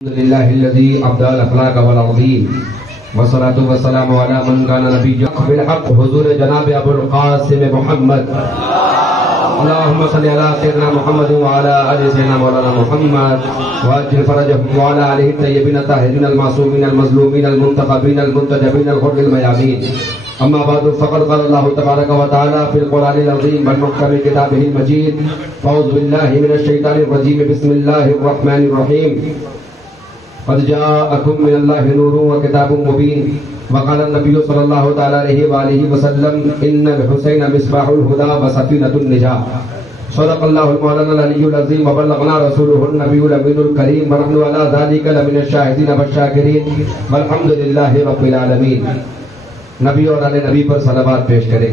الحمد لله الذي أبدى الأخلاق والعظيم والصلاة والسلام على من كان نبيا بالحق حضور جناب أبو القاسم محمد اللهم صل على سيدنا محمد وعلى آل سيدنا مولانا محمد وأجل فرجهم وعلى آله الطيبين الطاهرين المعصومين المظلومين المنتخبين المنتجبين الغر الميامين. أما بعد فقد قال الله تبارك وتعالى في القرآن العظيم والمحكم كتابه المجيد أعوذ بالله من الشيطان الرجيم بسم الله الرحمن الرحيم قد جاءكم من الله نور وكتاب مبين وقال النبي صلى الله تعالى عليه وآله وسلم إن الحسين مصباح الهدى وسفينة النجاة. صدق الله المولانا العلي العظيم وبلغنا رسوله النبي الأمين الكريم ونحن على ذلك لمن الشاهدين والشاكرين والحمد لله رب العالمين. نبی اور علی نبی پر صلوات پیش کریں.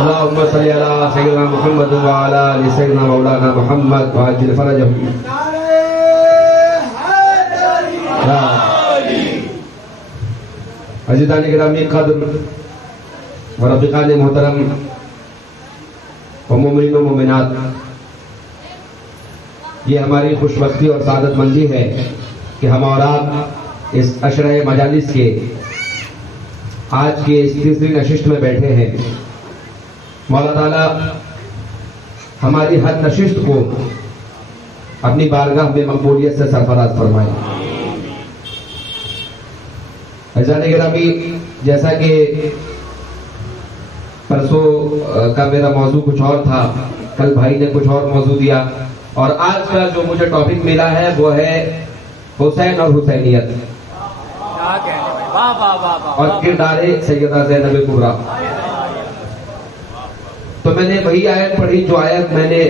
اللهم صل على سيدنا محمد وعلى آل سيدنا مولانا محمد وعجل فرجهم. عزیزان گرامی قدر و رفیقان محترم و مومنین و مومنات، یہ ہماری خوش بختی اور سعادت مندی ہے کہ ہم اور آپ اس عشرہ مجالس کے آج کے اس تیسری نشست میں بیٹھے ہیں. مولا تعالیٰ ہماری ہر نشست کو اپنی بارگاہ میں مقبولیت سے سرفراز فرمائے. عزیزان گرامی، جیسا کہ پرسوں کا میرا موضوع کچھ اور تھا، کل بھائی نے کچھ اور موضوع دیا، اور آج کا جو مجھے ٹاپک ملا ہے وہ ہے حسین اور حسینیت اور کردار سیدہ زینب کبریٰ. تو میں نے وہی آیت پڑھی جو آیت میں نے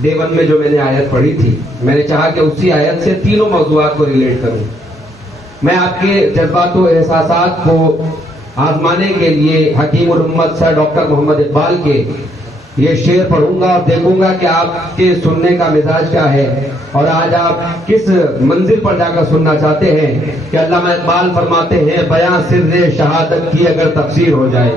ڈے 1 میں جو میں نے آیت پڑھی تھی. میں نے چاہا کہ اسی آیت سے تینوں موضوعات کو ریلیٹ کروں. میں آپ کے جذبات و احساسات کو آزمانے کے لیے حکیم الامت سر ڈاکٹر محمد اقبال کے یہ شعر پڑھوں گا اور دیکھوں گا کہ آپ کے سننے کا مزاج کیا ہے اور آج آپ کس منزل پر جا کر سننا چاہتے ہیں. کہ علامہ اقبال فرماتے ہیں بیاں سر شہادت کی اگر تفسیر ہو جائے،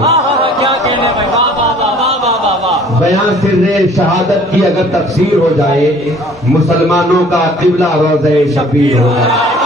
بیاں سر شہادت کی اگر تفسیر ہو جائے، مسلمانوں کا قبلہ روضہ شبیر ہو جائے.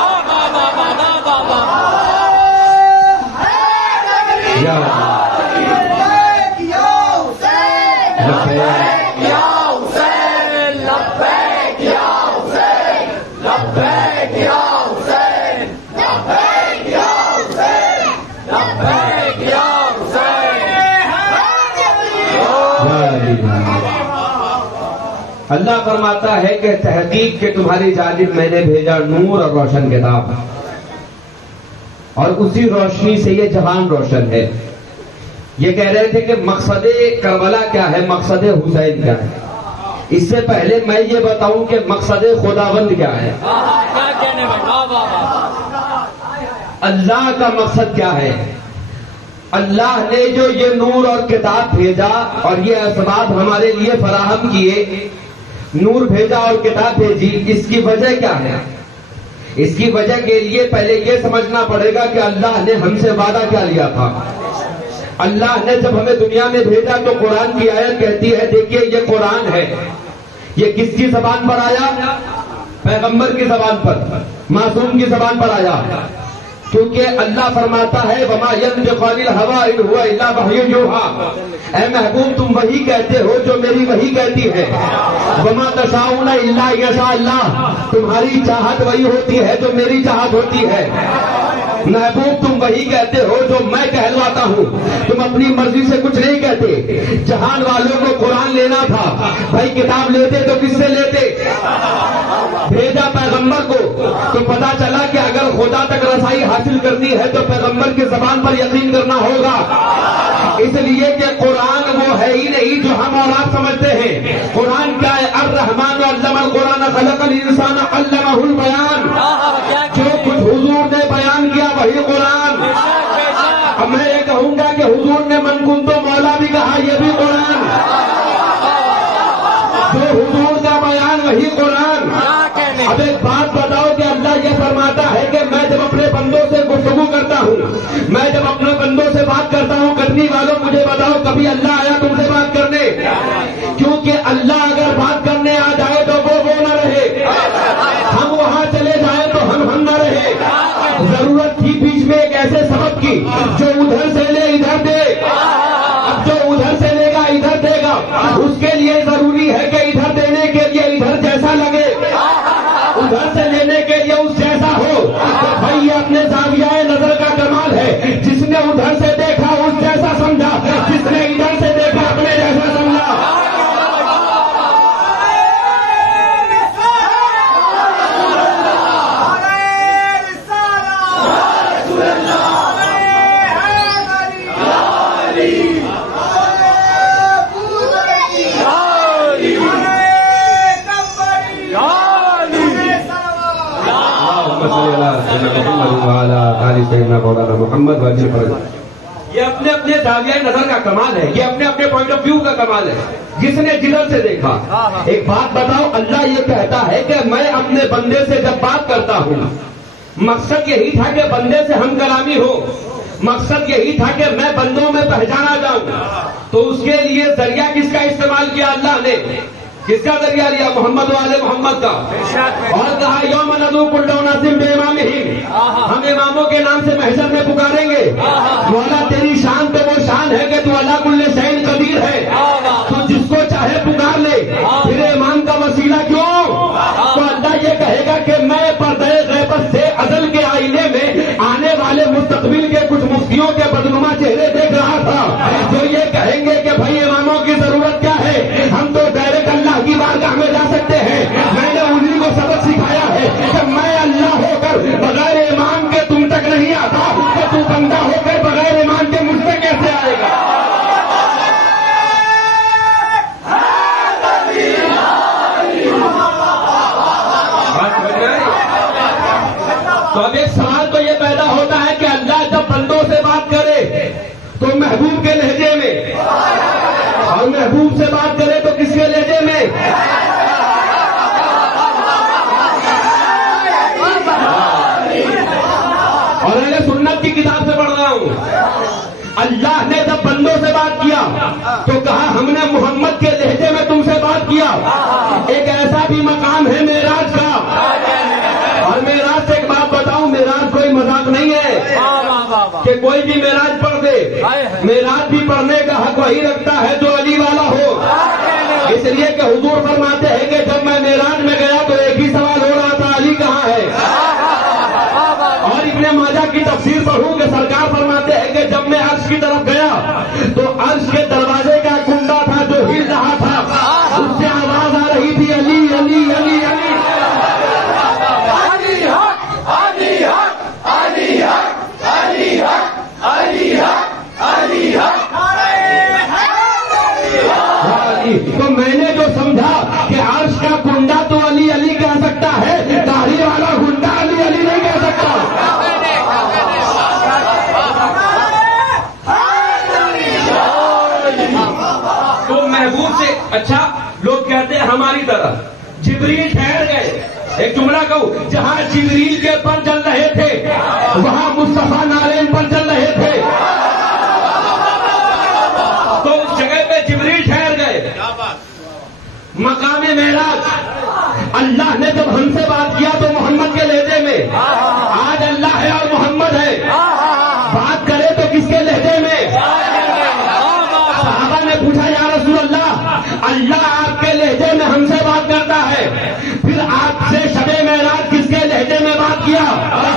اللہ فرماتا ہے کہ تحقیق کے تمہاری جانب میں نے بھیجا نور اور روشن کتاب، اور اسی روشنی سے یہ جہان روشن ہے. یہ کہہ رہے تھے کہ مقصد کربلا کیا ہے، مقصد حسین کیا ہے. اس سے پہلے میں یہ بتاؤں کہ مقصد خداوند کیا ہے. اللہ کا مقصد کیا ہے. اللہ نے جو یہ نور اور کتاب بھیجا اور یہ اسباب ہمارے لیے فراہم کیے، نور بھیجا اور کتاب بھیجی، اس کی وجہ کیا ہے؟ اس کی وجہ کے لیے پہلے یہ سمجھنا پڑے گا کہ اللہ نے ہم سے وعدہ کیا لیا تھا. اللہ نے جب ہمیں دنیا میں بھیجا تو قرآن کی آیت کہتی ہے، دیکھیے یہ قرآن ہے، یہ کس کی زبان پر آیا؟ پیغمبر کی زبان پر، معصوم کی زبان پر آیا. کیونکہ اللہ فرماتا ہے وما ينطق عن الهوى ان هو الا وحی یوحی. اے محبوب تم وہی کہتے ہو جو میری وحی کہتی ہے. وما تشاؤون الا یشاء اللہ، تمہاری چاہت وہی ہوتی ہے جو میری چاہت ہوتی ہے. محبوب تم وہی کہتے ہو جو میں کہلواتا ہوں، تم اپنی مرضی سے کچھ نہیں کہتے. جہان والوں کو قرآن لینا تھا، بھائی کتاب لیتے تو کس سے لیتے؟ بھیجا پیغمبر کو، تو پتا چلا کہ اگر خدا تک رسائی حاصل کرنی ہے تو پیغمبر کی زبان پر یقین کرنا ہوگا. اس لیے کہ قرآن وہ ہے ہی نہیں جو ہم اور آپ سمجھتے ہیں. قرآن کیا ہے؟ الرحمن علم القرآن خلق الانسان علمہ البیان. جو کچھ حضور نے بیان کیا وہی قرآن. اب میں یہ کہوں گا کہ حضور نے من کنتو مولا بھی کہا، یہ بھی قرآن. جو حضور کا بیان وہی قرآن. اب ایک بات بتاؤ کہ اللہ یہ فرماتا ہے کہ میں جب اپنے بندوں سے گفتگو کرتا ہوں، میں جب اپنے بندوں سے بات کرتا ہوں، کرنے والوں مجھے بتاؤ کبھی اللہ آیا تم سے بات کرنے؟ کیونکہ اللہ اگر بات کرنے آ جائے تو وہ نہ رہے. ہم اس کے لیے ضروری ہے کہ ادھر دینے کے لیے ادھر جیسا لگے، ادھر سے لینے کے لیے اس جیسا ہو۔ تو بھائی یہ اپنے زاویہ نظر کا کمال ہے، جس نے ادھر سے دیکھا اس جیسا سمجھا، جس نے ادھر سے دیکھا اپنے جیسا سمجھا۔ محمد یہ اپنے اپنے زاویہ نظر کا کمال ہے، یہ اپنے اپنے پوائنٹ آف ویو کا کمال ہے، جس نے جدھر سے دیکھا۔ ایک بات بتاؤ، اللہ یہ کہتا ہے کہ میں اپنے بندے سے جب بات کرتا ہوں، مقصد یہی تھا کہ بندے سے ہم کلامی ہو، مقصد یہی تھا کہ میں بندوں میں پہچانا جاؤں، تو اس کے لیے ذریعہ کس کا استعمال کیا اللہ نے؟ کس کا ذریعہ لیا؟ محمد والے محمد کا، اور کہا یوم ندعو کل اناس بامامہم، ہم اماموں کے نام سے محشر میں پکاریں گے۔ مولا تیری شان تو وہ شان ہے کہ تو علی کل شیء قدیر ہے، تو جس کو چاہے پکار لے، پھر امام کا وسیلہ کیوں؟ تو اللہ یہ کہے گا کہ میں پردہ غیبت سے ازل کے آئینے میں آنے والے مستقبل کے کچھ مفتیوں کے بدنما چہرے دیکھ رہا تھا، جو یہ کہیں گے کہ بھائی اماموں کی ضرورت کیا ہے، ہم تو ڈائریکٹ اللہ کی بارگاہ میں جا سکتے ہیں۔ میں نے انہیں کو سبق سکھایا ہے کہ میں اللہ ہو کر بغیر امام کے تم تک نہیں آتا، کہ تو بندہ ہو کر بغیر امام کے مجھ سے کیسے آئے گا؟ تو اب ایک سوال تو یہ پیدا ہوتا ہے کہ اللہ جب بندوں سے بات کرے تو محبوب کے لہجے میں، اور محبوب سے بات کرے تو کس کے لہجے میں؟ اور اہل سنت کی کتاب سے پڑھ رہا ہوں، اللہ نے جب بندوں سے بات کیا تو کہا ہم نے محمد کے لہجے میں تم سے بات کیا۔ ایک ایسا بھی مقام ہے معراج کا، اور معراج سے ایک بات بتاؤں، معراج کوئی مذاق نہیں ہے کہ کوئی بھی معراج پڑھ دے، معراج بھی پڑھنے کا حق وہی رکھتا ہے جو علی والا ہو۔ اس لیے کہ حضور فرماتے ہیں کہ جب میں معراج میں گیا تو ایک ہی سوال ہو رہا تھا، علی کہاں ہے؟ اور ابن ماجہ کی تفسیر پڑھوں کہ سرکار فرماتے ہیں کہ جب میں عرش کی طرف گیا تو عرش کے دروازے کا کنڈا تھا جو ہل رہا تھا، اس سے آواز آ رہی تھی علی علی علی علی۔ تو میں نے جو سمجھا کہ عرش کا کنڈا تو علی علی کہہ سکتا ہے، داڑھی والا گنڈا علی علی نہیں کہہ سکتا۔ تو محبوب سے اچھا لوگ کہتے ہیں ہماری طرف جبریل ٹھہر گئے، ایک جملہ کہوں، جہاں جبریل کے پر چل رہے تھے وہاں مصطفیٰ نارین پر چل رہے تھے، تو اس جگہ پہ جبریل ٹھہر گئے۔ مقام معراج، اللہ نے جب ہم سے بات کیا تو محمد کے لہجے میں، آج اللہ ہے اور محمد ہے، بات کرے تو کس کے لہجے میں؟ صحابہ نے پوچھا یا رسول اللہ، اللہ آپ کے لہجے میں ہم سے بات کرتا ہے، پھر آپ سے شب معراج کس کے لہجے میں بات کیا؟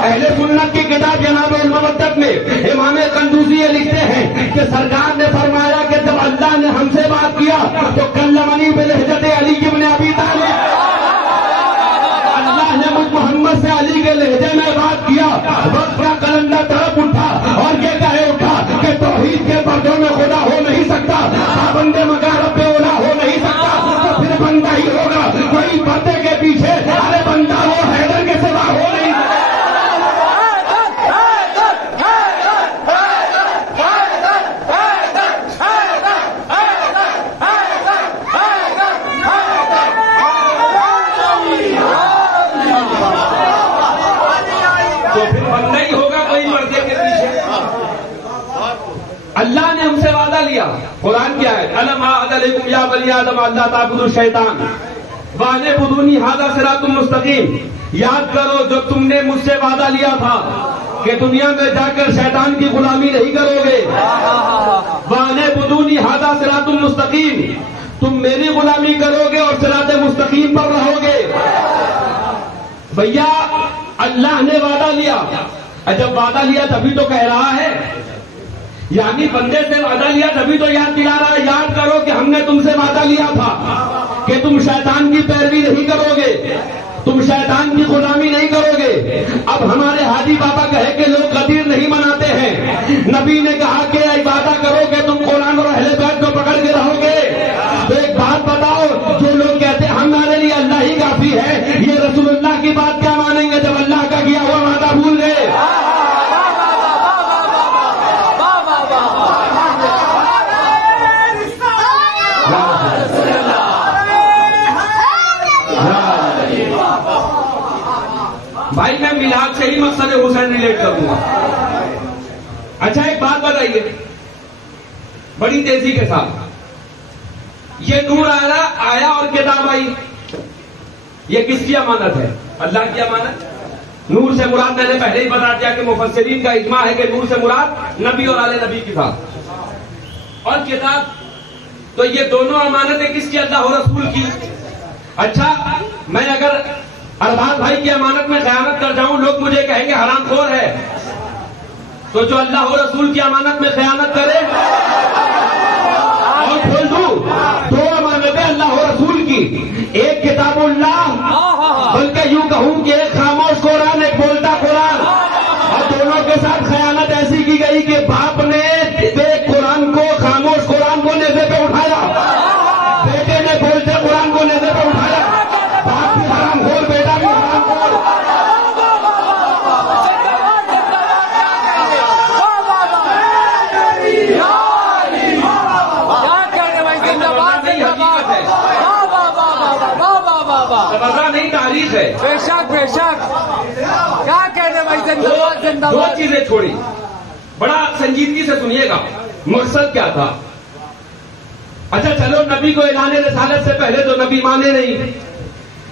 اہل سنت کی کتاب جناب المودت میں امام قندوزی یہ لکھتے ہیں کہ سرکار نے فرمایا کہ جب اللہ نے ہم سے بات کیا تو کلمنی بلہجت علی ابن ابی طالب، اللہ نے مجھ محمد سے علی کے لہجے میں بات کیا۔ وقت کا کلندر طرف اٹھا اور یہ کہے اٹھا کہ توحید کے پردوں میں خدا ہو نہیں سکتا، پابند مکان رب اولا ہو نہیں سکتا، تو پھر بندہ ہی ہوگا، کوئی پردے کے پیچھے، ارے بندہ وہ حیدر کے سوا ہو نہیں سکتا۔ اللہ نے ہم سے وعدہ لیا، قرآن کیا ہے؟ الم اعهد علیکم یا بنی آدم الا تعبدوا الشیطان واعبدونی ھذا صراط مستقیم۔ یاد کرو جب تم نے مجھ سے وعدہ لیا تھا کہ دنیا میں جا کر شیطان کی غلامی نہیں کرو گے، واعبدونی ھذا صراط مستقیم، تم میری غلامی کرو گے اور صراط مستقیم پر رہو گے. بھیا اللہ نے وعدہ لیا، جب وعدہ لیا تبھی تو کہہ رہا ہے، یعنی بندے سے وعدہ لیا تبھی تو یاد دلا رہا ہے، یاد کرو کہ ہم نے تم سے وعدہ لیا تھا کہ تم شیطان کی پیروی نہیں کرو گے، تم شیطان کی غلامی نہیں کرو گے. اب ہمارے حاجی بابا کہے کہ لوگ غدیر نہیں مناتے ہیں، نبی نے کہا کہ وعدہ کرو کہ تم قرآن اور اہل بیت کو پکڑ کے رہو گے. تو ایک بات بتاؤ، جو لوگ کہتے ہیں ہمارے لیے اللہ ہی کافی ہے، یہ رسول اللہ کی بات کیا مانیں گے جب اللہ کا کیا ہوا وعدہ بھول گئے؟ بھائی میں میلاد سے ہی مقصد حسین ریلیٹ کروں گا. اچھا ایک بات بتائیے بڑی تیزی کے ساتھ، یہ نور آیا اور کتاب آئی، یہ کس کی امانت ہے؟ اللہ کی امانت. نور سے مراد میں نے پہلے ہی بتا دیا کہ مفسرین کا اجماع ہے کہ نور سے مراد نبی اور آل نبی کی ذات، اور کتاب تو یہ دونوں امانتیں کس کی؟ اللہ و رسول کی. اچھا میں اگر ارباز بھائی کی امانت میں خیانت کر جاؤں، لوگ مجھے کہیں گے حرام خور ہے، تو جو اللہ و رسول کی امانت میں خیانت کرے، اور کھول دوں دو امانتیں اللہ و رسول کی، ایک کتاب اللہ، بلکہ یوں کہوں کہ ایک خاموش قرآن ایک بولتا قرآن، اور دونوں کے ساتھ خیانت ایسی کی گئی کہ باپ نے قرآن کو خاموش قرآن کو نیزے پہ اٹھایا، بیٹے نے بولتے قرآن کو نیزے پہ اٹھایا. باپ بھی حرام خور، بیٹا بھی حرام خور. نہیں تاریخ ہے. بے شک بے شک. کیا کہنے بھائی، زندہ باد زندہ باد. دو چیزیں چھوڑی، بڑا سنجیدگی سے سنیے گا مقصد کیا تھا. اچھا چلو نبی کو اعلان رسالت سے پہلے تو نبی مانے نہیں.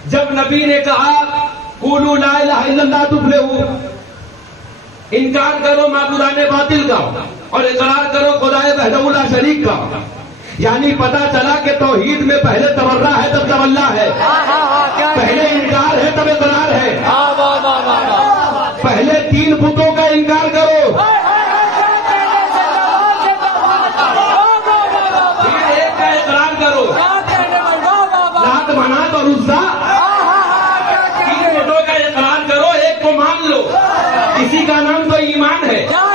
جب نبی نے کہا قولوا لا الہ الا اللہ تفلحوا، انکار کرو معبودان باطل کا اور اقرار کرو خدائے وحدہ لا شریک کا، یعنی پتا چلا کہ توحید میں پہلے تبرہ ہے تب تولا ہے، پہلے انکار ہے تب اقرار ہے. پہلے 3 بتوں کا انکار کرو، پھر ایک کا اقرار کرو. لات منات اور عزا، 3 بتوں کا اقرار کرو، ایک کو مان لو، اسی کا نام تو ایمان ہے. کیا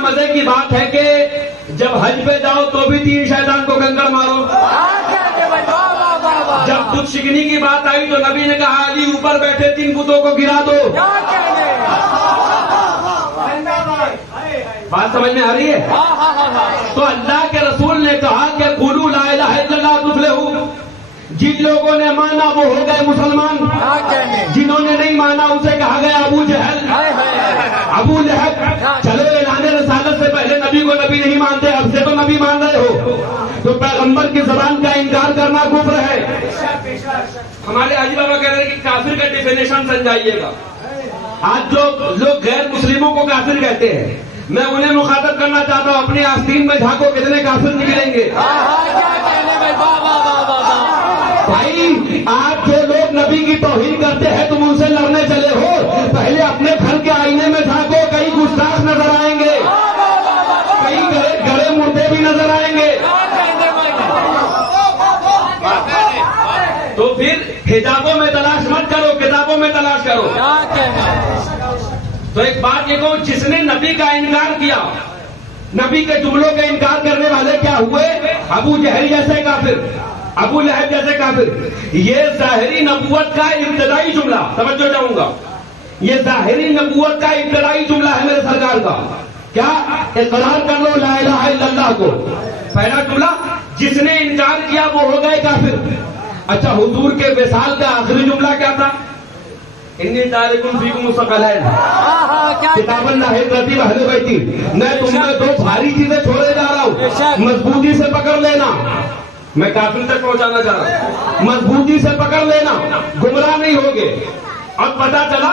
مزے کی بات ہے کہ جب حج پہ جاؤ تو بھی 3 شیطان کو کنکر مارو. جب خود شکنی کی بات آئی تو نبی نے کہا علی اوپر بیٹھے 3 بتوں کو گرا دو. بات سمجھ میں آ رہی ہے؟ تو اللہ کے رسول نے کہا کہ قولوا لا الہ الا اللہ تفلحوا. جن لوگوں نے مانا وہ ہو گئے مسلمان، جنہوں نے نہیں مانا اسے کہا گیا ابو جہل ابو لہب. چلو اعلان رسالت سے پہلے نبی کو نبی نہیں مانتے، اب سے تو نبی مان رہے ہو، تو پیغمبر کی زبان کا انکار کرنا کفر ہے. ہمارے حاجی بابا کہہ رہے ہیں کہ کافر کا ڈیفینیشن سمجھائیے گا. آج جو لوگ غیر مسلموں کو کافر کہتے ہیں، میں انہیں مخاطب کرنا چاہتا ہوں، اپنے آستین میں جھانکو کتنے کافر نکلیں گے. بھائی آج جو لوگ نبی کی توہین کرتے ہیں تم ان سے لڑنے چلے ہو، پہلے اپنے گھر کے آئینے میں جھانکو، کئی گستاخ نظر آئیں گے، کئی گڑے مردے بھی نظر آئیں گے. تو پھر حجابوں میں تلاش مت کرو، کتابوں میں تلاش کرو. تو ایک بات یہ کہو، جس نے نبی کا انکار کیا، نبی کے جملوں کا انکار کرنے والے کیا ہوئے؟ ابو جہل جیسے کافر، ابو لہب جیسے کافر. یہ ظاہری نبوت کا ابتدائی جملہ، توجہ چاہوں گا، یہ ظاہری نبوت کا ابتدائی جملہ ہے میرے سرکار کا. کیا؟ اقرار کر لو لا الہ الا اللہ کو. پہلا جملہ، جس نے انکار کیا وہ ہو گئے کافر. اچھا حضور کے وصال کا آخری جملہ کیا تھا؟ انی تارکم فیکم الثقلین کتاب اللہ ترتیب اہل بیتی. میں تم میں 2 بھاری چیزیں چھوڑے جا رہا ہوں، مضبوطی سے پکڑ لینا. میں کافر تک پہنچانا چاہ رہا ہوں، مضبوطی سے پکڑ لینا، گمراہ نہیں ہوگے. اب پتا چلا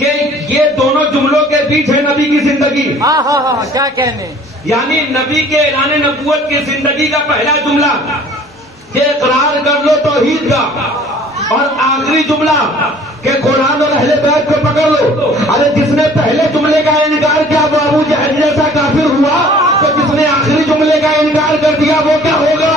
کہ یہ دونوں جملوں کے بیچ ہے نبی کی زندگی. ہاں کیا کہنے. یعنی نبی کے اعلان نبوت کی زندگی کا پہلا جملہ کہ اقرار کر لو توحید کا، اور آخری جملہ کہ قرآن اور اہل بیت کو پکڑ لو. ارے جس نے پہلے جملے کا انکار کیا وہ ابو جہل جیسا کافر ہوا، تو جس نے آخری جملے کا انکار کر دیا وہ کیا ہوگا؟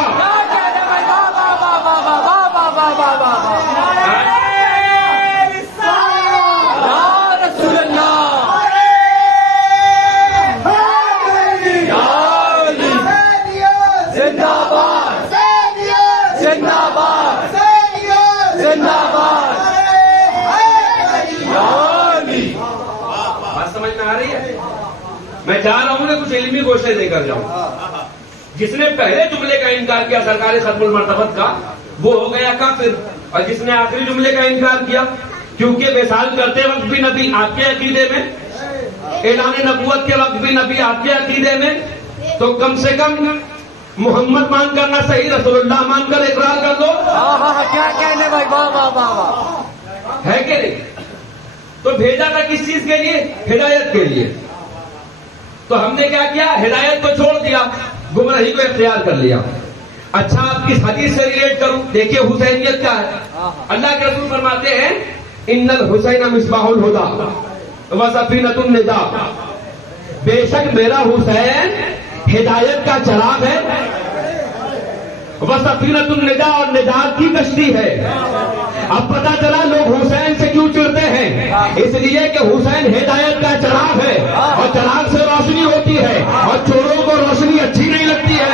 میں چاہ رہا ہوں کہ کچھ علمی گوشے دے کر جاؤں. جس نے پہلے جملے کا انکار کیا سرکار ختم المرتبت کا وہ ہو گیا کافر، اور جس نے آخری جملے کا انکار کیا، کیونکہ وصال کرتے وقت بھی نبی آپ کے عقیدے میں، اعلان نبوت کے وقت بھی نبی آپ کے عقیدے میں، تو کم سے کم محمد مان کرنا صحیح، رسول اللہ مان کر اقرار کر دو. کیا کہنے بھائی. واہ ہے کہ نہیں؟ تو بھیجا تھا کس چیز کے لیے؟ ہدایت کے لیے. تو ہم نے کیا کیا؟ ہدایت کو چھوڑ دیا، گمراہی کو اختیار کر لیا. اچھا آپ کس حدیث سے ریلیٹ کروں؟ دیکھیے حسینیت کیا ہے. اللہ کے رسول فرماتے ہیں ان الحسین مصباح الہدی وسفینۃ النجات، بے شک میرا حسین ہدایت کا چراغ ہے، وسفینۃ النجات اور نجات کی کشتی ہے. اب پتا چلا لوگ حسین سے کیوں چڑھتے ہیں، اس لیے کہ حسین ہدایت کا چراغ ہے، اور چراغ سے روشنی ہوتی ہے، اور چوروں کو روشنی اچھی نہیں لگتی ہے.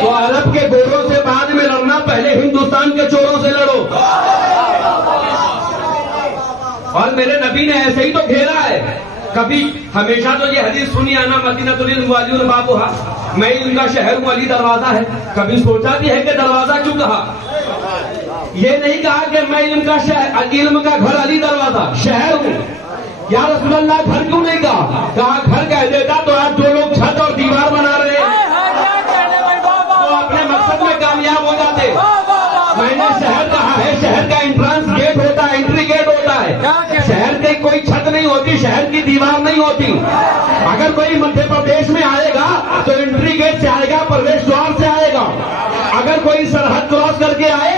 تو عرب کے گوروں سے بعد میں لڑنا، پہلے ہندوستان کے چوروں سے لڑو. اور میرے نبی نے ایسے ہی تو گھیرا ہے. کبھی ہمیشہ تو یہ حدیث سنی آنا مدینۃ العلم وعلی بابھا، میں علم کا شہر ہوں، علی دروازہ ہے. کبھی سوچا بھی ہے کہ دروازہ کیوں کہا؟ یہ نہیں کہا کہ میں علم کا شہر، علم کا گھر علی دروازہ شہر ہوں. یا رسول اللہ گھر کیوں نہیں کہا گھر کہہ دیتا تو آج جو لوگ چھت اور دیوار بنا رہے ہیں وہ اپنے مقصد میں کامیاب ہو جاتے. میں نے شہر کہا ہے، شہر کا انٹرنس گیٹ ہوتا ہے، انٹری گیٹ ہوتا ہے. شہر کی کوئی چھت نہیں ہوتی، شہر کی دیوار نہیں ہوتی. اگر کوئی مدھیہ پردیش میں آئے گا تو انٹری گیٹ سے آئے گا، پرویش دوار سے آئے گا. اگر کوئی سرحد کراس کر کے آئے،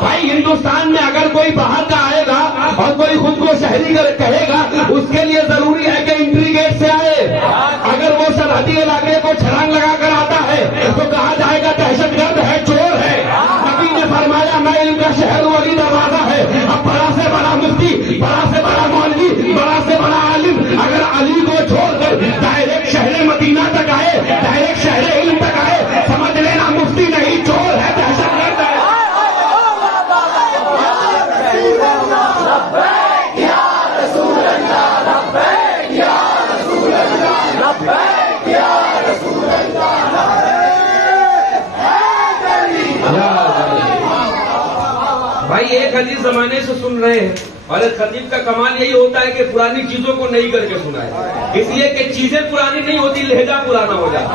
بھائی ہندوستان میں اگر کوئی باہر کا آئے گا اور کوئی خود کو شہری کہے گا، اس کے لیے ضروری ہے کہ انٹری گیٹ سے آئے. اگر وہ سرحدی علاقے کو چھلانگ لگا کر آتا ہے تو کہا جائے گا دہشت گرد ہے، چور ہے. نبی نے فرمایا میں علم کا شہر ہوں، علی دروازہ ہے. اب بڑا سے بڑا مفتی، بڑا سے بڑا مولوی، بڑا سے بڑا عالم اگر علی کو چھوڑ کر ڈائریکٹ شہر مدینہ تک آئے، ڈائریکٹ شہر علم تک آئے، سمجھ لینا مفتی نہیں، چور ہے، دہشت گرد ہے. بھائی ایک حدیث زمانے سے سن رہے ہیں، اور ایک خطیب کا کمال یہی ہوتا ہے کہ پرانی چیزوں کو نئی کر کے سنائے. اس لیے کہ چیزیں پرانی نہیں ہوتی، لہجہ پرانا ہو جاتا.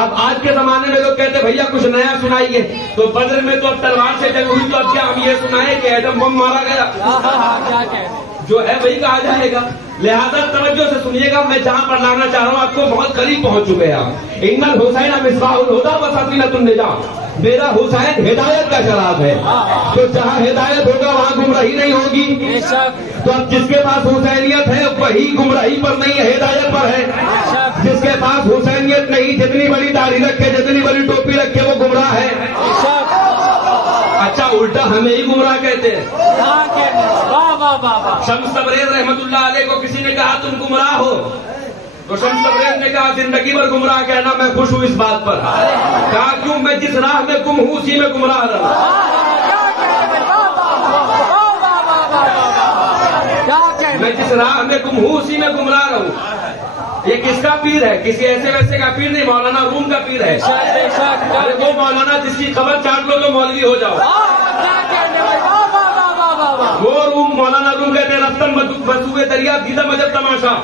اب آج کے زمانے میں لوگ کہتے بھیا کچھ نیا سنائیے، تو بدر میں تو اب تلوار سے جنگ ہوئی، تو اب کیا ہم یہ سنائیں کہ ایٹم بم مارا گیا؟ جو ہے وہی کہا جائے گا. لہذا توجہ سے سنیے گا، میں جہاں پر لانا چاہ رہا ہوں آپ کو بہت قریب پہنچ چکے ہیں. ان الحسین مصباح الہدی وسفینۃ النجات، میرا حسین ہدایت کا چراغ ہے. تو جہاں ہدایت ہوگا وہاں گمراہی نہیں ہوگی. تو اب جس کے پاس حسینیت ہے وہی گمراہی پر نہیں ہے، ہدایت پر ہے. جس کے پاس حسینیت نہیں، جتنی بڑی داڑھی رکھے، جتنی بڑی ٹوپی رکھے، وہ گمراہ ہے. اچھا الٹا ہمیں ہی گمراہ کہتے ہیں. شمس تبریز رحمت اللہ علیہ کو کسی نے کہا تم گمراہ ہو، تو شمس تبریز نے کہا زندگی بھر گمراہ کہنا، میں خوش ہوں اس بات پر. کہا کیوں؟ میں جس راہ میں گم ہوں اسی میں گمراہ رہا. میں جس راہ میں گم ہوں اسی میں گمراہ رہوں. یہ کس کا پیر ہے؟ کسی ایسے ویسے کا پیر نہیں، مولانا روم کا پیر ہے. وہ مولانا جس کی خبر چاٹ لو تو مولوی ہو جاؤ. وہ روم مولانا روم کہتے ہیں رفتن بسوئے دریا دیدہ مجب تماشا،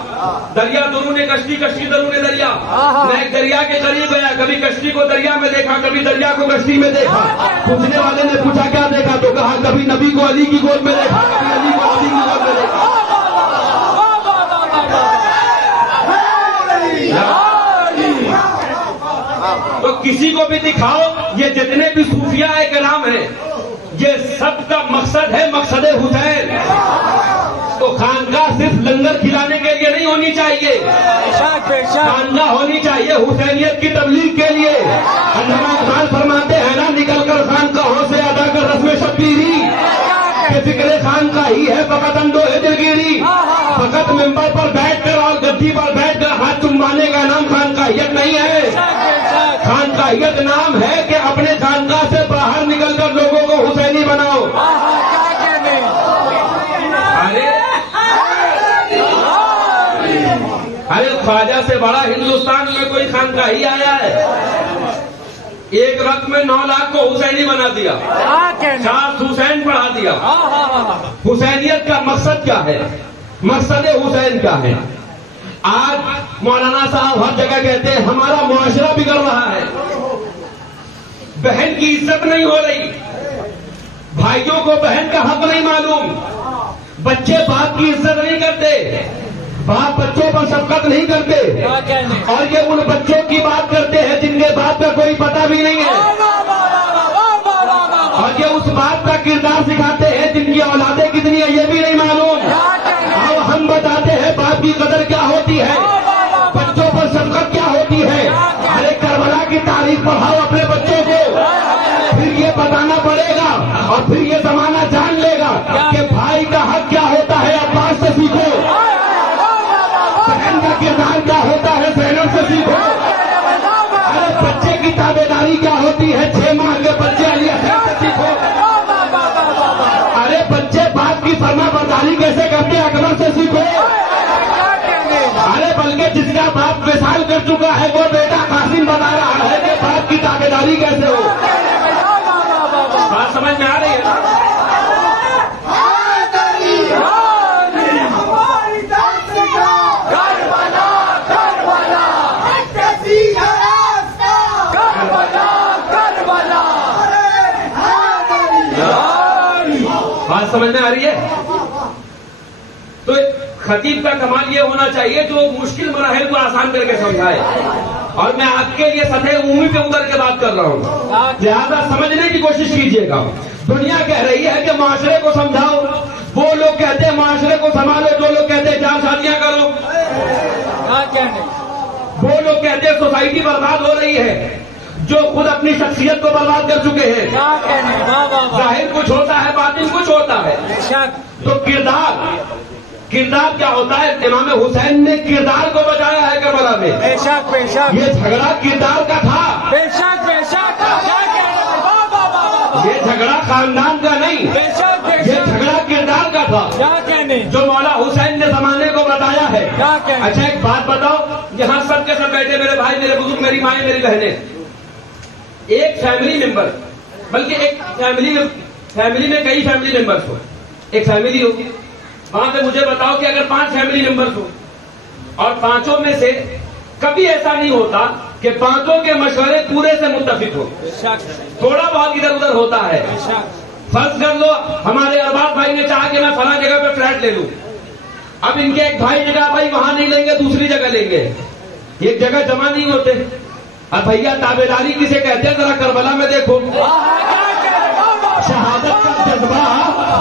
دریا درون کشتی کشتی درون دریا. میں ایک دریا کے قریب گیا، کبھی کشتی کو دریا میں دیکھا، کبھی دریا کو کشتی میں دیکھا. پوچھنے والے نے پوچھا کیا دیکھا تو کہا کبھی نبی کو علی کی گود میں دیکھا، کبھی علی کو علی کی گود میں دیکھا. تو کسی کو بھی دکھاؤ، یہ جتنے بھی صوفیاء کرام ہیں یہ سب کا مقصد ہے مقصد حسین. تو خانقاہ صرف لنگر کھلانے کے لیے نہیں ہونی چاہیے، خانقاہ ہونی چاہیے حسینیت کی تبلیغ کے لیے. علامہ اقبال فرماتے ہیں نا، نکل کر خانقاہوں سے ادا کر رسم شبیری، کہ فکر خانقاہ ہی ہے فقط اندوہ دلگیری. فقط ممبر پر بیٹھ کر اور گدی پر بیٹھ کر ہاتھ چمانے کا نام خانقاہیت نہیں ہے. خانقاہیت نام ہے کہ اپنے خانقاہ سے باہر نکل کر لوگوں کو حسینی بناؤ. ارے خواجہ سے بڑا ہندوستان میں کوئی خانقاہی آیا ہے؟ ایک وقت میں 9 لاکھ کو حسینی بنا دیا، شاہ حسین پڑھا دیا. حسینیت کا مقصد کیا ہے؟ مقصد حسین کیا ہے؟ آج مولانا صاحب ہر جگہ کہتے ہیں ہمارا معاشرہ بگڑ رہا ہے، بہن کی عزت نہیں ہو رہی، بھائیوں کو بہن کا حق نہیں معلوم، بچے باپ کی عزت نہیں کرتے، باپ بچوں پر شفقت نہیں کرتے، اور یہ ان بچوں کی بات کرتے ہیں جن کے باپ کا کوئی پتہ بھی نہیں ہے، اور یہ اس باپ کا کردار سکھاتے ہیں جن کی اولادیں کتنی ہیں یہ بھی نہیں معلوم. اور ہم بتاتے ہیں باپ کی قدر کیا ہوتی ہے، بچوں پر شفقت کیا ہوتی ہے. ارے کربلا کی تاریخ پڑھاؤ اپنے بچوں کو، پھر یہ بتانا پڑے گا اور پھر یہ زمانہ جان لے گا کہ بھائی کا حق کیا ہوتا ہے. عباس سے سیکھو، بہن کا کردار کیا ہوتا ہے زینب سے سیکھو. ارے بچے کی تابع داری کیا ہوتی ہے 6 ماہ کے بچے علی حسین سے سیکھو. ارے بچے باپ کی فرما برداری کیسے کرتے ہیں اکبر سے سیکھو. ارے بلکہ جس کا باپ وصال کر چکا ہے وہ بیٹا قاسم بتا رہا ہے کہ باپ کی تابع داری کیسے ہو. بات سمجھ میں آ رہی ہے؟ بات سمجھ میں آ رہی ہے؟ تو خطیب کا کمال یہ ہونا چاہیے جو مشکل مراحل کو آسان کر کے سمجھائے. اور میں آپ کے لیے سطح عمومی پہ اتر کے بات کر رہا ہوں، لہذا سمجھنے کی کوشش کیجیے گا. دنیا کہہ رہی ہے کہ معاشرے کو سمجھاؤ، وہ لوگ کہتے ہیں معاشرے کو سنبھالو، جو لوگ کہتے ہیں 4 شادیاں کرو، وہ لوگ کہتے ہیں سوسائٹی برباد ہو رہی ہے جو خود اپنی شخصیت کو برباد کر چکے ہیں. ظاہر کچھ ہوتا ہے باطن کچھ ہوتا ہے. تو کردار کیا ہوتا ہے؟ امام حسین نے کردار کو بچایا ہے کربلا میں. یہ جھگڑا کردار کا تھا، یہ جھگڑا خاندان کا نہیں، یہ جھگڑا کردار کا تھا جو مولا حسین نے زمانے کو بتایا ہے. اچھا ایک بات بتاؤ، یہاں سب کے سب بیٹھے میرے بھائی میرے بزرگ میری مائیں میری بہنیں، ایک فیملی ممبر، بلکہ ایک فیملی میں کئی فیملی ممبرس ہو، ایک فیملی ہو، وہاں پہ مجھے بتاؤ کہ اگر 5 فیملی ممبرس ہو اور 5 میں سے کبھی ایسا نہیں ہوتا کہ 5 کے مشورے پورے سے متفق ہو، تھوڑا بہت ادھر ادھر ہوتا ہے. فرض کر لو ہمارے ارباب بھائی نے چاہا کہ میں فلاں جگہ پہ فلیٹ لے لوں، اب ان کے ایک بھائی نے کہا بھائی وہاں نہیں لیں گے دوسری جگہ لیں گے، ایک جگہ جمع نہیں ہوتے. اب بھیا تابع داری کسے کہتے ہیں؟ ذرا کربلا میں دیکھو، شہادت کا جذبہ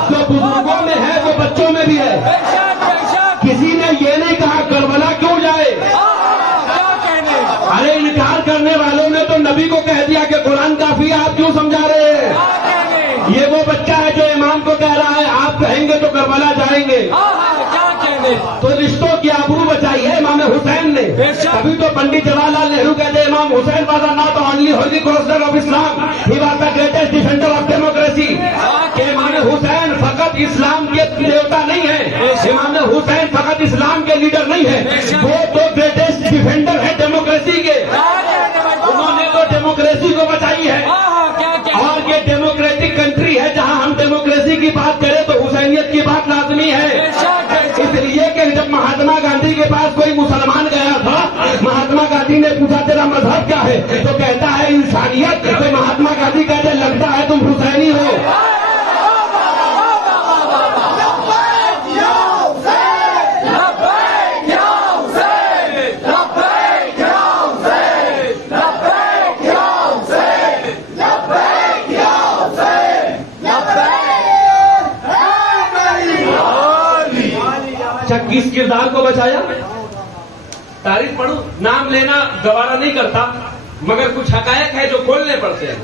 جو بزرگوں میں ہے وہ بچوں میں بھی ہے. کسی نے یہ نہیں کہا کربلا کیوں جائے. ارے انکار کرنے والوں نے تو نبی کو کہہ دیا کہ قرآن کافی ہے، آپ کیوں سمجھا رہے ہیں؟ یہ وہ بچہ ہے جو امام کو کہہ رہا ہے آپ کہیں گے تو کربلا جائیں گے. تو رشتوں کی آبرو بچائی ہے امام حسین نے. ابھی تو پنڈت جواہر لال نہرو کہتے ہیں Imam Hussain was not only holy cursor of Islam, he was the greatest defender of democracy. کہ امام حسین فقط اسلام کے دیوتا نہیں ہے، امام حسین فقط اسلام کے لیڈر نہیں ہے، وہ تو گریٹسٹ ڈیفینڈر ہے ڈیموکریسی کے. انہوں نے تو ڈیموکریسی کو بچائی ہے، اور یہ ڈیموکریٹک کنٹری ہے جہاں ہم ڈیموکریسی کی بات کریں تو حسینیت کی ہے تو کہتا ہے انسانیت، تو مہاتما گاندھی کہتے لگتا ہے تم حسینی ہو. کس کردار کو بچایا؟ تاریخ پڑھو، نام لینا گوارا نہیں کرتا، مگر کچھ حقائق ہے جو کھولنے پڑتے ہیں.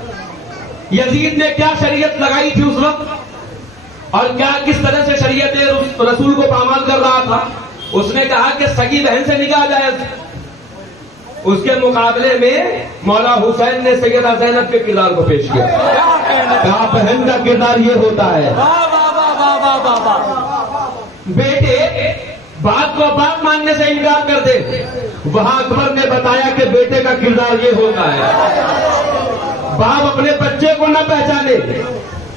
یزید نے کیا شریعت لگائی تھی اس وقت، اور کیا کس طرح سے شریعت رسول کو پامال کر رہا تھا. اس نے کہا کہ سگی بہن سے نکاح جائز. اس کے مقابلے میں مولا حسین نے سیدہ زینب کے کردار کو پیش کیا. کہا بہن کا کردار یہ ہوتا ہے. بیٹے باپ کو باپ ماننے سے انکار کر دے. وہاں اکبر نے بتایا کہ بیٹے کا کردار یہ ہوتا ہے. باپ اپنے بچے کو نہ پہچانے،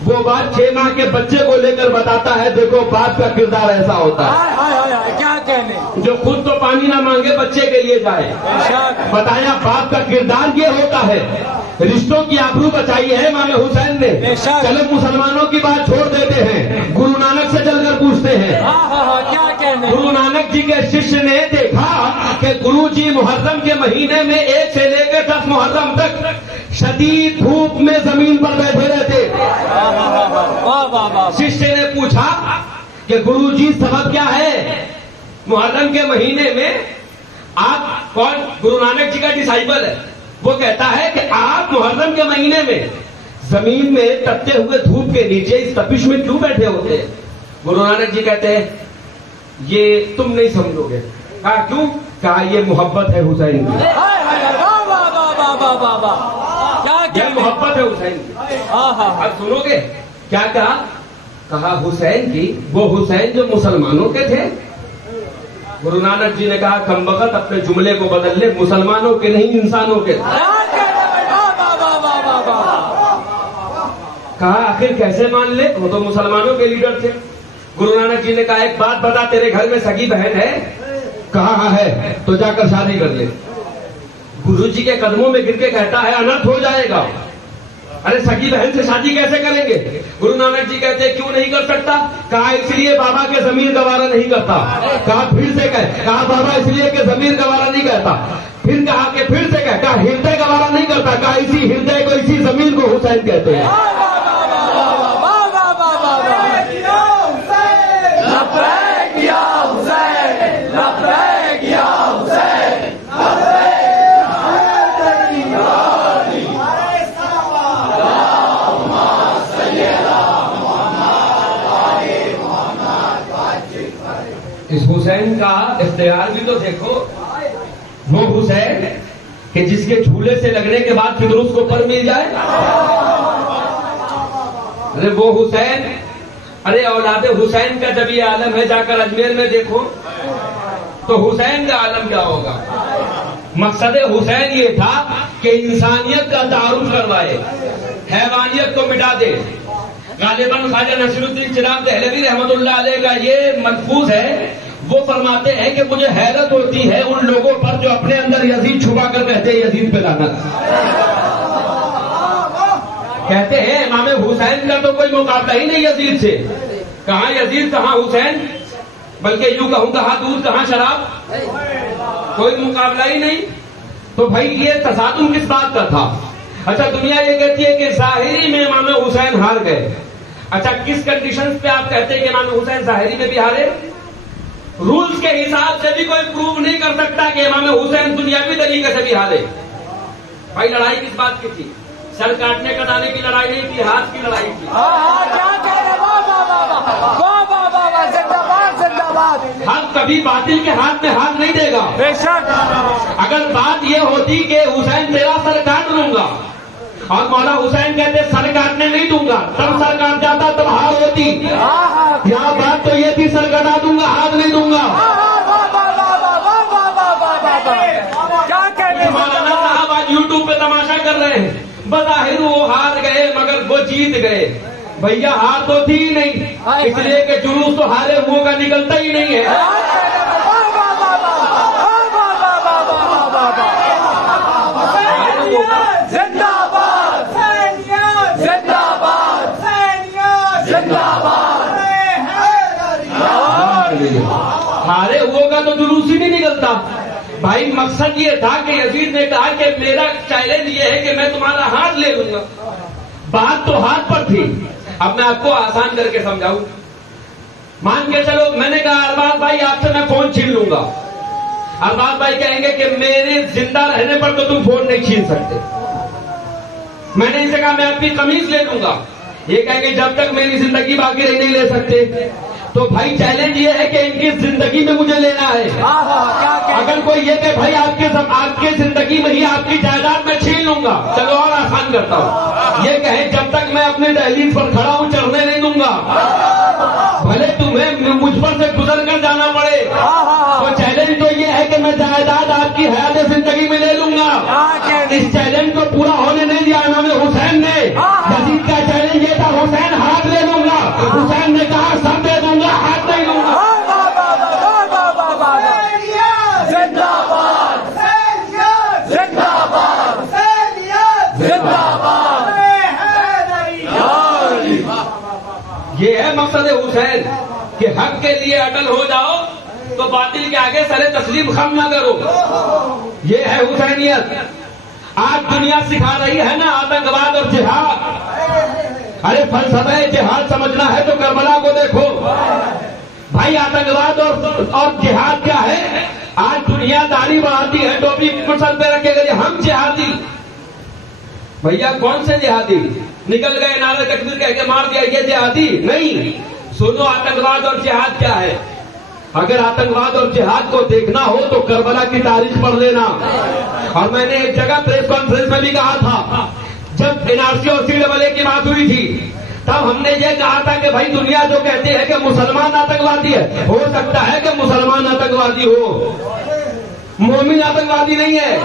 وہ بات 6 ماہ کے بچے کو لے کر بتاتا ہے دیکھو باپ کا کردار ایسا ہوتا ہے. کیا کہنے، جو خود تو پانی نہ مانگے بچے کے لیے جائے. بتایا باپ کا کردار یہ ہوتا ہے. رشتوں کی آبرو بچائی ہے امام حسین نے. چلو مسلمانوں کی بات چھوڑ دیتے ہیں، گرو نانک سے چل کر پوچھتے ہیں. کیا کہنے، گرو نانک جی کے شیشیہ نے دیکھا کہ گرو جی محرم کے مہینے میں 1 سے لے کر 10 محرم تک شدید دھوپ میں زمین پر بیٹھے رہتے. شیشیہ نے پوچھا کہ گرو جی سبب کیا ہے؟ محرم کے مہینے میں آپ کون؟ گرو نانک جی کا ڈسائپل ہے. وہ کہتا ہے کہ آپ محرم کے مہینے میں زمین میں تپتے ہوئے دھوپ کے نیچے اس تپش میں کیوں بیٹھے ہوتے ہیں؟ گرو نانک جی کہتے ہیں یہ تم نہیں سمجھو گے. کہا کیوں؟ کہا یہ محبت ہے حسین کی. یہ محبت ہے حسین کی. اب سنو گے کیا کہا؟ کہا حسین کی، وہ حسین جو مسلمانوں کے تھے. گرو نانک جی نے کہا کم وقت اپنے جملے کو بدل لے، مسلمانوں کے نہیں انسانوں کے. کہا آخر کیسے مان لے، وہ تو مسلمانوں کے لیڈر تھے. گرو نانک جی نے کہا ایک بات بتا، تیرے گھر میں سگی بہن ہے؟ کہا ہاں ہے. تو جا کر شادی کر لے. گرو جی کے قدموں میں گر کے کہتا ہے انرتھ ہو جائے گا. ارے سگی بہن سے شادی کیسے کریں گے؟ گرو نانک جی کہتے کیوں نہیں کر سکتا؟ کہا اس لیے بابا کے ضمیر گوارا نہیں کرتا. کہا پھر سے کہے. کہا بابا اس لیے کہ ضمیر گوارا نہیں کرتا. پھر کہا کہ پھر سے کہے. کہا ہردے گوارا نہیں کرتا. کہا اسی ہردے کو، اسی ضمیر کو حسین کہتے ہیں. اس حسین کا اختیار بھی تو دیکھو. وہ حسین کہ جس کے جھولے سے لگنے کے بعد پھر اس کو پر مل جائے. ارے وہ حسین، ارے اولاد حسین کا جب یہ عالم ہے، جا کر اجمیر میں دیکھو تو حسین کا عالم کیا ہوگا. مقصد حسین یہ تھا کہ انسانیت کا تعارف کروائے، حیوانیت کو مٹا دے. غالباً خواجہ نصیر الدین چراغ دہلوی رحمت اللہ علیہ کا یہ ملفوظ ہے. وہ فرماتے ہیں کہ مجھے حیرت ہوتی ہے ان لوگوں پر جو اپنے اندر یزید چھپا کر کہتے ہیں یزید پہ لعنت. کہتے ہیں امام حسین کا تو کوئی مقابلہ ہی نہیں یزید سے. کہاں یزید کہاں حسین، بلکہ یوں کہوں کہاں دودھ کہاں شراب، کوئی مقابلہ ہی نہیں. تو بھائی یہ تصادم کس بات کا تھا؟ اچھا دنیا یہ کہتی ہے کہ ظاہری میں امام حسین ہار گئے. اچھا کس کنڈیشن پہ آپ کہتے ہیں کہ امام حسین ظاہری میں بھی ہارے؟ رولز کے حساب سے بھی کوئی پروو نہیں کر سکتا کہ امام حسین دنیاوی طریقے سے بھی ہارے. بھائی لڑائی کس بات کی تھی؟ سر کاٹنے کٹانے کی لڑائی نہیں تھی، ہاتھ کی لڑائی تھی. حق کبھی باطل کے ہاتھ میں ہاتھ نہیں دے گا. بے شک. اگر بات یہ ہوتی کہ حسین تیرا سر کاٹ لوں گا اور مولا حسین کہتے سر کاٹنے نہیں دوں گا، تب سر کاٹ جاتا، تب ہار ہوتی. یہاں بات تو یہ تھی سر کٹا دوں گا، ہاتھ نہیں دوں گا. مولانا صاحب آج یوٹیوب پہ تماشا کر رہے ہیں. بظاہر وہ ہار گئے مگر وہ جیت گئے. بھیا ہار تو تھی ہی نہیں، اس لیے کہ جلوس تو ہارے ہوئے کا نکلتا ہی نہیں ہے. ارے وہ کا تو جلوس ہی نہیں نکلتا بھائی. مقصد یہ تھا کہ یزید نے کہا کہ میرا چیلنج یہ ہے کہ میں تمہارا ہاتھ لے لوں گا. بات تو ہاتھ پر تھی. اب میں آپ کو آسان کر کے سمجھاؤں. مان کے چلو میں نے کہا ارباز بھائی آپ سے میں فون چھین لوں گا. ارباز بھائی کہیں گے کہ میرے زندہ رہنے پر تو تم فون نہیں چھین سکتے. میں نے اسے کہا میں آپ کی قمیض لے لوں گا. یہ کہیں گے جب تک میری زندگی باقی رہی نہیں لے سکتے. تو بھائی چیلنج یہ ہے کہ ان کی زندگی میں مجھے لینا ہے. اگر کوئی یہ کہ بھائی آپ کی زندگی میں ہی آپ کی جائیداد میں چھین لوں گا, چلو اور آسان کرتا ہوں. یہ کہیں جب تک میں اپنی دہلیز پر کھڑا ہوں چڑھنے نہیں دوں گا, بھلے تمہیں مجھ پر سے گزر کر جانا پڑے. تو چیلنج تو یہ ہے کہ میں جائیداد آپ کی حیات زندگی میں لے لوں گا. اس چیلنج کو پورا ہونے نہیں دیا امام حسین نے. یزید کا چیلنج یہ تھا حسین ہاتھ لے لوں گا. حسین نے کہا سب دے دوں گا, ہاتھ نہیں لوں گا. یہ ہے مقصد حسین کہ حق کے لیے اٹل ہو جاؤ تو باطل کے آگے سر تسلیم خم نہ کرو. یہ ہے حسینیت. آج دنیا سکھا رہی ہے نا آتنکواد اور جہاد. ارے فلسفہ جہاد سمجھنا ہے تو کربلا کو دیکھو بھائی. آتنکواد اور جہاد کیا ہے؟ آج دنیا داڑھی بڑھاتی ہے, ٹوپی سر پہ رکھے گئے ہم جہادی. بھیا کون سے جہادی؟ نکل گئے نعرہ تکبیر کہہ کے مار دیا یہ جہادی نہیں. سنو آتنکواد اور جہاد کیا ہے. اگر آتنکواد اور جہاد کو دیکھنا ہو تو کربلا کی تاریخ پڑھ لینا. اور میں نے ایک جگہ پریس کانفرنس میں بھی کہا تھا جب NRC اور CAA کی بات ہوئی تھی تب ہم نے یہ کہا تھا کہ بھائی دنیا جو کہتی ہے کہ مسلمان آتنکوادی ہے, ہو سکتا ہے کہ مسلمان آتنکوادی ہو, مومن آتنکوادی نہیں ہے.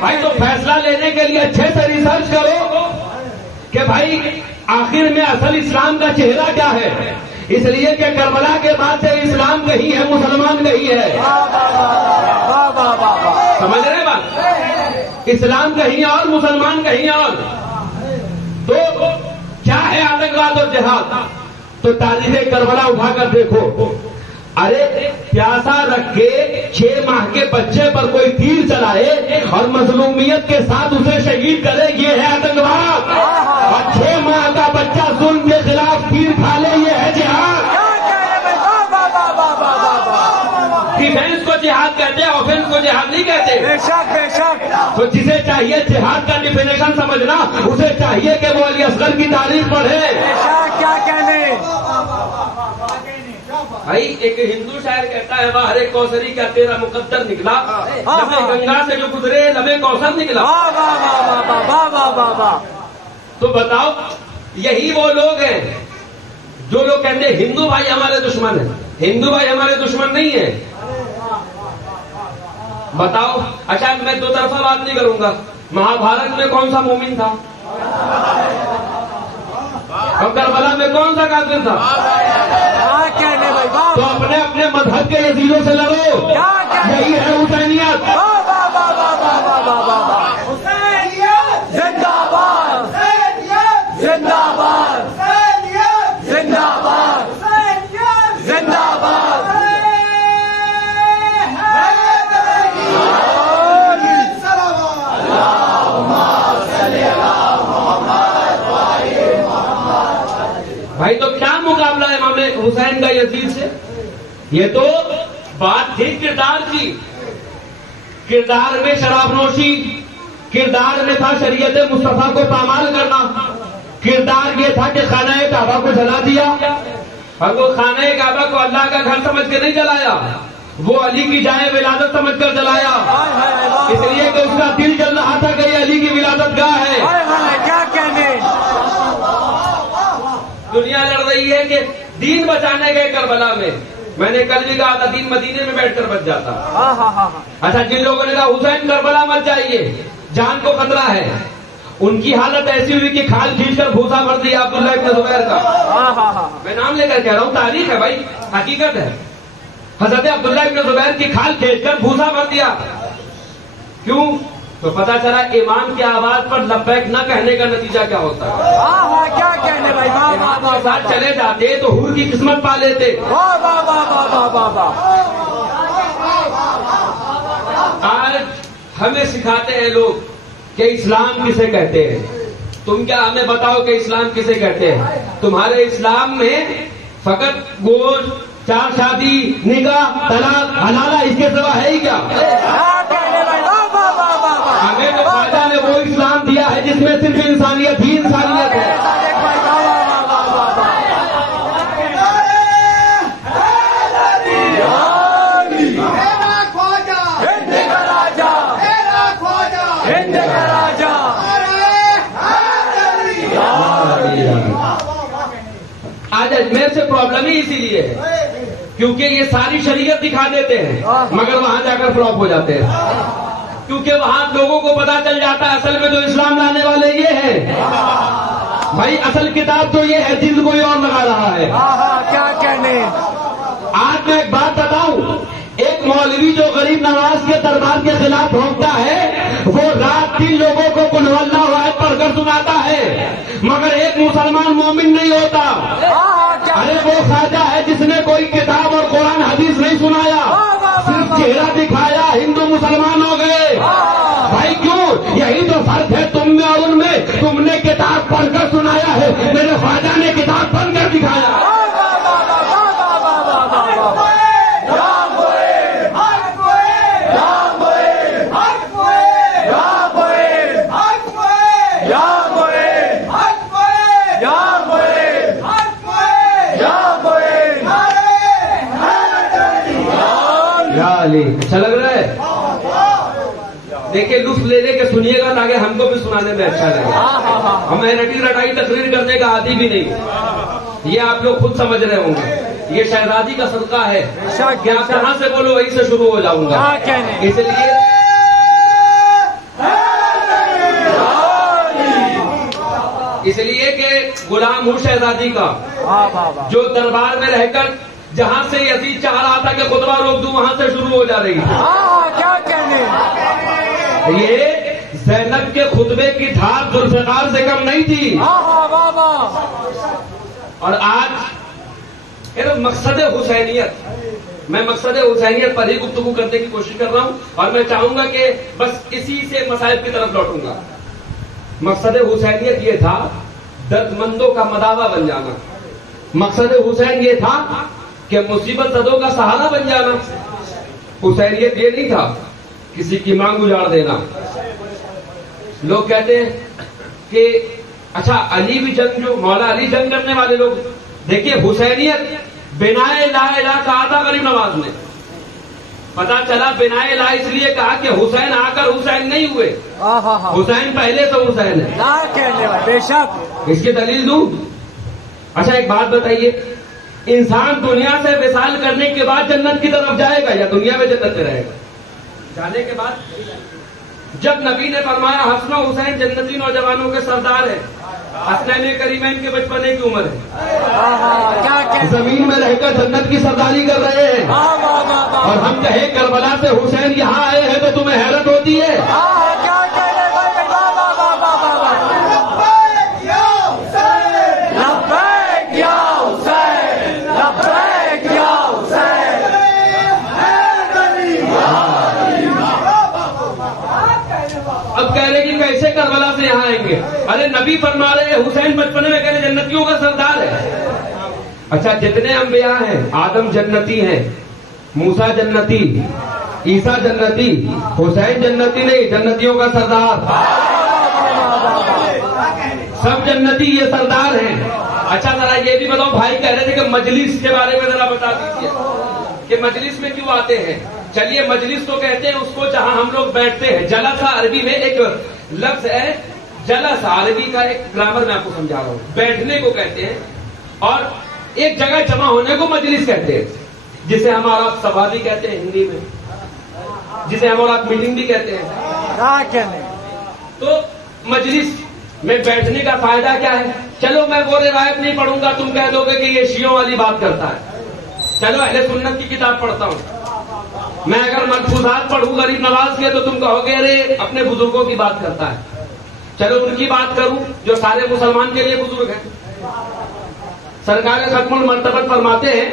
بھائی تو فیصلہ لینے کے لیے اچھے سے ریسرچ کرو کہ بھائی آخر میں اصل اسلام کا چہرہ کیا ہے. اس لیے کہ کربلا کے بعد سے اسلام کہیں ہے, مسلمان کہیں ہے. سمجھ رہے بات؟ اسلام کہیں اور مسلمان کہیں اور. تو کیا ہے آتنکواد اور جہاد؟ تو تاریخ کربلا اٹھا کر دیکھو. ارے پیاسا رکھ کے 6 ماہ کے بچے پر کوئی تیر چلائے اور مظلومیت کے ساتھ اسے شہید کرے, یہ ہے آتنکواد. اور 6 ماہ کا بچہ ظلم کے خلاف تیر کھا لے, یہ ہے جہاد. ڈیفینس کو جہاد کہتے ہیں, آفینس کو جہاد نہیں کہتے. بے شک بے شک. تو جسے چاہیے جہاد کا ڈیفینیشن سمجھنا, اسے چاہیے کہ وہ علی اصغر کی تاریخ پڑھے. بے شک. کیا کہنے بھائی ایک ہندو شاعر کہتا ہے واہ رے کوثری کیا تیرا مقدر نکلا, لبے گنگا سے جو گزرے لبے کوثر نکلا. تو بتاؤ یہی وہ لوگ ہیں جو لوگ کہتے ہیں ہندو بھائی ہمارے دشمن ہیں. ہندو بھائی ہمارے دشمن نہیں ہیں. بتاؤ. اچھا میں دو طرفہ بات نہیں کروں گا. مہا بھارت میں کون سا مومن تھا اور کربلا میں کون سا کافر تھا؟ تو اپنے اپنے مذہب کے یزیدوں سے لڑو, یہی ہے حسینیت. زندہ باد زندہ باد زندہ باد زندہ باد. بھائی تو کیا مقابلہ ہے امام حسین کا یزید سے؟ یہ تو بات تھی کردار کی. کردار میں شراب نوشی, کردار میں تھا شریعت مصطفیٰ کو پامال کرنا, کردار یہ تھا کہ خانہ کعبہ کو جلا دیا. اور وہ خانہ کعبہ کو اللہ کا گھر سمجھ کے نہیں جلایا, وہ علی کی جائے ولادت سمجھ کر جلایا. اس لیے کہ اس کا دل جل رہا تھا کہ یہ علی کی ولادت گاہ ہے. کیا کہنے. دنیا لڑ رہی ہے کہ دین بچانے گئے کربلا میں. میں نے کل بھی کہا تھا دین مدینے میں بیٹھ کر بچ جاتا. اچھا جن لوگوں نے کہا حسین کربلا مت جائیے, جان کو خطرہ ہے, ان کی حالت ایسی ہوئی کہ کھال کھینچ کر بھوسا بھر دیا عبداللہ ابن زبیر کا. میں نام لے کر کہہ رہا ہوں, تاریخ ہے بھائی, حقیقت ہے. حضرت عبداللہ ابن زبیر کی کھال کھینچ کر بھوسا بھر دیا. کیوں؟ تو پتا چلا امام کی آواز پر لبیک نہ کہنے کا نتیجہ کیا ہوتا ہے. کیا کہنے بھائی, امام کے ساتھ چلے جاتے تو حور کی قسمت پا لیتے. آج ہمیں سکھاتے ہیں لوگ کہ اسلام کسے کہتے ہیں. تم کیا ہمیں بتاؤ کہ اسلام کسے کہتے ہیں. تمہارے اسلام میں فقط گوشت, چار شادی, نکاح, طلاق, حلالہ, اس کے سوا ہے ہی کیا؟ ہمیں تو خواجہ نے وہ اسلام دیا ہے جس میں صرف انسانیت ہی انسانیت ہے. آج اجمیر سے پرابلم ہی اسی لیے ہے کیونکہ یہ ساری شریعت دکھا دیتے ہیں مگر وہاں جا کر فلاپ ہو جاتے ہیں, کیونکہ وہاں لوگوں کو پتا چل جاتا ہے اصل میں تو اسلام لانے والے یہ ہیں. بھائی اصل کتاب تو یہ ہے, جلد کوئی اور لگا رہا ہے. کیا کہنے. آج میں ایک بات بتاؤں, ایک مولوی جو غریب نواز کے دربار کے خلاف بھونکتا ہے وہ رات 3 لوگوں کو قل هو اللہ احد پڑھ کر سناتا ہے مگر ایک مسلمان مومن نہیں ہوتا. ارے وہ خواجہ ہے جس نے کوئی کتاب اور قرآن حدیث نہیں سنایا, صرف چہرہ دکھایا, ہندو مسلمان ہو گئے. بھائی کیوں؟ یہی تو فرق ہے تم میں اور ان میں. تم نے کتاب پڑھ کر سنایا ہے, میرے خواجہ نے کتاب پڑھ کر دکھایا. اچھا لگ رہا ہے؟ دیکھیے لطف لے لے کے سنیے گا تاکہ ہم کو بھی سنانے میں اچھا لگے. ہمیں رٹی رٹائی تقریر کرنے کا عادی بھی نہیں, یہ آپ لوگ خود سمجھ رہے ہوں گے. یہ شہزادی کا صدقہ ہے کہ آپ جہاں سے بولو وہیں سے شروع ہو جاؤں گا. اس لیے کہ غلام ہوں شہزادی کا, جو دربار میں رہ کر جہاں سے یزید چاہ رہا تھا کہ خطبہ روک دوں وہاں سے شروع ہو جا رہی تھی. کیا کہنے. یہ زینب کے خطبے کی دھار ذوالفقار سے کم نہیں تھی. اور آج مقصد حسینیت, میں مقصد حسینیت پر ہی گفتگو کرنے کی کوشش کر رہا ہوں اور میں چاہوں گا کہ بس اسی سے مسائل کی طرف لوٹوں گا. مقصد حسینیت یہ تھا درد مندوں کا مداوا بن جانا. مقصد حسین یہ تھا کہ مصیبت زدوں کا سہارا بن جانا. حسینیت یہ نہیں تھا کسی کی مانگ اجاڑ دینا. لوگ کہتے ہیں کہ اچھا علی بھی جنگ, جو مولا علی جنگ کرنے والے لوگ, دیکھیے حسینیت بنا لا الہ کہا تھا غریب نواز نے. پتا چلا بنا لا اس لیے کہا کہ حسین آ کر حسین نہیں ہوئے, حسین پہلے سے حسین ہے. بے شک. اس کی دلیل دوں. اچھا ایک بات بتائیے, انسان دنیا سے وصال کرنے کے بعد جنت کی طرف جائے گا یا دنیا میں جنت میں رہے گا؟ جانے کے بعد جب نبی نے فرمایا حسن و حسین جنتی نوجوانوں کے سردار ہیں, حسنین کریمین کے بچپنے کی عمر ہے, زمین میں رہ کر جنت کی سرداری کر رہے ہیں, اور ہم کہیں کربلا سے حسین یہاں آئے ہیں تو تمہیں حیرت ہوتی ہے. اب کہہ رہے کہ کیسے کربلا سے یہاں آئیں گے؟ ارے نبی فرما رہے ہیں حسین بچپنے میں کہہ رہے جنتیوں کا سردار ہے. اچھا جتنے انبیاء ہیں, آدم جنتی ہیں, موسیٰ جنتی, عیسیٰ جنتی, حسین جنتی نہیں, جنتیوں کا سردار. سب جنتی, یہ سردار ہیں. اچھا ذرا یہ بھی بتاؤ, بھائی کہہ رہے تھے کہ مجلس کے بارے میں ذرا بتا دیجیے کہ مجلس میں کیوں آتے ہیں. چلیے مجلس تو کہتے ہیں اس کو جہاں ہم لوگ بیٹھتے ہیں. جلسہ عربی میں ایک لفظ ہے, جلسہ عربی کا ایک گرامر میں آپ کو سمجھا رہا ہوں. بیٹھنے کو کہتے ہیں اور ایک جگہ جمع ہونے کو مجلس کہتے ہیں, جسے ہم اور آپ سبھا بھی کہتے ہیں ہندی میں, جسے ہم اور آپ میٹنگ بھی کہتے ہیں. تو مجلس میں بیٹھنے کا فائدہ کیا ہے؟ چلو میں وہ روایت نہیں پڑھوں گا, تم کہہ دو گے کہ یہ شیعوں والی بات کرتا ہے. چلو اہل سنت کی کتاب پڑھتا ہوں. میں اگر ملفوظات پڑھوں غریب نواز کے تو تم کہو گے ارے اپنے بزرگوں کی بات کرتا ہے. چلو ان کی بات کروں جو سارے مسلمان کے لیے بزرگ ہیں. سرکار ختم المرتبت فرماتے ہیں.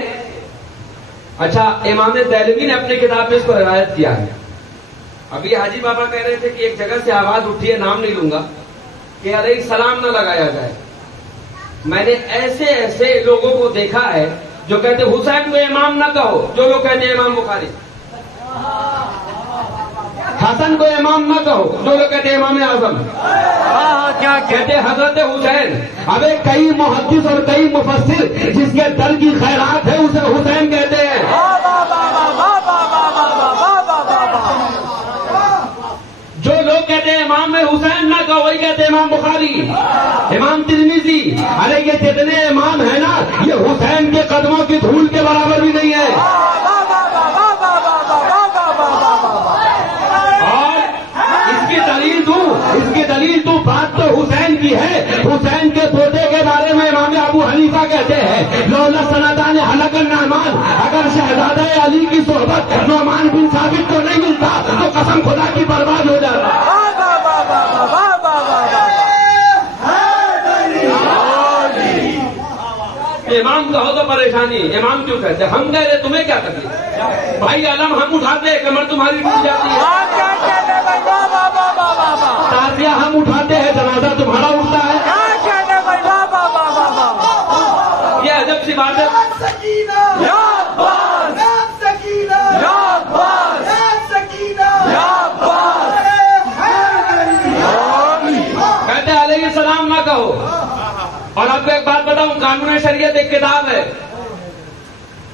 اچھا امام دہلوی نے اپنی کتاب میں اس کو روایت کیا ہے. ابھی حاجی بابا کہہ رہے تھے کہ ایک جگہ سے آواز اٹھی ہے, نام نہیں لوں گا, کہ علیہ السلام نہ لگایا جائے. میں نے ایسے ایسے لوگوں کو دیکھا ہے جو کہتے حسین کو امام نہ کہو, جو لوگ کہتے ہیں امام بخاری. حسن کو امام نہ کہو, جو لوگ کہتے ہیں امام اعظم. کیا کہتے حضرت حسین. ابے کئی محدث اور کئی مفسر جس کے در کی خیرات ہے اسے حسین کہتے ہیں. جو لوگ کہتے ہیں امام میں حسین نہ کہو وہی کہتے ہیں امام بخاری, امام ترمذی. ارے یہ جتنے امام ہیں نا یہ حسین کے قدموں کی دھول کے برابر بھی نہیں ہے. اور اس کی دلیل تو بات تو حسین کی ہے. حسین کے پوتے کے بارے میں امام ابو حنیفہ کہتے ہیں لولا سندان حلق النعمان, اگر شہزادہ علی کی صحبت نعمان بن ثابت کو نہیں ملتا تو قسم خدا کی برباد ہو جاتا. امام کہو تو پریشانی, امام کیوں کہتے؟ ہم کہہ رہے تمہیں کیا کرتے بھائی؟ علم ہم اٹھاتے کمر تمہاری ٹوٹ جاتی ہے. تازیہ ہم اٹھاتے ہیں جنازہ تمہارا اٹھتا ہے. یہ عجب سی بات ہے. کہتے علیہ السلام نہ کہو. اور آپ کو ایک بات بتاؤں, قانون شریعت ایک کتاب ہے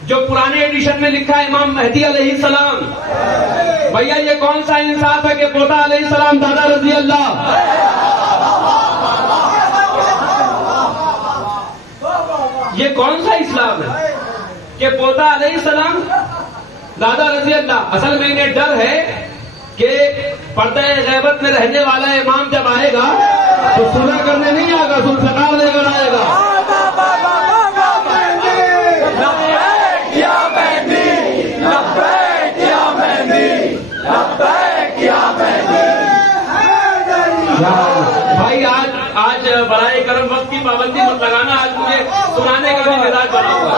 جو پرانے ایڈیشن میں لکھا ہے امام مہدی علیہ السلام. بھیا یہ کون سا انصاف ہے کہ پوتا علیہ السلام دادا رضی اللہ, یہ کون سا اسلام ہے کہ پوتا علیہ السلام دادا رضی اللہ؟ اصل میں انہیں ڈر ہے کہ پردہ غیبت میں رہنے والا امام جب آئے گا تو صلح کرنے نہیں آئے گا, ذوالفقار لے کر آئے گا. بھائی آج برائے کرم وقت کی پابندی مت لگانا, آج مجھے سنانے کا بھی مزاج بنا ہوا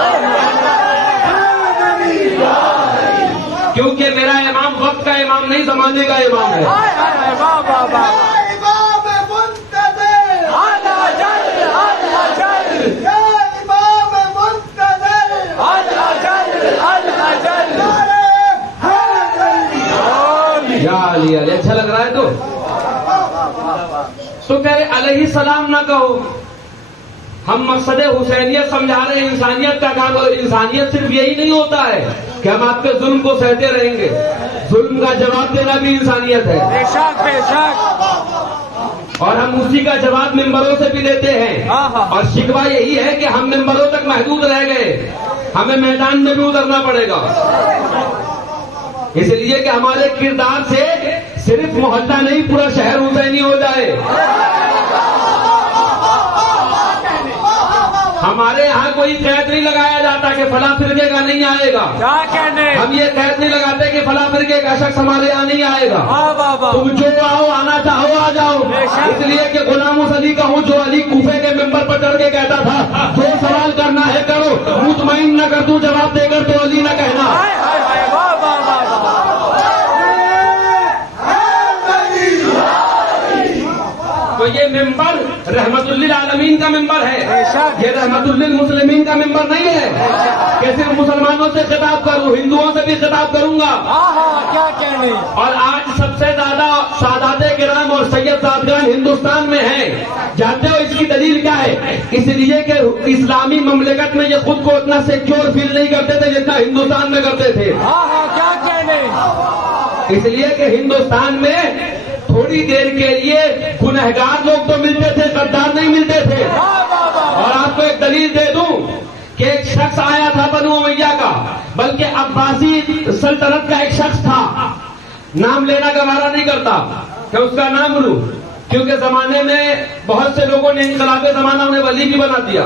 کیونکہ میرا امام وقت کا امام نہیں زمانے کا امام ہے. اچھا لگ رہا ہے تو کہہ رہے علیہ السلام نہ کہو. ہم مقصد حسینیت سمجھا رہے ہیں, انسانیت کا کام. انسانیت صرف یہی نہیں ہوتا ہے کہ ہم آپ کے ظلم کو سہتے رہیں گے, ظلم کا جواب دینا بھی انسانیت ہے. بے شک بے شک. اور ہم اسی کا جواب ممبروں سے بھی دیتے ہیں. اور شکوہ یہی ہے کہ ہم ممبروں تک محدود رہ گئے, ہمیں میدان میں بھی اترنا پڑے گا. اس لیے کہ ہمارے کردار سے صرف محلہ نہیں پورا شہر حسینی ہو جائے. ہمارے یہاں کوئی قید نہیں لگایا جاتا کہ فلاں فرقے کا نہیں آئے گا. ہم یہ قید نہیں لگاتے کہ فلاں فرقے کا شخص ہمارے یہاں نہیں آئے گا. تم جو آؤ, آنا چاہو آ جاؤ. اس لیے کہ غلام علی کا ہوں جو علی کوفے کے ممبر پر چڑھ کے کہتا تھا جو سوال کرنا ہے کرو, مطمئن نہ کر دوں جواب دے کر تو علی نہ کہنا. تو یہ ممبر رحمت للعالمین کا ممبر ہے, یہ رحمت للمسلمین کا ممبر نہیں ہے کہ صرف مسلمانوں سے خطاب کروں, ہندوؤں سے بھی خطاب کروں گا. کیا کہنے. اور آج سب سے زیادہ سادات کرام اور سید صاحبان ہندوستان میں ہیں. جانتے ہو اس کی دلیل کیا ہے؟ اس لیے کہ اسلامی مملکت میں یہ خود کو اتنا سیکیور فیل نہیں کرتے تھے جتنا ہندوستان میں کرتے تھے. کیا کہنے. اس لیے کہ ہندوستان میں تھوڑی دیر کے لیے گنہگار لوگ تو ملتے تھے, غدار نہیں ملتے تھے. اور آپ کو ایک دلیل دے دوں کہ ایک شخص آیا تھا بنو امیہ کا, بلکہ عباسی سلطنت کا ایک شخص تھا, نام لینا گوارا نہیں کرتا کہ اس کا نام لوں, کیونکہ زمانے میں بہت سے لوگوں نے انقلاب زمانہ انہیں ولی بھی بنا دیا.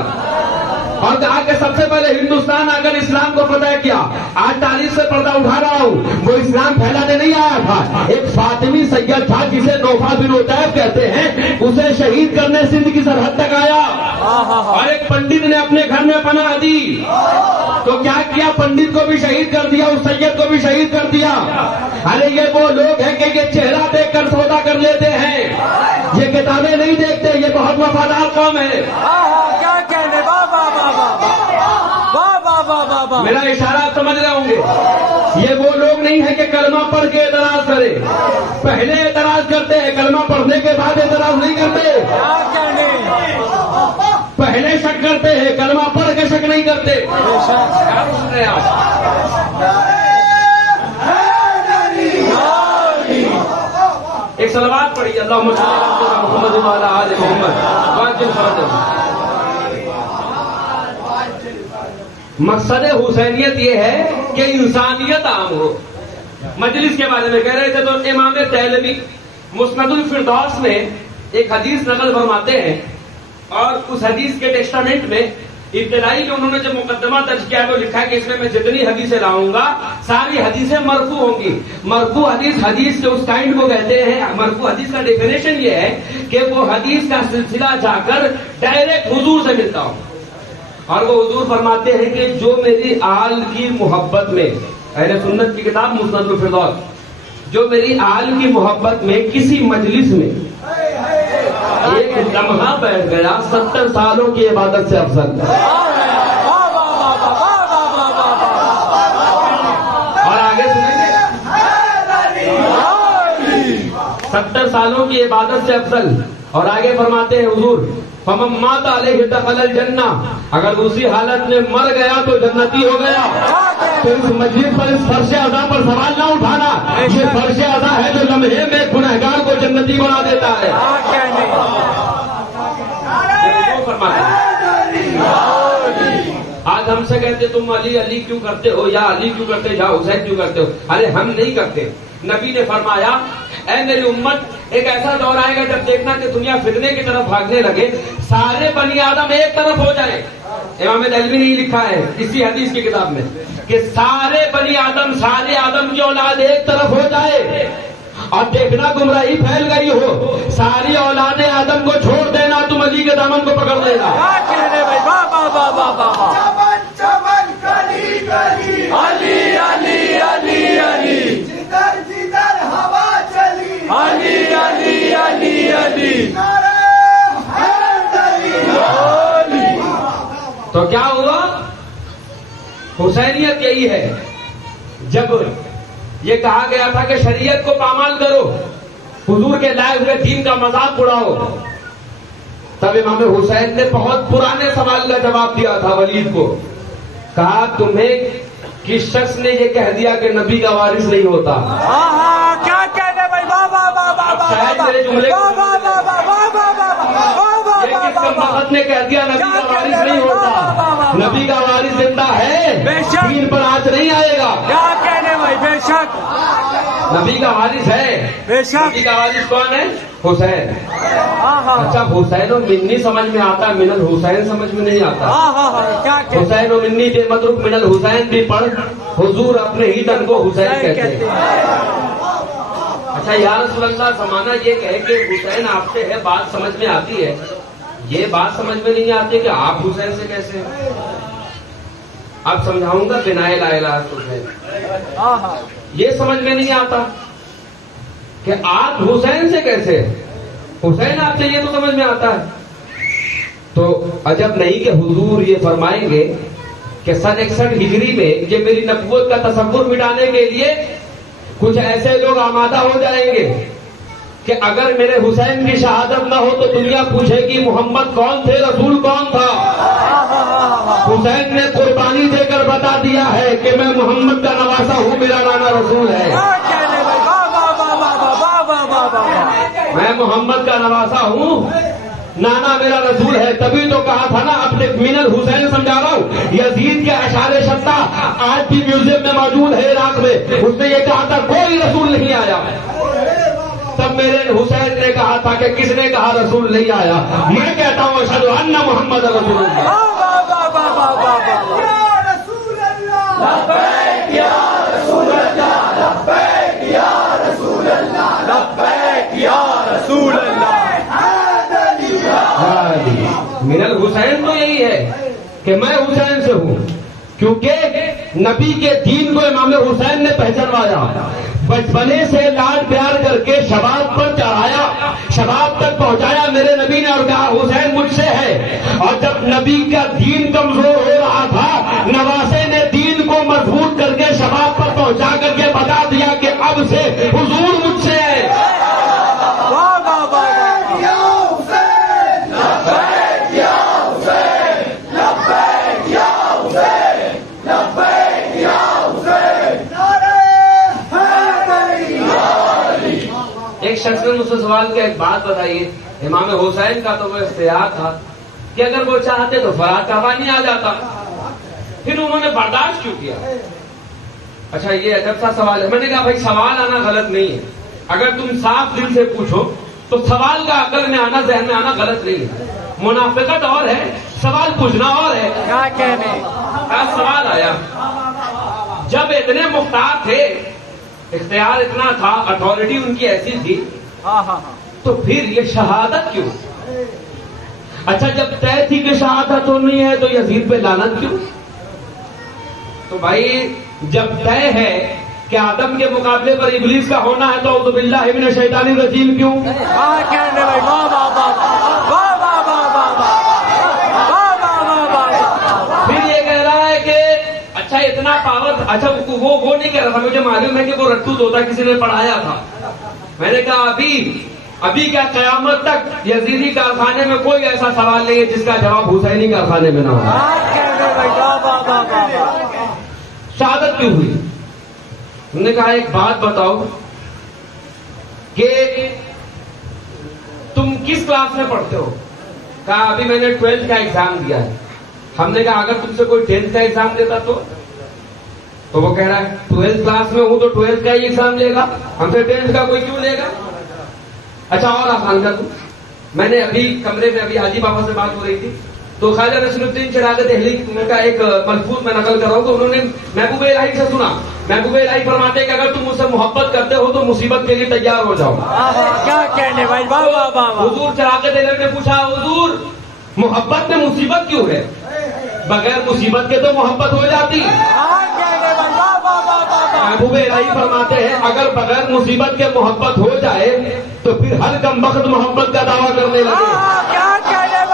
اور کہا کہ سب سے پہلے ہندوستان اگر اسلام کو فتح کیا، آج تاریخ سے پردہ اٹھا رہا ہوں، وہ اسلام پھیلانے نہیں آیا تھا، ایک فاطمی سید تھا جسے نوفا بن عتیب کہتے ہیں، اسے شہید کرنے سندھ کی سرحد تک آیا، اور ایک پنڈت نے اپنے گھر میں پناہ دی، تو کیا کیا؟ پنڈت کو بھی شہید کر دیا، اس سید کو بھی شہید کر دیا۔ ارے یہ وہ لوگ ہیں کہ یہ چہرہ دیکھ کر سودا کر لیتے ہیں، یہ کتابیں نہیں دیکھتے، یہ بہت وفادار قوم ہے۔ کیا کہنے، واہ واہ واہ واہ واہ واہ واہ واہ واہ۔ میرا اشارہ آپ سمجھ رہے ہوں گے، یہ وہ لوگ نہیں ہے کہ کلمہ پڑھ کے اعتراض کرے، پہلے اعتراض کرتے ہیں، کلمہ پڑھنے کے بعد اعتراض نہیں کرتے، کیا کہنے، پہلے شک کرتے ہیں، کلمہ پڑھ کے شک نہیں کرتے۔ کیا سن رہے ہیں آپ؟ ایک صلوات پڑھی، اللہم صل علی محمد وعلی آل محمد۔ مقصد حسینیت یہ ہے کہ انسانیت عام ہو۔ مجلس کے بارے میں کہہ رہے تھے تو امام دہلوی مسند الفردوس میں ایک حدیث نقل فرماتے ہیں، اور اس حدیث کے ٹیسٹامنٹ میں ابتدائی جو انہوں نے جب مقدمہ درج کیا ہے وہ لکھا ہے کہ اس میں جتنی حدیثیں لاؤں گا ساری حدیثیں مرفوع ہوں گی۔ مرفوع حدیث کے اس کائنڈ کو کہتے ہیں، مرفوع حدیث کا ڈیفینیشن یہ ہے کہ وہ حدیث کا سلسلہ جا کر ڈائریکٹ حضور سے ملتا ہوں، اور وہ حضور فرماتے ہیں کہ جو میری آل کی محبت میں، اہل سنت کی کتاب مسند الفردوس، جو میری آل کی محبت میں کسی مجلس میں ایک لمحہ بیٹھ گیا 70 سالوں کی عبادت سے افضل ہے۔ اور آگے سنیں گے، 70 سالوں کی عبادت سے افضل، اور آگے فرماتے ہیں حضور فمن مات علیہ دخل الجنہ، اگر اسی حالت میں مر گیا تو جنتی ہو گیا۔ تو اس مجلس پر اس فرش ادا پر سوال نہ اٹھانا، یہ فرش ادا ہے جو لمحے میں گنہگار کو جنتی بنا دیتا ہے۔ آج ہم سے کہتے تم علی علی کیوں کرتے ہو، یا علی کیوں کرتے، یا حسین کیوں کرتے ہو؟ ارے ہم نہیں کرتے، نبی نے فرمایا اے میری امت ایک ایسا دور آئے گا جب دیکھنا کہ دنیا فتنے کی طرف بھاگنے لگے، سارے بنی آدم ایک طرف ہو جائے۔ امام دہلوی نے یہ لکھا ہے اسی حدیث کی کتاب میں کہ سارے بنی آدم، سارے آدم کی اولاد ایک طرف ہو جائے، اور دیکھنا گمراہی پھیل گئی ہو، ساری اولاد آدم کو چھوڑ دینا، تم علی کے دامن کو پکڑ لینا۔ علی علی علی علی علی علی علی علی۔ تو کیا ہوا؟ حسینیت یہی ہے، جب یہ کہا گیا تھا کہ شریعت کو پامال کرو، حضور کے لائے ہوئے دین کا مذاق اڑاؤ، تب امام حسین نے بہت پرانے سوال کا جواب دیا تھا ولید کو، کہا تمہیں کس شخص نے یہ کہہ دیا کہ نبی کا وارث نہیں ہوتا؟ کیا کہنے بھائی، واہ واہ واہ واہ شاید میرے جملے محمد نے کہہ دیا نبی کا وارث نہیں ہوتا، نبی کا وارث زندہ ہے، دین پر آنچ نہیں آئے گا۔ کیا کہنے بھائی، بے شک نبی کا وارث ہے، بے شک۔ نبی کا وارث کون ہے؟ حسین۔ اچھا حسین و منی سمجھ میں آتا، من الحسین سمجھ میں نہیں آتا۔ حسین و منی بے متروک من الحسین بھی پڑھ، حضور اپنے ہی تن کو حسین کہتے ہیں۔ اچھا یا رسول اللہ زمانہ یہ کہے کہ حسین آپ سے ہے، بات سمجھ میں آتی ہے، یہ بات سمجھ میں نہیں آتی کہ آپ حسین سے کیسے ہیں؟ اب سمجھاؤں گا بنا لا الہ الا اللہ، یہ سمجھ میں نہیں آتا کہ آپ حسین سے کیسے، حسین آپ سے یہ تو سمجھ میں آتا ہے۔ تو عجب نہیں کہ حضور یہ فرمائیں گے کہ سن 61 ہجری میں یہ میری نبوت کا تصور مٹانے کے لیے کچھ ایسے لوگ آمادہ ہو جائیں گے کہ اگر میرے حسین کی شہادت نہ ہو تو دنیا پوچھے گی محمد کون تھے، رسول کون تھا۔ حسین نے قربانی دے کر بتا دیا ہے کہ میں محمد کا نواسا ہوں، میرا نانا رسول ہے، میں محمد کا نواسا ہوں، نانا میرا رسول ہے۔ تبھی تو کہا تھا نا، اپنے من الحسین سمجھا رہا ہوں، یزید کے اشعار شتا آج بھی میوزیم میں موجود ہے عراق میں، اس نے یہ کہا تھا کوئی رسول نہیں آیا، تب میرے حسین نے کہا تھا کہ کس نے کہا رسول نہیں آیا؟ میں کہتا ہوں اشہد ان محمد رسول اللہ۔ واہ واہ واہ لبیک یا رسول اللہ، لبیک یا رسول اللہ، لبیک یا رسول اللہ۔ من الحسین تو یہی ہے کہ میں حسین سے ہوں، کیونکہ نبی کے دین کو امام حسین نے پہچانوایا، بچپنے سے لاڈ پیار کر کے شباب پر چڑھایا، شباب تک پہنچایا میرے نبی نے، اور کہا حسین مجھ سے ہے۔ اور جب نبی کا دین کمزور ہو رہا تھا، نواسے نے دین کو مضبوط کر کے شباب پر پہنچا کر کے بتا دیا کہ اب سے حضور مجھ سے ہے۔ واہ واہ واہ ایک شخص نے مجھ سے سوال کیا، ایک بات بتائیے، امام حسین کا تو وہ اختیار تھا کہ اگر وہ چاہتے تو فرات کا پانی آ جاتا، پھر انہوں نے برداشت کیوں کیا؟ اچھا یہ عجب سا سوال ہے۔ میں نے کہا بھائی سوال آنا غلط نہیں ہے، اگر تم صاف دل سے پوچھو تو سوال کا عقل میں آنا، ذہن میں آنا غلط نہیں ہے۔ منافقت اور ہے، سوال پوچھنا اور ہے۔ کیا کہنے، سوال آیا جب اتنے مختار تھے، اختیار اتنا تھا، اتھارٹی ان کی ایسی تھی، ہاں ہاں تو پھر یہ شہادت کیوں؟ اچھا جب طے تھی کہ شہادت ہونی ہے تو یزید پہ لعنت کیوں؟ تو بھائی جب طے ہے کہ آدم کے مقابلے پر ابلیس کا ہونا ہے تو اعوذ باللہ من الشیطان الرجیم کیوں؟ کیا کہنے بھائی، واہ واہ واہ واہ واہ واہ واہ واہ واہ واہ۔ پھر یہ کہہ رہا ہے کہ اچھا اتنا پاور، اچھا وہ نہیں کہہ رہا تھا، مجھے معلوم ہے کہ وہ رٹو طوطا کسی نے پڑھایا تھا۔ میں نے کہا ابھی کیا قیامت تک یزیدی کارخانے میں کوئی ایسا سوال نہیں ہے جس کا جواب حسینی کارخانے میں نہ ہو۔ شہادت کیوں ہوئی؟ انہوں نے کہا ایک بات بتاؤ کہ تم کس کلاس میں پڑھتے ہو؟ کہا ابھی میں نے 12th کا ایگزام دیا ہے۔ ہم نے کہا اگر تم سے کوئی 10th کا ایگزام دیتا تو وہ کہہ رہا ہے 12th کلاس میں ہوں تو 12th کا ہی ایگزام لے گا، ہم سے 10th کا کوئی کیوں لے گا؟ اچھا اور آسان کر دوں، میں نے ابھی کمرے میں ابھی حاجی بابا سے بات ہو رہی تھی تو خواجہ نصیر الدین چراغ دہلی کا ایک ملفوظ میں نقل کر رہا ہوں کہ انہوں نے محبوب الہی سے سنا، محبوب الہی فرماتے ہیں کہ اگر تم مجھ سے محبت کرتے ہو تو مصیبت کے لیے تیار ہو جاؤ۔ کیا کہنے بھائی، واہ واہ واہ۔ حضور چراغ دہلی نے پوچھا حضور محبت میں مصیبت کیوں ہے؟ بغیر مصیبت کے تو محبت ہو جاتی۔ محبوب الہی فرماتے ہیں اگر بغیر مصیبت کے محبت ہو جائے تو پھر ہر کم وقت محبت کا دعویٰ کرنے لگے،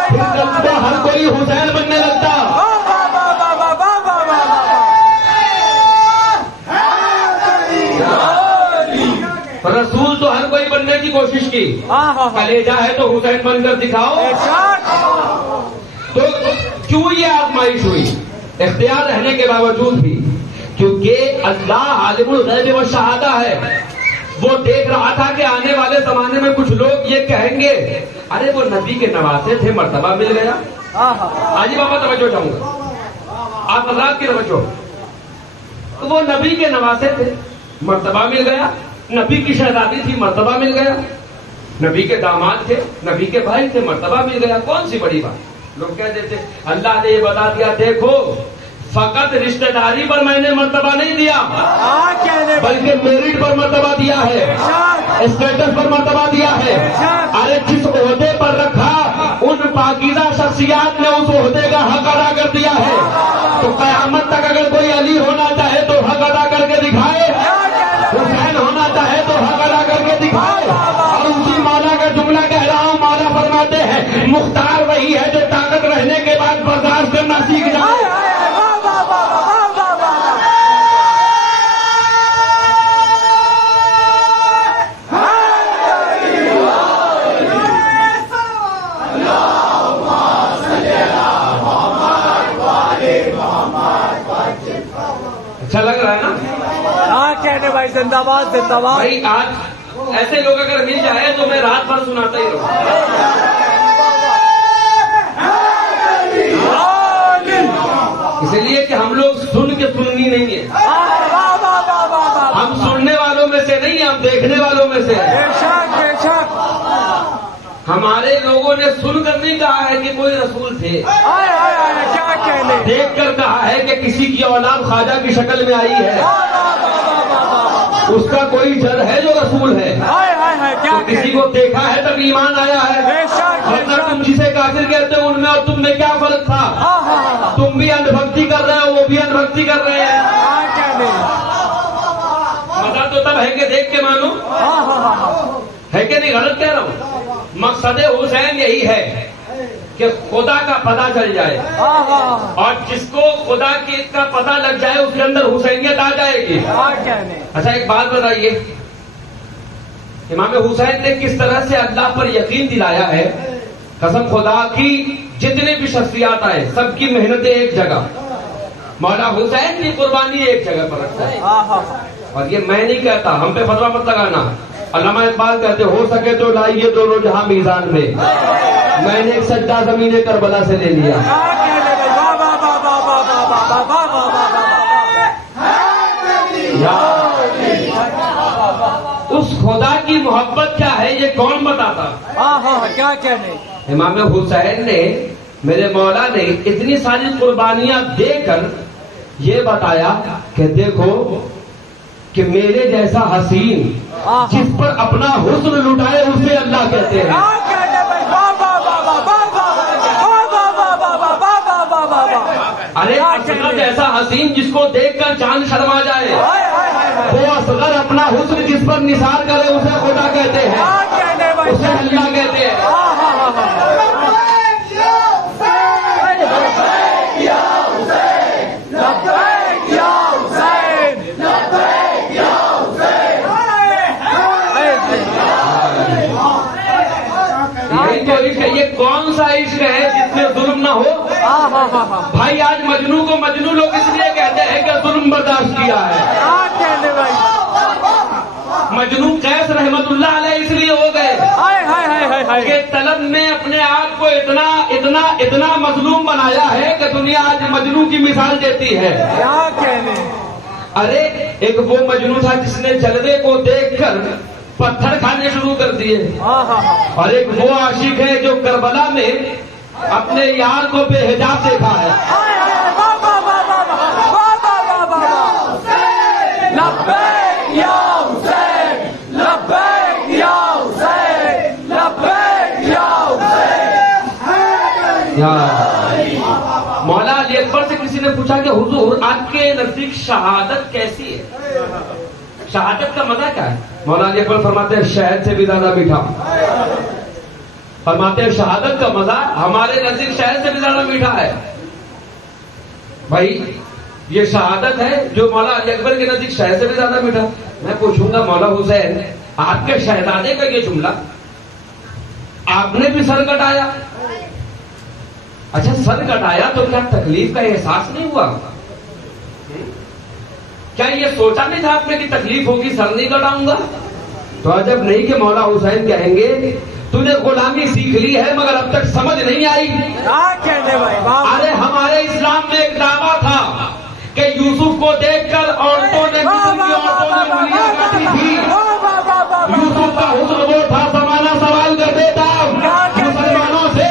پھر ہر کوئی حسین بننے لگتا۔ رسول تو ہر کوئی بننے کی کوشش کی، کلیجہ ہے تو حسین بن کر دکھاؤ۔ تو کیوں یہ آزمائش ہوئی اختیار رہنے کے باوجود بھی؟ کیونکہ اللہ عالم الغیب و شہادہ ہے، وہ دیکھ رہا تھا کہ آنے والے زمانے میں کچھ لوگ یہ کہیں گے ارے وہ نبی کے نواسے تھے، مرتبہ مل گیا۔ حاجی بابا توجہ چاہوں گا، آپ حضرات کی توجہ، وہ نبی کے نواسے تھے، مرتبہ مل گیا، نبی کی شہزادی تھی، مرتبہ مل گیا، نبی کے داماد تھے، نبی کے بھائی تھے، مرتبہ مل گیا، کون سی بڑی بات؟ لوگ کہتے تھے اللہ نے یہ بتا دیا دیکھو فقط رشتہ داری پر میں نے مرتبہ نہیں دیا بلکہ میرٹ پر مرتبہ دیا ہے، اسٹیٹس پر مرتبہ دیا ہے۔ ارے جس عہدے پر رکھا ان پاکیزہ شخصیات نے اس عہدے کا حق ادا کر دیا ہے، تو قیامت تک اگر کوئی علی ہونا چاہے تو حق ادا کر کے دکھائے، حسین ہونا چاہے تو حق ادا کر کے دکھائے۔ اور اسی مولا کا جملہ کہہ رہا ہوں، مولا فرماتے ہیں مختار وہی ہے جو طاقت رہنے کے بعد برداشت کرنا سیکھ جائے۔ اچھا لگ رہا ہے نا؟ ہاں کہنے بھائی، زندہ باد زندہ باد۔ بھائی آج ایسے لوگ اگر مل جائے تو میں رات بھر سناتا ہی رہوں۔ اس لیے کہ ہم لوگ سن کے سننی نہیں ہے، ہم سننے والوں میں سے نہیں، ہم دیکھنے والوں میں سے ہیں۔ ہمارے لوگوں نے سن کر نہیں کہا ہے کہ کوئی رسول تھے، کیا کہنے، دیکھ کر کہا ہے کہ کسی کی اولاد خواجہ کی شکل میں آئی ہے، اس کا کوئی جد ہے جو رسول ہے، تو کسی کو دیکھا ہے تب ایمان آیا ہے، ورنہ تم جسے کافر کہتے ہو ان میں اور تم میں کیا فرق تھا؟ تم بھی اندھ بھکتی کر رہے ہو، وہ بھی اندھ بھکتی کر رہے ہیں، مزہ تو تب ہے کہ دیکھ کے مانو، ہے کہ نہیں؟ غلط کہہ رہا ہوں؟ مقصد حسین یہی ہے کہ خدا کا پتہ چل جائے، اور جس کو خدا کا پتہ لگ جائے اس کے اندر حسینیت آ جائے گی۔ اچھا ایک بات بتائیے، امام حسین نے کس طرح سے اللہ پر یقین دلایا ہے؟ قسم خدا کی جتنے بھی شخصیات آئے سب کی محنتیں ایک جگہ، مولا حسین کی قربانی ایک جگہ پر رکھتا ہے، اور یہ میں نہیں کہتا، ہم پہ فتویٰ مت لگانا، علامہ اقبال کہتے ہو سکے تو لائیے دونوں جہاں میزان میں، میں نے ایک سجدہ زمین کربلا سے لے لیا۔ اس خدا کی محبت کیا ہے یہ کون بتاتا؟ کیا کہنے، امام حسین نے، میرے مولا نے اتنی ساری قربانیاں دے کر یہ بتایا کہ دیکھو کہ میرے جیسا حسین جس پر اپنا حسن لٹائے اسے اللہ کہتے ہیں۔ ارے اصغر جیسا حسین جس کو دیکھ کر چاند شرما جائے، وہ اصغر اپنا حسن جس پر نثار کرے اسے خدا کہتے ہیں، اسے اللہ کہتے ہیں۔ یہ کون سا عشق ہے جس میں ظلم نہ ہو؟ بھائی آج مجنو کو مجنو لوگ اس لیے کہتے ہیں کہ ظلم برداشت کیا ہے، مجنو قیس رحمت اللہ علیہ اس لیے ہو گئے کہ طلب میں اپنے آپ کو اتنا اتنا اتنا مظلوم بنایا ہے کہ دنیا آج مجنو کی مثال دیتی ہے۔ ارے ایک وہ مجنو تھا جس نے جلوے کو دیکھ کر پتھر کھانے شروع کر دیے، اور ایک وہ عاشق ہے جو کربلا میں اپنے یار کو بے حجاب دیکھا ہے۔ مولا علی اکبر سے کسی نے پوچھا کہ حضور آپ کے نزدیک شہادت کیسی ہے؟ شہادت کا مزہ کیا ہے؟ مولا علی اکبر فرماتے ہیں شہد سے بھی زیادہ میٹھا، فرماتے ہیں شہادت کا مزہ ہمارے نزدیک شہد سے بھی زیادہ میٹھا ہے۔ بھائی یہ شہادت ہے جو مولا علی اکبر کے نزدیک شہد سے بھی زیادہ میٹھا۔ میں پوچھوں گا مولا حسین آپ کے شہزادے کا یہ جملہ آپ نے بھی سر کٹایا؟ اچھا سر کٹایا تو کیا تکلیف کا احساس نہیں ہوا؟ کیا یہ سوچا نہیں تھا آپ نے کہ تکلیف ہوگی سر نہیں کٹاؤں گا؟ تو عجب نہیں کہ مولا حسین کہیں گے تجھے غلامی سیکھ لی ہے مگر اب تک سمجھ نہیں آئی۔ ارے ہمارے اسلام میں ایک دعویٰ تھا کہ یوسف کو دیکھ کر عورتوں نے انگلیاں کاٹی تھی، یوسف کا حسن وہ تھا زمانہ سوال کر دیتا مسلمانوں سے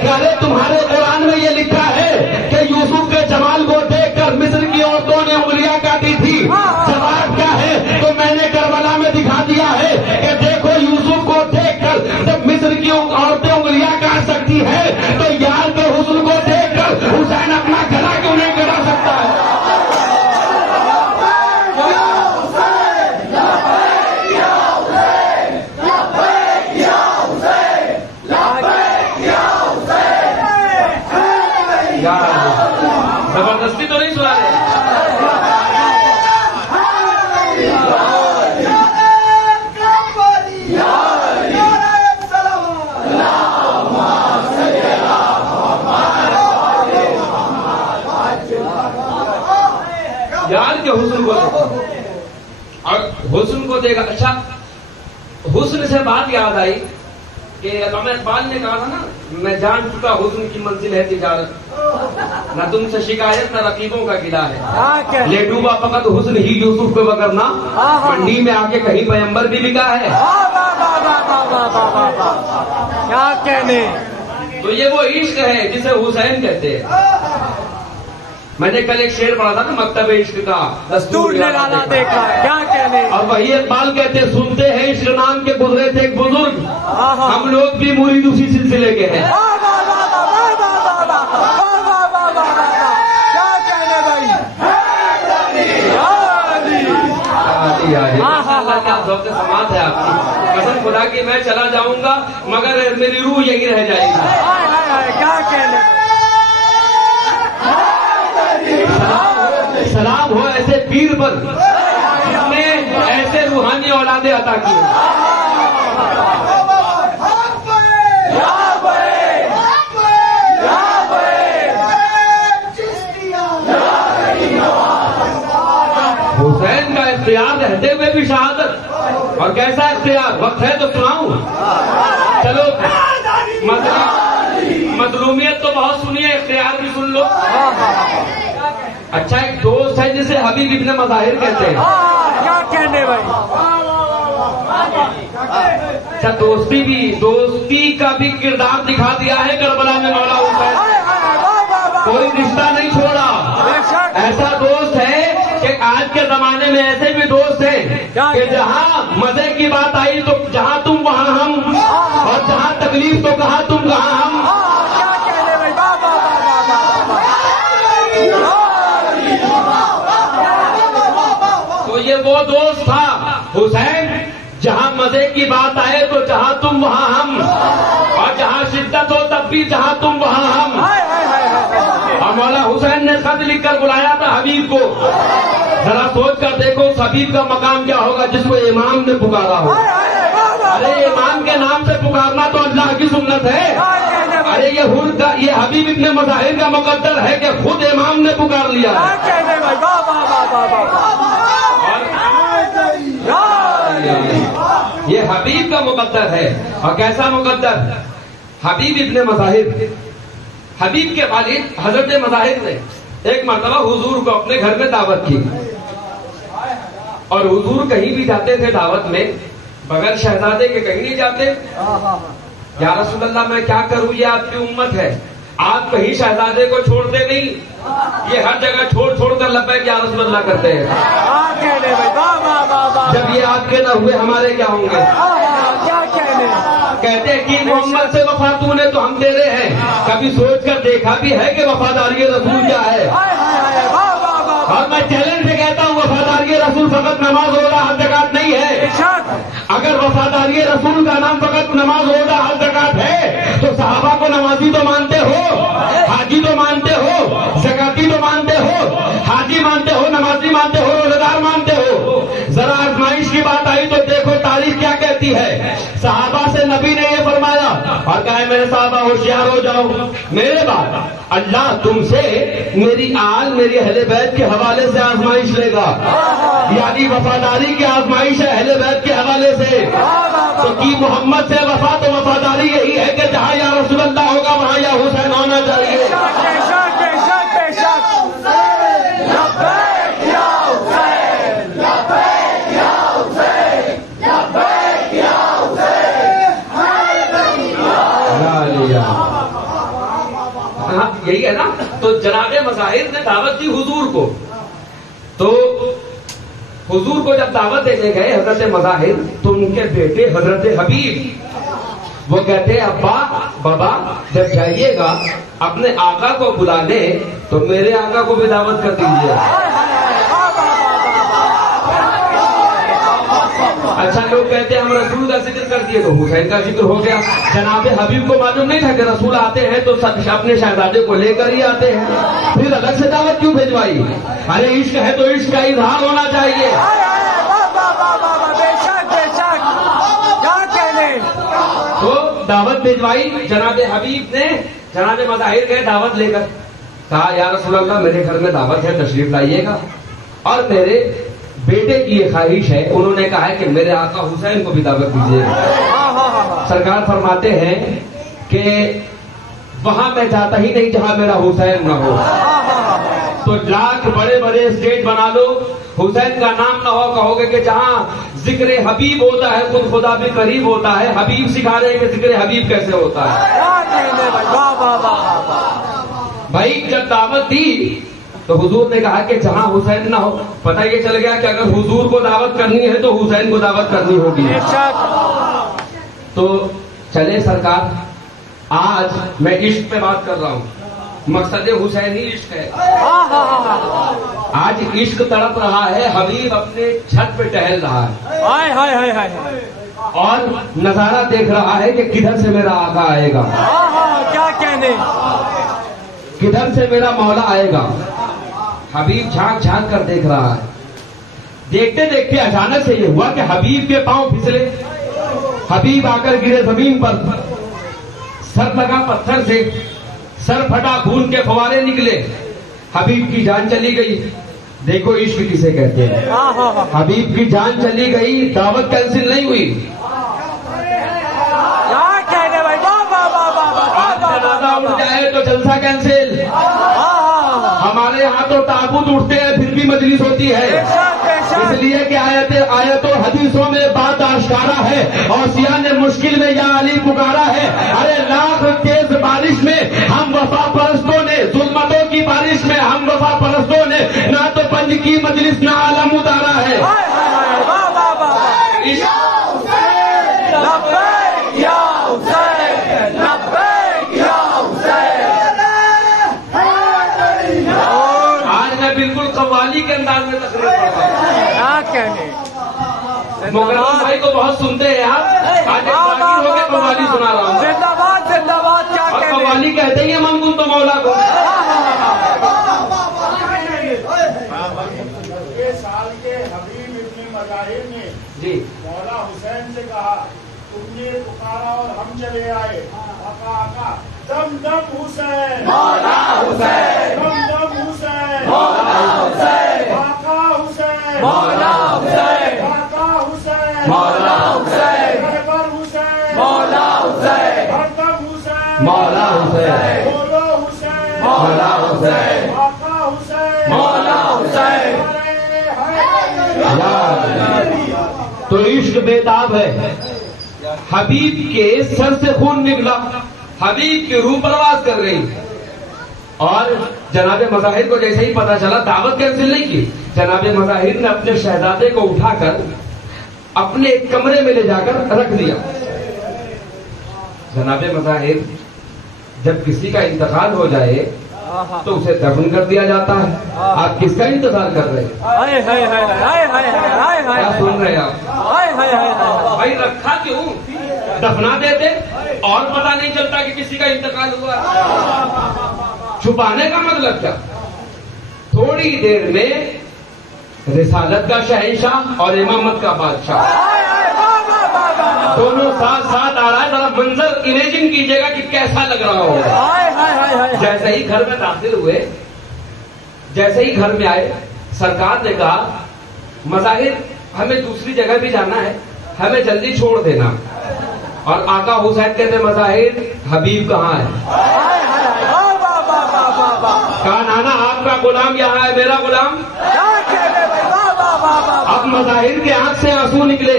کہ ارے تمہارے قرآن میں یہ لکھا ہے کہ یوسف کے جمال کو دیکھ کر مصر کی عورتوں نے انگلیاں کاٹی تھی، جواب کیا ہے؟ تو میں نے کربلا میں دکھا دیا ہے کہ دیکھو یوسف کو دیکھ کر جب مصر کی عورتیں انگلیاں کاٹ سکتی ہے تو یار کے حسن کو دیکھ کر حسین اپنا گلا کیوں نہیں کٹا سکتا ہے؟ زبردستی تو نہیں سنا رہے؟ یار کے حسن کو اور حسن کو دیکھا۔ اچھا حسن سے بات یاد آئی کہ علامہ اقبال نے کہا تھا نا میں جان چکا حسن کی منزل ہے تجارت، نہ تم سے شکایت نہ رقیبوں کا گلہ ہے، لے ڈوبا فقط حسن ہی یوسف کو وگرنا منڈی میں آ کے کہیں پیمبر بھی لکھا ہے۔ کیا کہنے. تو یہ وہ عشق ہے جسے حسین کہتے ہیں. میں نے کل ایک شعر پڑھا تھا نا مکتب عشق کا دستور نرالا دیکھا. کیا کہنے. اور وہی اقبال کہتے ہیں سنتے ہیں عشق نام کے گزرے تھے ایک بزرگ, ہم لوگ بھی مرید اسی سلسلے کے ہیں. کیا کہنے بھائی. کیا ذوق سماعت ہے آپ کی. قسم خدا کی میں چلا جاؤں گا مگر میری روح یہی رہ جائے گی. کیا کہنے. سلام ہو ایسے پیر پر جس نے ایسے روحانی اولادیں عطا کی. حسین کا اختیار رہتے ہوئے بھی شہادت. اور کیسا اختیار, وقت ہے تو سناؤں. چلو مظلومیت تو بہت سنی ہے, اختیار بھی سن لو. اچھا ایک دوست ہے جسے حبیب ابن مظاہر کہتے ہیں. کیا کہنے بھائی. اچھا دوستی کا بھی کردار دکھا دیا ہے کربلا میں مولا حسین. کوئی رشتہ نہیں چھوڑا. ایسا دوست ہے کہ آج کے زمانے میں ایسے بھی دوست ہیں کہ جہاں مزے کی بات آئی تو جہاں تم وہاں ہم, اور جہاں تکلیف تو کہاں تم کہاں ہم. تو یہ وہ دوست تھا حسین, جہاں مزے کی بات آئے تو جہاں تم وہاں ہم, اور جہاں شدت ہو تب بھی جہاں تم وہاں ہم. اور مولا حسین نے خط لکھ کر بلایا تھا حبیب کو. ذرا سوچ کر دیکھو اس حبیب کا مقام کیا ہوگا جس کو امام نے پکارا ہو. ارے امام کے نام سے پکارنا تو اللہ کی سنت ہے. ارے یہ حبیب ابن مظاہر کا مقدر ہے کہ خود امام نے پکار لیا. یہ حبیب کا مقدر ہے. اور کیسا مقدر. حبیب ابن مظاہر, حبیب کے والد حضرت مظاہر نے ایک مرتبہ حضور کو اپنے گھر میں دعوت کی. اور حضور کہیں بھی جاتے تھے دعوت میں بغیر شہزادے کے کہیں نہیں جاتے. یا رسول اللہ میں کیا کروں, یہ آپ کی امت ہے, آپ کہیں شہزادے کو چھوڑتے نہیں, یہ ہر جگہ چھوڑ کر لبیک یا رسول اللہ کرتے ہیں. جب یہ آپ کے نہ ہوئے ہمارے کیا ہوں گے. کہتے ہیں کہ محمد سے وفا تو نے تو ہم تیرے ہیں. کبھی سوچ کر دیکھا بھی ہے کہ وفاداری رسول کیا ہے. اور میں چیلنج سے کہتا ہوں وفاداری رسول فقط نماز روزہ حج زکات نہیں ہے. اگر وفاداری رسول کا نام فقط نماز روزہ حج زکات ہے تو صحابہ کو نمازی تو مانتے ہو, حاجی تو مانتے ہو, زکاتی تو مانتے ہو, حاجی مانتے ہو, نمازی مانتے ہو, روزہ دار مانتے ہو. ذرا آزمائش کی بات آئی تو دیکھو تاریخ کیا کہتی ہے. صحابہ سے نبی نے یہ فرمایا اور کہا میرے صحابہ ہوشیار ہو جاؤ, میرے بعد اللہ تم سے میری آل میری اہل بیت کے حوالے سے آزمائش لے گا. یعنی وفاداری کی آزمائش ہے اہل بیت کے حوالے سے. تو کی محمد سے وفا تو وفاداری یہی ہے کہ جہاں یا رسول اللہ ہوگا وہاں یا حسین ہونا چاہیے. یہی ہے نا. تو جناب مظاہر نے دعوت دی حضور کو. تو حضور کو جب دعوت دینے گئے حضرت مظاہر تو ان کے بیٹے حضرت حبیب وہ کہتے ابا بابا جب جائیے گا اپنے آقا کو بلانے تو میرے آقا کو بھی دعوت کر دیجیے. اچھا لوگ کہتے ہیں ہم رسول کا ذکر کر دیے تو حسین کا ذکر ہو گیا. جناب حبیب کو معلوم نہیں تھا کہ رسول آتے ہیں تو اپنے شہزادے کو لے کر ہی آتے ہیں, پھر الگ سے دعوت کیوں بھیجوائی. ارے عشق ہے تو عشق کا اظہار ہونا چاہیے. تو دعوت بھیجوائی جناب حبیب نے. جناب مظاہر گئے دعوت لے کر, کہا یا رسول اللہ میرے گھر میں دعوت ہے تشریف لائیے گا, اور میرے بیٹے کی یہ خواہش ہے. انہوں نے کہا ہے کہ میرے آقا حسین کو بھی دعوت دیجیے. سرکار فرماتے ہیں کہ وہاں میں جاتا ہی نہیں جہاں میرا حسین نہ ہو. تو لاکھ بڑے بڑے اسٹیج بنا لو حسین کا نام نہ ہو کہوگے کہ جہاں ذکر حبیب ہوتا ہے خود خدا بھی قریب ہوتا ہے. حبیب سکھا رہے ہیں کہ ذکر حبیب کیسے ہوتا ہے. بھائی جب دعوت دی تو حضور نے کہا کہ جہاں حسین نہ ہو. پتہ یہ چل گیا کہ اگر حضور کو دعوت کرنی ہے تو حسین کو دعوت کرنی ہوگی. تو چلے سرکار، آج میں عشق پہ بات کر رہا ہوں. مقصد حسینی عشق ہے. آج عشق تڑپ رہا ہے، حبیب اپنے چھت پہ ٹہل رہا ہے اور نظارہ دیکھ رہا ہے کہ کدھر سے میرا آقا آئے گا، کیا کہنے، کدھر سے میرا مولا آئے گا. حبیب جھانک جھانک کر دیکھ رہا ہے. دیکھتے دیکھتے اچانک سے یہ ہوا کہ حبیب کے پاؤں پھسلے. حبیب آ کر گرے زمین پر، سر لگا پتھر سے، سر پھٹا، خون کے فوارے نکلے. حبیب کی جان چلی گئی. دیکھو عشق کسے کہتے ہیں. حبیب کی جان چلی گئی، دعوت کینسل نہیں ہوئی. کیا کہنے بھائی، جنازہ اٹھ جائے تو جلسہ کینسل. ہمارے یہاں تو تابوت اٹھتے ہیں پھر بھی مجلس ہوتی ہے، اس لیے کہ آیت و حدیثوں میں بات آشکارا ہے. اور سیاہ نے مشکل میں یا علی پکارا ہے. ارے لاکھ تیز بارش میں ہم وفا پرستوں نے، ظلمتوں کی بارش میں ہم وفا پرستوں نے نہ تو پنج کی مجلس نہ عالم اتارا ہے. بالکل قوالی کے انداز میں تقریر کر رہا ہوں. مکرم بھائی کو بہت سنتے ہیں آپ، آج ہو کے قوالی سنا رہا ہوں. زندہ باد زندہ باد. کیا اور قوالی کہتے ہیں منگل تو مولا کو. سال کے حبیب ابن مظاہر نے جی مولا حسین سے کہا تم نے پکارا اور ہم چلے آئے. آقا آقا دم دم حسین، مولا حسین، دم دم حسین، مولا حسین، آقا حسین، مولا حسین، آقا حسین، مولا حسین، رہبر حسین، مولا حسین، ہردم حسین، مولا حسین، بولو حسین، مولا حسین، آقا حسین، مولا حسین. تو عشق بے تاب ہے. حبیب کے سر سے خون نکلا، حبیب کی روح پرواز کر رہی. اور جناب مظاہر کو جیسے ہی پتا چلا، دعوت کینسل نہیں کی. جناب مظاہر نے اپنے شہزادے کو اٹھا کر اپنے ایک کمرے میں لے جا کر رکھ دیا. جناب مظاہر جب کسی کا انتقال ہو جائے تو اسے دفن کر دیا جاتا ہے. آپ کس کا انتظار کر رہے ہیں؟ کیا سن رہے ہیں آپ؟ بھائی رکھا کیوں؟ دفنا دیتے اور پتہ نہیں چلتا کہ کسی کا انتقال ہوا. چھپانے کا مطلب کیا؟ تھوڑی دیر میں رسالت کا شہنشاہ اور امامت کا بادشاہ دونوں ساتھ ساتھ آ رہا ہے. ذرا منظر امیجن کیجئے گا کہ کیسا لگ رہا ہوگا. جیسے ہی گھر میں داخل ہوئے، جیسے ہی گھر میں آئے، سرکار نے کہا مظاہر ہمیں دوسری جگہ بھی جانا ہے، ہمیں جلدی چھوڑ دینا. اور آقا حسین کہتے مظاہر حبیب کہاں ہے؟ کہا نانا آپ کا غلام یہاں ہے، میرا غلام. اب مظاہر کے آنکھ سے آنسو نکلے.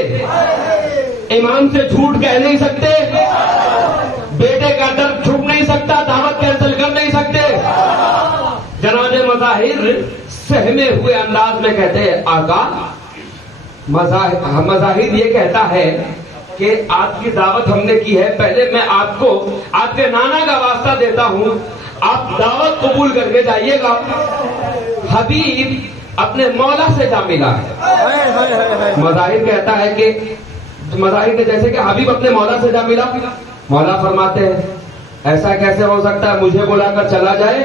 امام سے جھوٹ کہہ نہیں سکتے، بیٹے کا درد چھپ نہیں سکتا، دعوت کینسل کر نہیں سکتے. جناب مظاہر سہمے ہوئے انداز میں کہتے ہیں آقا مظاہر یہ کہتا ہے کہ آپ کی دعوت ہم نے کی ہے، پہلے میں آپ کو آپ کے نانا کا واسطہ دیتا ہوں، آپ دعوت قبول کر کے جائیے گا. حبیب اپنے مولا سے جا ملا ہے. مظاہر کہتا ہے کہ مظاہر نے جیسے کہ حبیب اپنے مولا سے جا ملا. مولا فرماتے ہیں ایسا کیسے ہو سکتا ہے، مجھے بلا کر چلا جائے.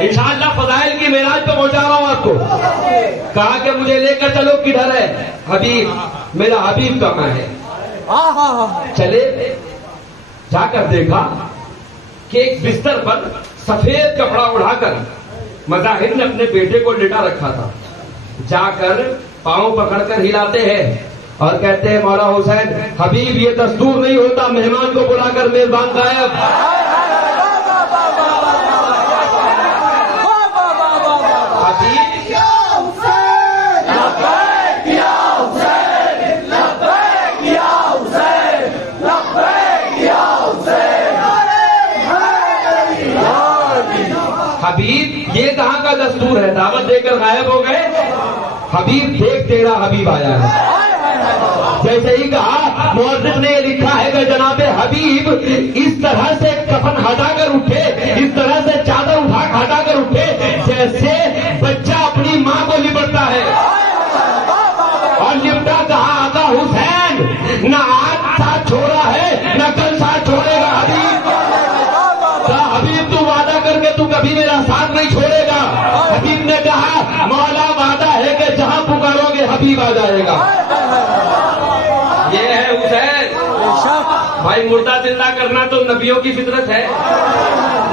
انشاءاللہ فضائل کی معراج پہ پہنچا رہا ہوں آپ کو. کہا کہ مجھے لے کر چلو، کدھر ہے حبیب؟ میرا حبیب کہاں ہے؟ چلے جا کر دیکھا کہ ایک بستر پر سفید کپڑا اڑا کر مظاہر نے اپنے بیٹے کو لٹا رکھا تھا. جا کر پاؤں پکڑ کر ہلاتے ہیں اور کہتے ہیں مولا حسین حبیب یہ دستور نہیں ہوتا مہمان کو بلا کر میزبان غائب. حبیب یہ کہاں کا دستور ہے دعوت دے کر غائب ہو گئے. حبیب دیکھ تیرا حبیب آیا ہے. جیسے ہی کہا مؤرخ نے یہ لکھا ہے کہ جناب حبیب اس طرح سے کفن ہٹا کر اٹھے, اس طرح سے چادر ہٹا کر اٹھے جیسے بچہ اپنی ماں کو لپٹتا ہے. اور لپٹا کہا آقا حسین نہ آج ساتھ چھوڑا ہے نہ کل ساتھ چھوڑے گا. حبیب حبیب تو وعدہ کر کے تو کبھی میرا ساتھ نہیں چھوڑے گا. حبیب نے کہا مولا وعدہ ہے کہ جہاں پکارو گے حبیب آ جائے گا. یہ ہے حسین. بھائی مردہ زندہ کرنا تو نبیوں کی فطرت ہے,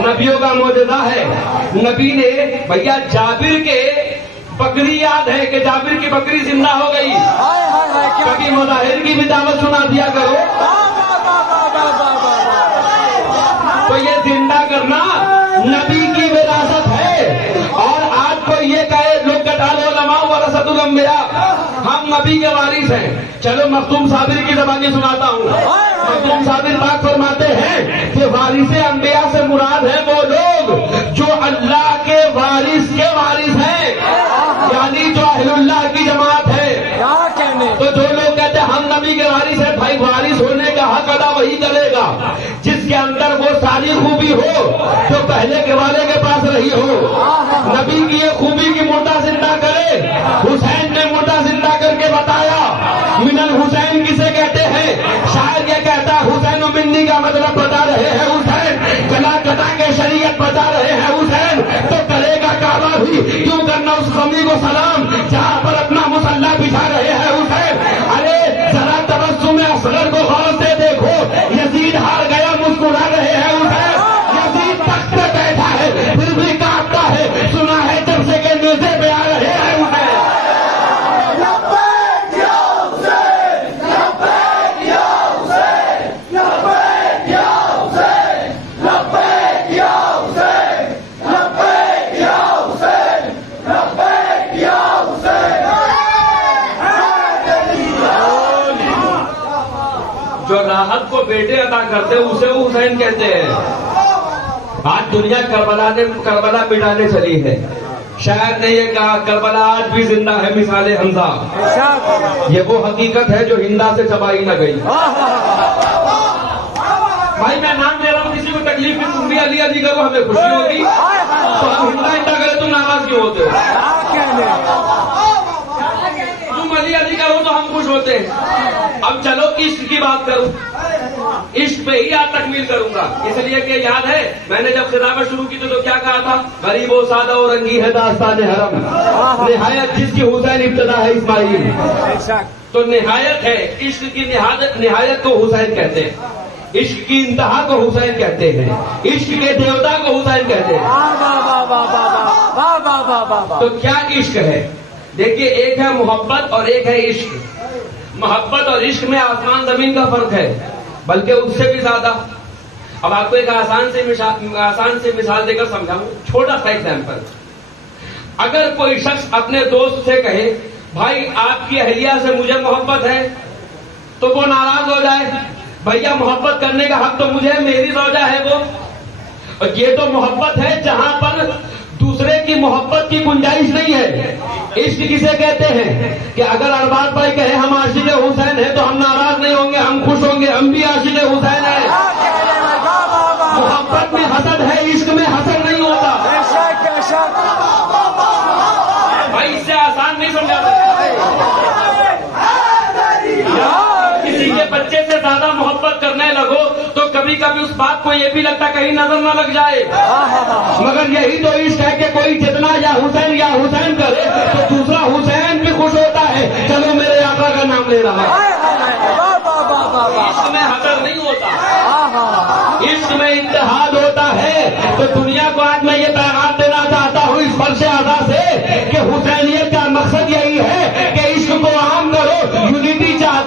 نبیوں کا معجزہ ہے. نبی نے بھیا جابر کے بکری یاد ہے کہ جابر کی بکری زندہ ہو گئی. کبھی مظاہر کی بھی دعوت سنا دیا کرو. تو یہ زندہ کرنا نبی کی وراثت ہے. اور آج کوئی یہ کہے لوگ کٹال علماء ورثۃ الانبیاء, ہم نبی کے وارث ہیں. چلو مخدوم صابر کی زبانی سناتا ہوں. مخدوم صابر پاک فرماتے ہیں کہ وارث انبیاء سے مراد ہے وہ لوگ جو اللہ کے وارث ہیں, یعنی جو اہل اللہ کی جماعت ہے. تو جو لوگ کہتے ہیں ہم نبی کے وارث ہیں, بھائی وارث ہونے کا حق ادا وہی کرے گا جس کے اندر وہ ساری خوبی ہو جو پہلے کے والے کے پاس رہی ہو. نبی کی یہ خوبی کی مردہ زندہ کرے. حسین نے مردہ زندہ کر کے بتایا من الحسین کسے کہتے ہیں. شاید یہ کہتا حسین و منی کا مطلب بتا رہے ہیں حسین, گلا کٹا کے شریعت بتا رہے ہیں حسین. تو کرے گا کعبہ بھی کیوں کرنا اس قومی کو سلام جہاں پر اپنا مسلح بچھا رہے ہیں حسین. ارے ذرا تبسم اصغر کو غور سے دیکھو, یزید ہار گیا مسکرا رہے ہیں حسین. یزید تخت پہ بیٹھا ہے پھر بھی کانپتا ہے, سنا ہے جب سے کہ نیزے پہ آ رہے ہیں حسین. جو راحت کو بیٹے عطا کرتے اسے وہ حسین کہتے ہیں. آج دنیا کربلا مٹانے چلی ہے. شاید نے یہ کہا کربلا آج بھی زندہ ہے مثال حمزہ. یہ وہ حقیقت ہے جو ہندا سے چبائی نہ گئی. بھائی میں نام دے رہا ہوں, کسی کو تکلیف میں تم بھی علی علی کرو, ہمیں خوشی ہوگی. تو ہم ہندا کرے تم ناراض کیوں ہوتے ہو؟ تم علی علی کرو تو ہم خوش ہوتے ہیں. اب چلو عشق کی بات کروں, عشق پہ ہی آج تکمیل کروں گا. اس لیے کہ یاد ہے میں نے جب خطابت شروع کی تو کیا کہا تھا, غریب و سادہ و رنگی ہے داستان حرم, نہایت جس کی حسین ابتدا ہے اسماعیل. تو نہایت ہے عشق کی نہایت کو حسین کہتے ہیں, عشق کی انتہا کو حسین کہتے ہیں, عشق کے دیوتا کو حسین کہتے ہیں. تو کیا عشق ہے؟ دیکھیے ایک ہے محبت اور ایک ہے عشق. محبت اور عشق میں آسمان زمین کا فرق ہے, بلکہ اس سے بھی زیادہ. اب آپ کو ایک آسان سے مثال دے کر سمجھاؤں, چھوٹا سا ایگزامپل. اگر کوئی شخص اپنے دوست سے کہے بھائی آپ کی اہلیہ سے مجھے محبت ہے, تو وہ ناراض ہو جائے, بھیا محبت کرنے کا حق تو مجھے ہے, میری زوجہ ہے وہ. اور یہ تو محبت ہے جہاں پر دوسرے کی محبت کی گنجائش نہیں ہے. عشق کسے کہتے ہیں کہ اگر ارباب بھائی کہے ہم عاشق حسین ہیں تو ہم ناراض نہیں ہوں گے, ہم خوش ہوں گے, ہم بھی عاشق حسین ہیں. محبت میں حسد ہے, عشق میں حسد نہیں ہوتا. بھائی اس سے آسان نہیں سمجھا سکتا. کسی کے بچے سے زیادہ محبت کرنے لگو تو کبھی کبھی اس بات کو یہ بھی لگتا کہیں نظر نہ لگ جائے. مگر یہی تو عشق ہے کہ کوئی جتنا یا حسین کرے تو دوسرا حسین بھی خوش ہوتا ہے, چلو میرے آقا کا نام لے رہا ہے. عشق میں حسد نہیں ہوتا, عشق میں اتحاد ہوتا ہے. تو دنیا کو آج میں یہ پیغام دینا چاہتا ہوں اس فرش ادا سے کہ حسینیت کا مقصد یہی ہے کہ عشق کو عام کرو. یونٹی چاہتے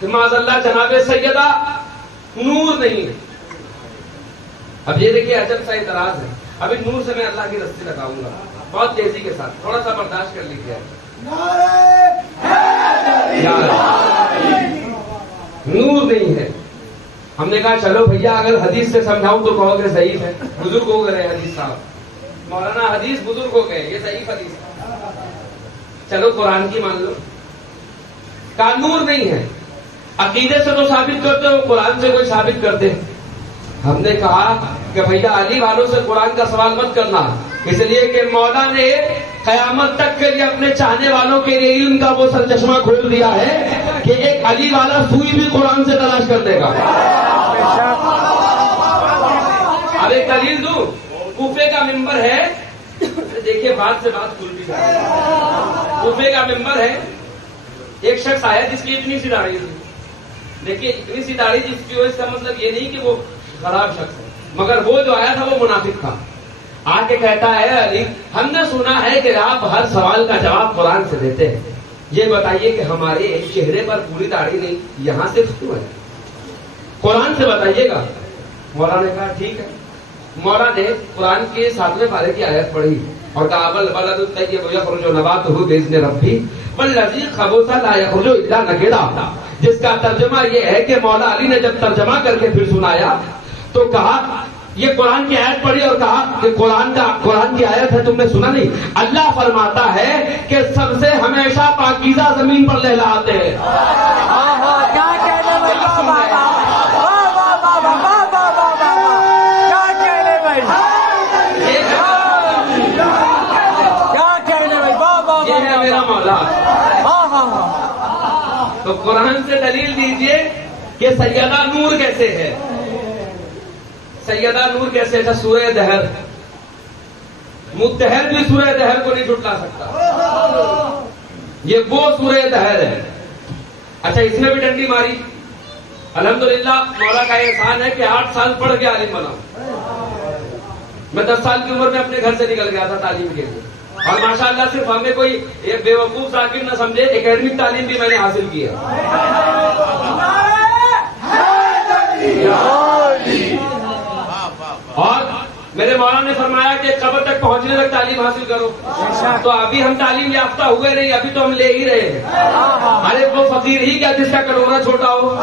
کہ معاذ اللہ جناب سیدہ نور نہیں ہے. اب یہ دیکھیے عجب سا اعتراض ہے. ابھی نور سے میں اللہ کی رسی لگاؤں گا بہت تیزی کے ساتھ, تھوڑا سا برداشت کر لیجیے. نور نہیں ہے. ہم نے کہا چلو بھیا اگر حدیث سے سمجھاؤں تو کہو گے ضعیف ہے, بزرگ ہو گئے حدیث صاحب, مولانا حدیث بزرگ ہو گئے, یہ ضعیف حدیث ہے. چلو قرآن کی مان لو. کہا نور نہیں ہے. عقیدے سے تو ثابت کرتے ہو, قرآن سے کوئی ثابت کرتے. ہم نے کہا کہ بھیا علی والوں سے قرآن کا سوال مت کرنا, اس لیے کہ مولا نے قیامت تک کے لیے اپنے چاہنے والوں کے لیے علم کا وہ سرچشمہ کھول دیا ہے کہ ایک علی والا سوئی بھی قرآن سے تلاش کر دے گا. اب ایک دلیل دوں, کوفے کا ممبر ہے, دیکھیے بات سے بات کھل بھی جائے. کوفے کا ممبر ہے, ایک شخص آیا جس کی اتنی سی داڑھی تھی. دیکھیے اتنی سی داڑھی جس کی ہو, اس کا مطلب یہ نہیں کہ وہ خراب شخص ہے, مگر وہ جو آیا تھا وہ منافق تھا. آ کے کہتا ہے علی ہم نے سنا ہے کہ آپ ہر سوال کا جواب قرآن سے دیتے ہیں, یہ بتائیے کہ ہمارے چہرے پر پوری داڑھی نہیں, یہاں سے کیوں ہے, قرآن سے بتائیے گا. مولا نے کہا ٹھیک ہے. مولا نے قرآن کے 7ویں پارے کی آیت پڑھی اور کہا بلد الطیب یخرج نباتہ بإذن ربہ والذی خبث لا یخرج الا نکدا, جس کا ترجمہ یہ ہے کہ مولا علی نے جب ترجمہ کر کے پھر سنایا تو کہا یہ قرآن کی آیت پڑھی اور کہا کہ قرآن کی آیت ہے, تم نے سنا نہیں؟ اللہ فرماتا ہے کہ سب سے ہمیشہ پاکیزہ زمین پر لہلاتے ہیں. یہ ہے میرا مولا. تو قرآن سے دلیل دیجئے کہ سیدہ نور کیسے ہے, سیدہ نور کیسے. اچھا سورہ دہر, متحر بھی سورہ دہر کو نہیں جھٹلا سکتا, یہ وہ سورہ دہر ہے. اچھا اس نے بھی ڈنڈی ماری. الحمدللہ مولا کا احسان ہے کہ 8 سال پڑھ کے عالم بنا. میں 10 سال کی عمر میں اپنے گھر سے نکل گیا تھا تعلیم کے لیے, اور ماشاءاللہ صرف ہمیں کوئی ایک بیوقوف ذاکر نہ سمجھے, اکیڈمک تعلیم بھی میں نے حاصل کی ہے. اور میرے مولا نے فرمایا کہ قبر تک پہنچنے تک تعلیم حاصل کرو. تو ابھی ہم تعلیم یافتہ ہوئے نہیں, ابھی تو ہم لے ہی رہے ہیں. ارے وہ فقیر ہی کیا جس کا کٹورا چھوٹا ہو.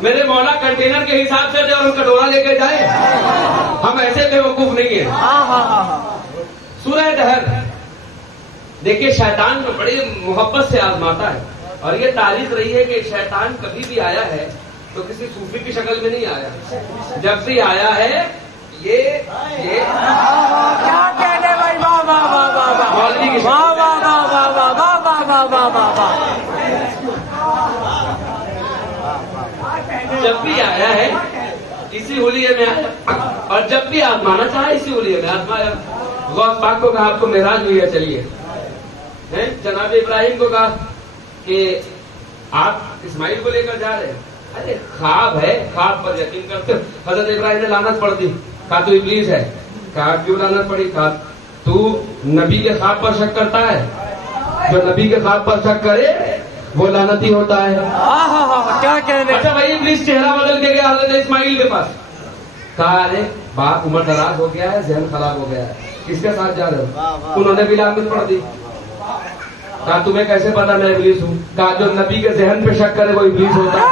میرے مولا کنٹینر کے حساب سے اور ہم کٹورا لے کے جائیں, ہم ایسے بے وقوف نہیں ہیں. سورہ دہر دیکھیے شیطان کو بڑی محبت سے آزماتا ہے, اور یہ تاریخ رہی ہے کہ شیطان کبھی بھی آیا ہے تو کسی صوفی کی شکل میں نہیں آیا. جب سے آیا ہے یہ مولوی کی جب بھی آیا ہے اسی حلیے میں آیا, اور جب بھی آزمانا چاہا اسی حلیے میں آزمایا. غوث پاک کو کہا آپ کو معراج ہوئی ہے چلیے. جناب ابراہیم کو کہا کہ آپ اسماعیل کو لے کر جا رہے ہیں, ارے خواب ہے, خواب پر یقین کرتے. حضرت ابراہیم نے لعنت پڑھ دی, کہا تو ابلیس ہے. کہا کیوں لعنت پڑی؟ کہا تو نبی کے خواب پر شک کرتا ہے, جو نبی کے خواب پر شک کرے وہ لعنتی ہوتا ہے. کیا کہنے. اچھا بھائی ابلیس چہرہ بدل کے گیا حضرت اسماعیل کے پاس. کہا ارے باپ عمر دراز ہو گیا ہے, ذہن خراب ہو گیا ہے, کس کے ساتھ جا رہے ہو؟ انہوں نے بھی لعنت پڑھ دی. کہا تمہیں کیسے پتا میں ابلیس ہوں؟ کہا جو نبی کے ذہن پہ شک کرے وہ ابلیس ہوتا ہے.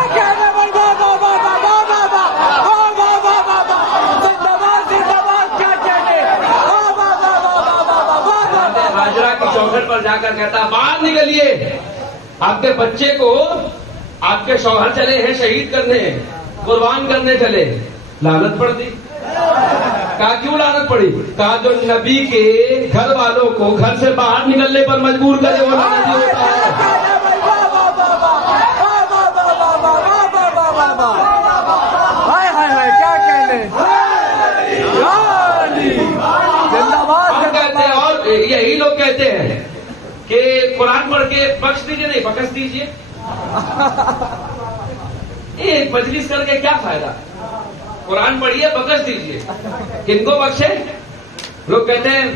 حاجرہ کی چوکھٹ پر جا کر کہتا باہر نکلیے, آپ کے بچے کو آپ کے شوہر چلے ہیں شہید کرنے, قربان کرنے چلے. لعنت پڑ دی. کہا کیوں لعنت پڑی؟ کہا جو نبی کے گھر والوں کو گھر سے باہر نکلنے پر مجبور کرے وہ لعنتی ہوتا ہے. کیا کہنے. کہتے ہیں, اور یہی لوگ کہتے ہیں کہ قرآن پڑھ کے بخش دیجیے, نہیں بخش دیجیے. ایک مجلس کر کے کیا فائدہ؟ قرآن پڑھیے بخش دیجیے. کن کو بخشے؟ لوگ کہتے ہیں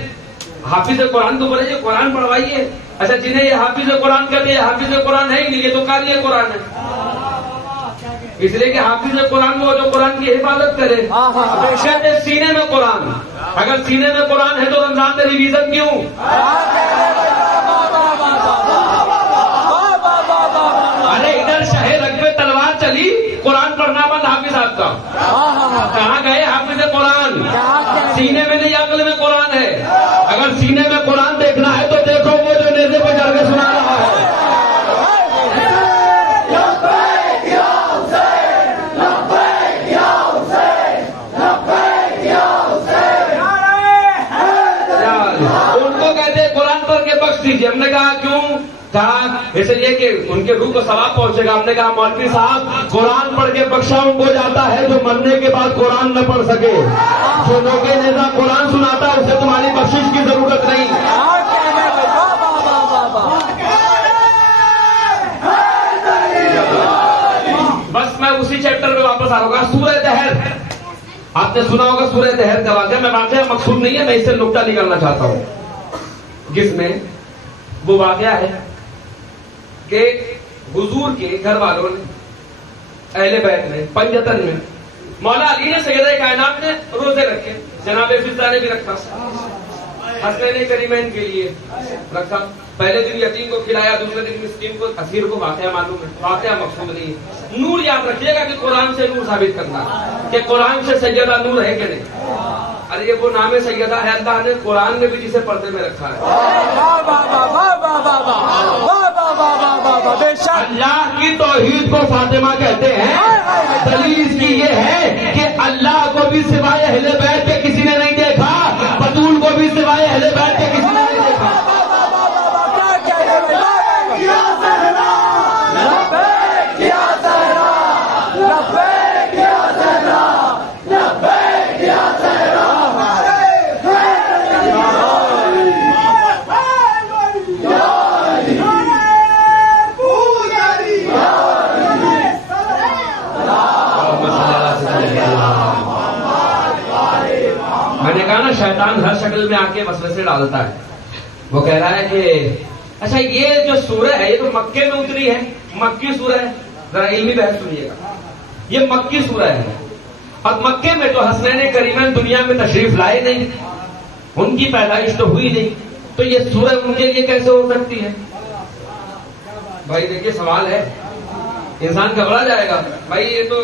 حافظ قرآن تو بولے یہ قرآن پڑھوائیے. اچھا جنہیں یہ حافظ قرآن کہتے ہیں حافظ قرآن ہے ہی نہیں, یہ تو قاری قرآن ہے. اس لیے کہ حافظ قرآن وہ جو قرآن کی حفاظت کرے. کہتے سینے میں قرآن, اگر سینے میں قرآن ہے تو رمضان میں ریویژن کیوں؟ ارے ادھر شہ رگ میں تلوار چلی, قرآن پڑھنا بند حافظ صاحب کا. کہاں گئے حافظ قرآن؟ سینے میں نہیں عقل میں قرآن ہے. اگر سینے میں قرآن دیکھنا ہے تو دیکھو وہ جو نیزے پہ چڑھ کے سنا رہا ہے. ان کو کہتے قرآن پڑھ کے بخش دیجیے. ہم نے کہا کیوں؟ کہا اس لیے کہ ان کے روح کو ثواب پہنچے گا. ہم نے کہا مولوی صاحب قرآن پڑھ کے بخشا ان کو جاتا ہے جو مرنے کے بعد قرآن نہ پڑھ سکے. جو نوکے نیزا قرآن سناتا ہے اسے تمہاری بخشش کی ضرورت نہیں. بس میں اسی چیپٹر میں واپس آ رہا ہوں. سورہ دہر آپ نے سنا ہوگا. سورہ دہر کا واقعہ, میں واقعہ مقصود نہیں ہے, میں اس سے نقطہ نکالنا چاہتا ہوں. جس میں وہ واقعہ ہے کہ حضور کے گھر والوں نے, اہل بیت نے, پنجتن میں مولا علی نے, سیدہ کائنات نے روزے رکھے. جناب فضہ نے بھی رکھا, حسنین کریمین کے لیے رکھا. پہلے دن یتیم کو کھلایا, دوسرے دن مسکین کو, اسیر کو. واقعہ معلوم ہے, واقعہ مقصود نہیں ہے. نور یاد رکھیے گا کہ قرآن سے نور ثابت کرنا کہ قرآن سے سیدہ نور ہے کہ نہیں. ارے یہ وہ نام سیدہ ہے, اللہ نے قرآن میں بھی جسے پردے میں رکھا ہے. اللہ کی توحید کو فاطمہ کہتے ہیں. دلیل اس کی یہ ہے کہ اللہ کو بھی سوائے اہل بیت کے کسی نے نہیں دیکھا, بطول کو بھی سوائے اہل بیت کے کسی نے نہیں دیکھا. میں نے کہا نا شیطان ہر شکل میں آ کے وسوسے ڈالتا ہے. وہ کہہ رہا ہے کہ اچھا یہ جو سورہ ہے یہ تو مکے میں اتری ہے, مکی سورہ ہے. ذرا علمی بحث سنیے گا, یہ مکی سورہ ہے. اور مکے میں تو حسنین کریمین دنیا میں تشریف لائے نہیں, ان کی پیدائش تو ہوئی نہیں, تو یہ سورہ ان کے لیے کیسے ہو سکتی ہے؟ بھائی دیکھیے سوال ہے, انسان گھبرا جائے گا. بھائی یہ تو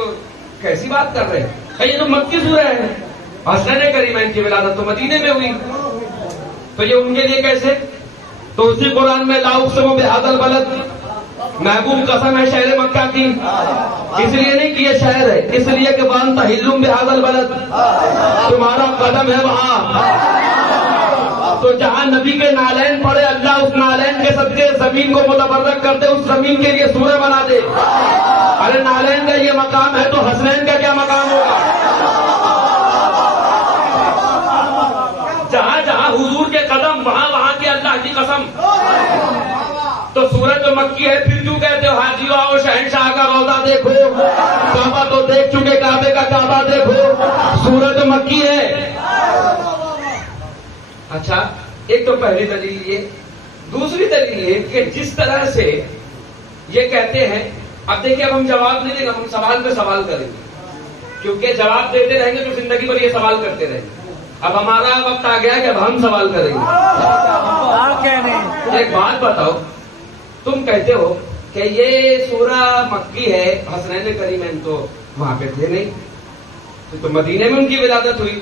کیسی بات کر رہے ہیں, یہ تو مکی سورہ ہے. حسنین کریمین کی ولادت تو مدینے میں ہوئی, تو یہ ان کے لیے کیسے؟ تو اسی قرآن میں لا اقسم بہذا البلد, محبوب قسم ہے شہر مکہ کی. اس لیے نہیں کہ یہ شہر ہے, اس لیے کہ وانت حل بہذا البلد, تمہارا قدم ہے وہاں. تو جہاں نبی کے نالین پڑے, اللہ اس نالین کے صدقے زمین کو متبرک کر دے, اس زمین کے لیے سورہ بنا دے. ارے نالین کا یہ مقام ہے تو حسنین کا کیا مقام ہوگا؟ جہاں جہاں حضور کے قدم وہاں وہاں کے اللہ کی قسم. تو سورج تو مکی ہے, پھر کیوں کہتے ہو حاجیو آؤ شہنشاہ کا روضہ دیکھو؟ کعبہ تو دیکھ چکے, کعبے کا کعبہ دیکھو. سورج تو مکی ہے. اچھا ایک تو پہلی دلیل یہ. دوسری دلیل یہ کہ جس طرح سے یہ کہتے ہیں, اب دیکھیں اب ہم جواب نہیں دیں گے, ہم سوال پہ سوال کریں گے, کیونکہ جواب دیتے رہیں گے تو زندگی بھر یہ سوال کرتے رہیں گے. اب ہمارا وقت آ گیا کہ اب ہم سوال کریں گے. ایک بات بتاؤ, تم کہتے ہو کہ یہ سورہ مکی ہے, حسنین کریمین تو وہاں پہ تھے نہیں, تو مدینے میں ان کی ولادت ہوئی.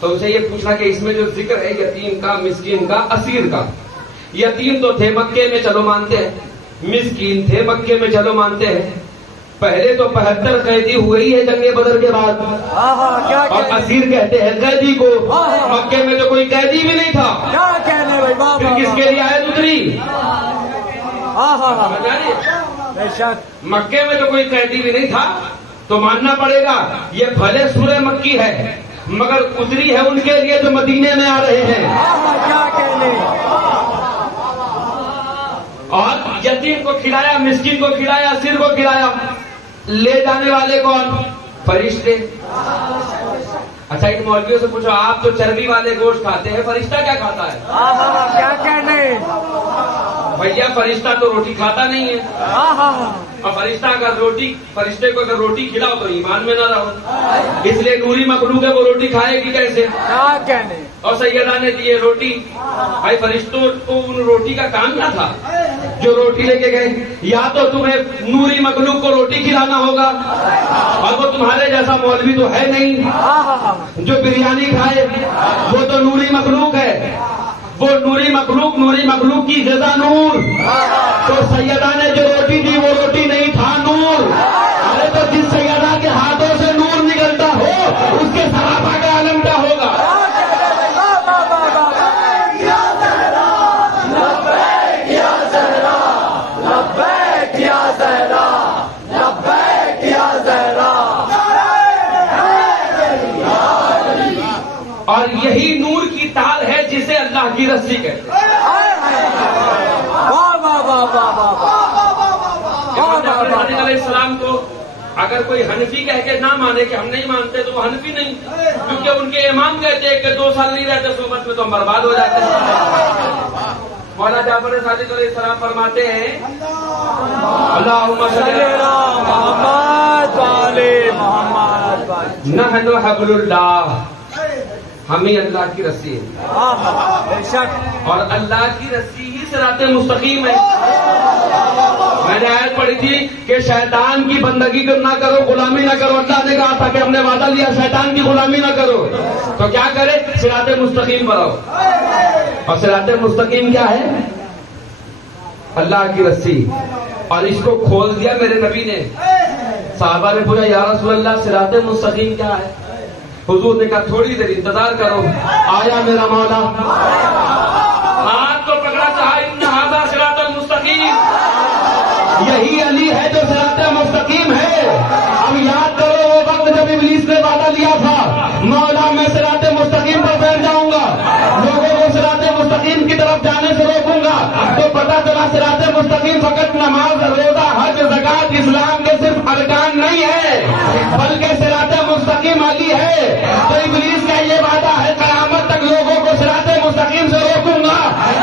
تو اسے یہ پوچھنا کہ اس میں جو ذکر ہے یتیم کا, مسکین کا, اسیر کا, یتیم تو تھے مکے میں, چلو مانتے ہیں. مسکین تھے مکے میں, چلو مانتے ہیں. پہلے تو 75 قیدی ہوئے ہی ہے جنگ بدر کے بعد, اور اسیر کہتے ہیں قیدی کو. مکے میں تو کوئی قیدی بھی نہیں تھا, پھر کس کے لیے آیت اتری؟ مکے میں تو کوئی قیدی بھی نہیں تھا, تو ماننا پڑے گا یہ بھلے سورہ مکی ہے مگر اتری ہے ان کے لیے جو مدینے میں آ رہے ہیں. اور یتیم کو کھلایا, مسکین کو کھلایا, اسیر کو کھلایا. لے جانے والے کون؟ فرشتے. اچھا ان مولویوں سے پوچھو آپ تو چربی والے گوشت کھاتے ہیں، فرشتہ کیا کھاتا ہے؟ کیا کہنے بھیا فرشتہ تو روٹی کھاتا نہیں ہے، اور فرشتہ اگر فرشتے کو اگر روٹی کھلاؤ تو ایمان میں نہ رہو، اس لیے نوری مخلوق ہے وہ روٹی کھائے گی کیسے؟ کیا کہنے اور سیدہ نے دیے روٹی، بھائی فرشتوں کو ان روٹی کا کام کیا تھا جو روٹی لے کے گئے؟ یا تو تمہیں نوری مخلوق کو روٹی کھلانا ہوگا، اور وہ تمہارے جیسا مولوی تو ہے نہیں جو بریانی کھائے، وہ تو نوری مخلوق ہے، وہ نوری مخلوق کی غذا نور، تو سیدہ نے جو روٹی دی وہ روٹی نہیں تھا نور۔ ارے تو جس سیدہ کے ہاتھوں سے نور نکلتا ہو اس کے صحابہ کا عالم کیا ہوگا؟ اور یہی نور کی تال ہے جسے اللہ کی رسی کہتے ہیں۔ علیہ السلام کو اگر کوئی حنفی کہہ کے نہ مانے کہ ہم نہیں مانتے تو وہ حنفی نہیں، کیونکہ ان کے امام کہتے ہیں کہ 2 سال نہیں رہتے صحبت میں تو ہم برباد ہو جاتے ہیں۔ مولانا جعفر صادق علیہ السلام فرماتے ہیں اللہم صلی علی محمد نحن حبل اللہ، ہم ہی اللہ کی رسی ہے، اور اللہ کی رسی ہی صراط مستقیم ہے۔ میں نے آیت پڑھی تھی کہ شیطان کی بندگی نہ کرو، غلامی نہ کرو، اللہ نے کہا تھا کہ ہم نے وعدہ لیا شیطان کی غلامی نہ کرو، تو کیا کرے؟ صراط مستقیم پر آؤ، اور صراط مستقیم کیا ہے؟ اللہ کی رسی، اور اس کو کھول دیا میرے نبی نے۔ صحابہ نے پوچھا یا رسول اللہ صراط مستقیم کیا ہے؟ حضور نے کہا تھوڑی دیر انتظار کرو، آیا میرا مولا، ہاتھ کو پکڑا، کہا ان ھذا صراط مستقیم، یہی علی ہے جو صراط مستقیم ہے۔ اب یاد کرو وہ وقت جب ابلیس نے وعدہ لیا تھا مولا میں صراط مستقیم پر بیٹھ جاؤں گا، لوگوں کو صراط مستقیم کی طرف جانے سے روکوں گا، تو پتہ چلا صراط مستقیم فقط نماز، روزہ، حج، زکات اسلام کے صرف ارکان نہیں ہے، بلکہ صراط مستقیم علی ہے۔ تو ابلیس کا یہ وعدہ ہے قیامت تک لوگوں کو صراط مستقیم سے روکوں گا۔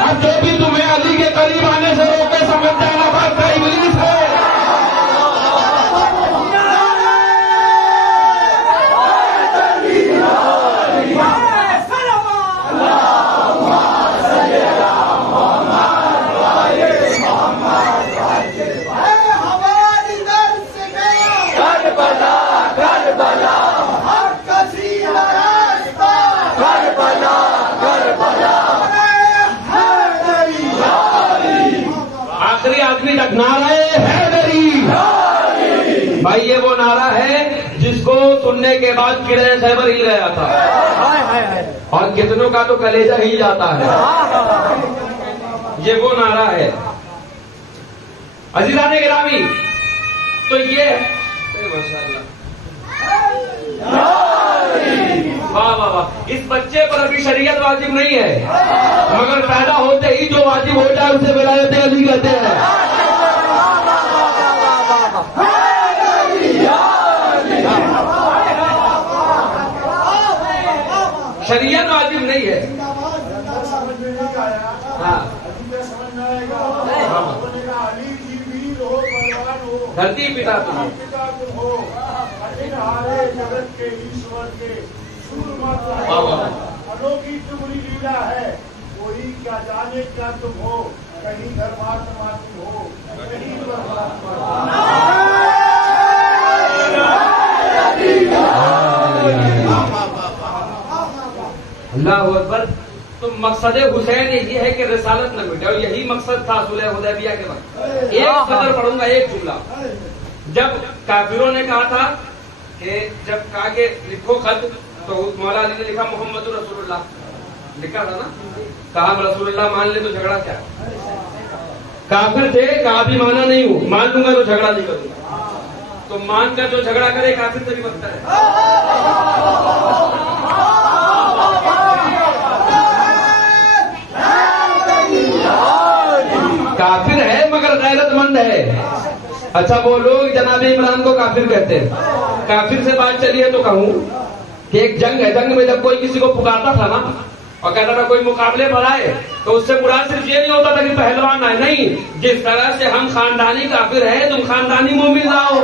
اب جو بھی تمہیں علی کے قریب آنے سے روکے سمجھ جانا بات کا ابلیس ہے۔ آخری آدمی تک نعرہ حیدری، بھائی یہ وہ نعرہ ہے جس کو سننے کے بعد قلعہ خیبر ہل گیا تھا، اور کتنوں کا تو کلیجہ ہل جاتا ہے، یہ وہ نعرہ ہے۔ عزیزان گرامی، تو یہ ماشاءاللہ واہ واہ واہ، اس بچے پر ابھی شریعت واجب نہیں ہے، مگر پیدا ہوتے ہی جو واجب ہو جائے اسے ولایت علی کہتے ہیں۔ شریعت واجب نہیں ہے، دھرتی پتا تم جگت کے ایشور کے انوکھی تمہاری لیلا ہے، وہی کیا جانے کیا تم ہو، کہیں دربار تمہاری ہو، کہیں اللہ اکبر۔ تو مقصد حسین یہ ہے کہ رسالت نہ مٹے، اور یہی مقصد تھا صلح حدیبیہ کے وقت۔ ایک قدر پڑھوں گا، ایک جملہ، جب کافروں نے کہا تھا کہ جب کہا کہ لکھو خط، تو مولا علی نے لکھا محمد رسول اللہ، لکھا تھا نا، کہا رسول اللہ مان لے تو جھگڑا کیا؟ کافر تھے، کہا بھی مانا نہیں ہوں، مان لوں گا تو جھگڑا نہیں کروں گا، تو مان کر جو جھگڑا کرے کافر سے بھی بدتر ہے۔ کافر ہے مگر غیرت مند ہے۔ اچھا وہ لوگ جناب عمران کو کافر کہتے ہیں، کافر سے بات چلی ہے تو کہوں کہ ایک جنگ ہے، جنگ میں جب کوئی کسی کو پکارتا تھا نا اور کہتا تھا کوئی مقابلے پر آئے، تو اس سے مراد صرف یہ نہیں ہوتا تھا کہ پہلوان آئے، نہیں، جس طرح سے ہم خاندانی کافر ہیں تم خاندانی مومن لاؤ۔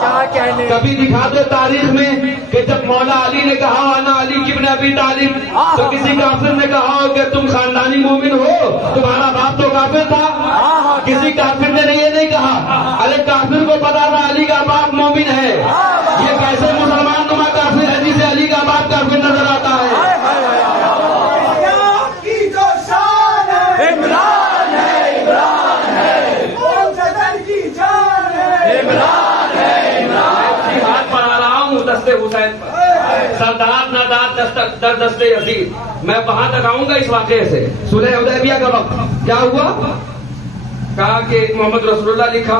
کیا کہنے، کبھی دکھا دو تاریخ میں کہ جب مولا علی نے کہا انا علی ابن ابی طالب، تو کسی کافر نے کہا ہو کہ تم خاندانی مومن ہو، تمہارا باپ تو کافر تھا؟ کسی کافر نے یہ نہیں کہا۔ ارے کافر کو پتا تھا علی کا باپ مومن ہے، یہ کیسے مسلمان نما کافر ہے جسے علی کا باپ کافر نظر آتا ہے؟ حسین سردار نادات در دست یزید، میں وہاں تک آؤں گا اس واقعے سے۔ صلح حدیبیہ کا وقت کیا ہوا؟ کہا کہ محمد رسول اللہ لکھا،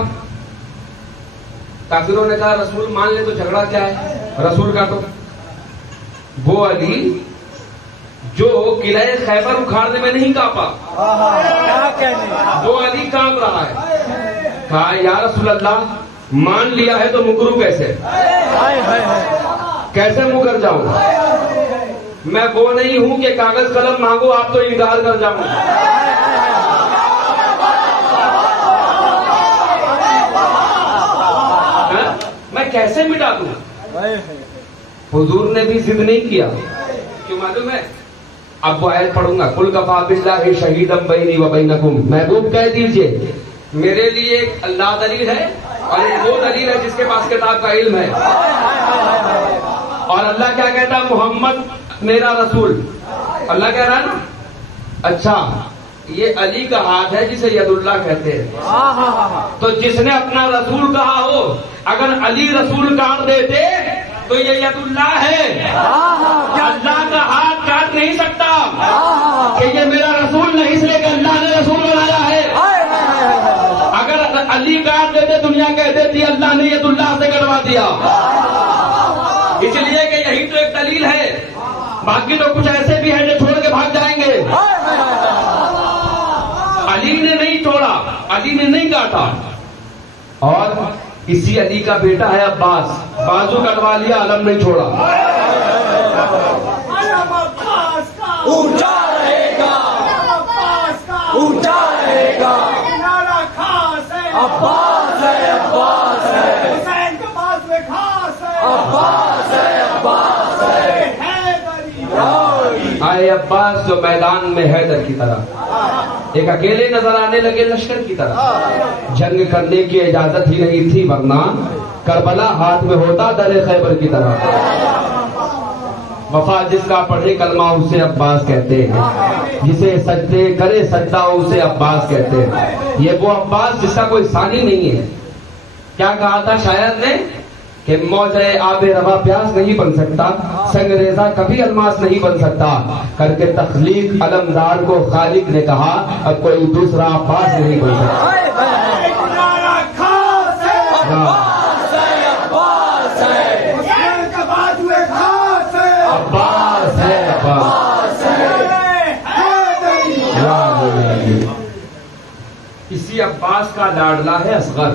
کافروں نے کہا رسول مان لے تو جھگڑا کیا ہے رسول کا؟ تو وہ علی جو قلعہ خیبر اکھاڑنے میں نہیں کانپا، وہ علی کانپ رہا ہے۔ کہا یا رسول اللہ مان لیا ہے تو مکرو کیسے؟ کیسے مکر جاؤں؟ میں وہ نہیں ہوں کہ کاغذ قلم مانگو آپ تو انکار کر جاؤں۔ میں کیسے مٹا دوں؟ حضور نے بھی ضد نہیں کیا، کیوں معلوم ہے؟ اب وہ آیت پڑھوں گا، قل کفی باللہ شہیدا بینی و بینکم، محبوب کہہ دیجئے میرے لیے ایک اللہ دلیل ہے اور ایک وہ دلیل ہے جس کے پاس کتاب کا علم ہے۔ اور اللہ کیا کہتا ہے؟ محمد میرا رسول، اللہ کہہ رہا ہے نا۔ اچھا یہ علی کا ہاتھ ہے جسے ید اللہ کہتے ہیں، تو جس نے اپنا رسول کہا ہو، اگر علی رسول کاٹ دیتے تو یہ ید اللہ ہے، اللہ کا ہاتھ کاٹ نہیں سکتا کہ یہ میرا رسول نہیں، اس لیے کہ اللہ نے رسول بنایا ہے۔ اگر علی کاٹ دیتے دنیا کہہ دیتی اللہ نے ید اللہ سے کٹوا دیا، اس لیے کہ یہی تو ایک دلیل ہے۔ باقی تو کچھ ایسے بھی ہیں جو چھوڑ کے بھاگ جائیں گے۔ علی نے نہیں چھوڑا، علی نے نہیں کاٹا، اور اسی علی کا بیٹا ہے عباس، بازو کٹوا لیا، علم نہیں چھوڑا۔ اونچا رہے گا، اونچا رہے گا، عباس ہے، عباس ہے، حسین کے پاس میں خاص ہے، عباس ہے، عباس ہے، آئے عباس جو میدان میں حیدر کی طرح ایک اکیلے نظر آنے لگے لشکر کی طرح۔ جنگ کرنے کی اجازت ہی نہیں تھی ورنہ کربلا ہاتھ میں ہوتا در خیبر کی طرح۔ وفا جس کا پڑھے کلمہ اسے عباس کہتے ہیں، جسے سجدے کرے سجدہ اسے عباس کہتے ہیں۔ یہ وہ عباس جس کا کوئی ثانی نہیں ہے۔ کیا کہا تھا شاعر نے کہ موج آب روا پیاس نہیں بن سکتا، سنگ ریزہ کبھی الماس نہیں بن سکتا، کر کے تخلیق علمدار کو خالق نے کہا اب کوئی دوسرا عباس نہیں بن سکتا۔ عباس ہے، عباس اسی عباس کا لاڈلا ہے اصغر،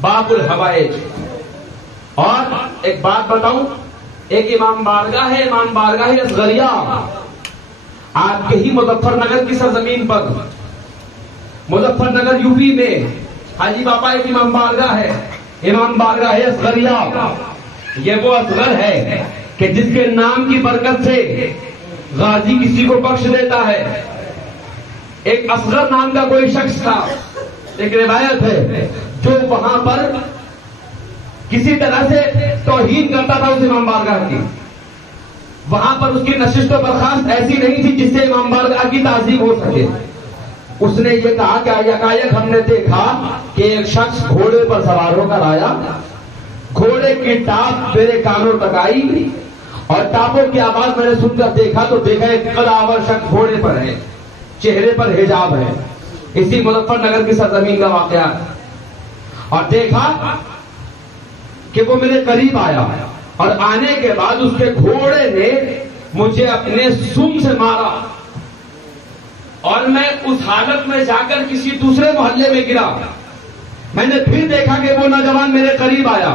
باب الحوائج۔ اور ایک بات بتاؤں، ایک امام بارگاہ ہے، امام بارگاہ اصغریہ، آپ کے ہی مظفر نگر کی سرزمین پر، مظفر نگر یو پی میں حاجی باپا ایک امام بارگاہ ہے، امام بارگاہ اصغریہ۔ یہ وہ اصغر ہے کہ جس کے نام کی برکت سے غازی کسی کو بخش دیتا ہے۔ ایک اصغر نام کا کوئی شخص تھا، ایک روایت ہے، جو وہاں پر کسی طرح سے توہین کرتا تھا اس امام بارگاہ کی۔ وہاں پر اس کی نشست و برخاست ایسی نہیں تھی جس سے امام بارگاہ کی تعظیم ہو سکے۔ اس نے یہ کہا کہ یکایک ہم نے دیکھا کہ ایک شخص گھوڑے پر سوار ہو کر آیا، گھوڑے کی ٹاپ میرے کانوں تک آئی، اور ٹاپوں کی آواز میں نے سن کر دیکھا تو دیکھا ایک قدآور شخص گھوڑے پر ہے، چہرے پر حجاب ہے۔ اسی مظفر نگر کی سرزمین کا واقعہ، اور دیکھا کہ وہ میرے قریب آیا، اور آنے کے بعد اس کے گھوڑے نے مجھے اپنے سم سے مارا، اور میں اس حالت میں جا کر کسی دوسرے محلے میں گرا۔ میں نے پھر دیکھا کہ وہ نوجوان میرے قریب آیا،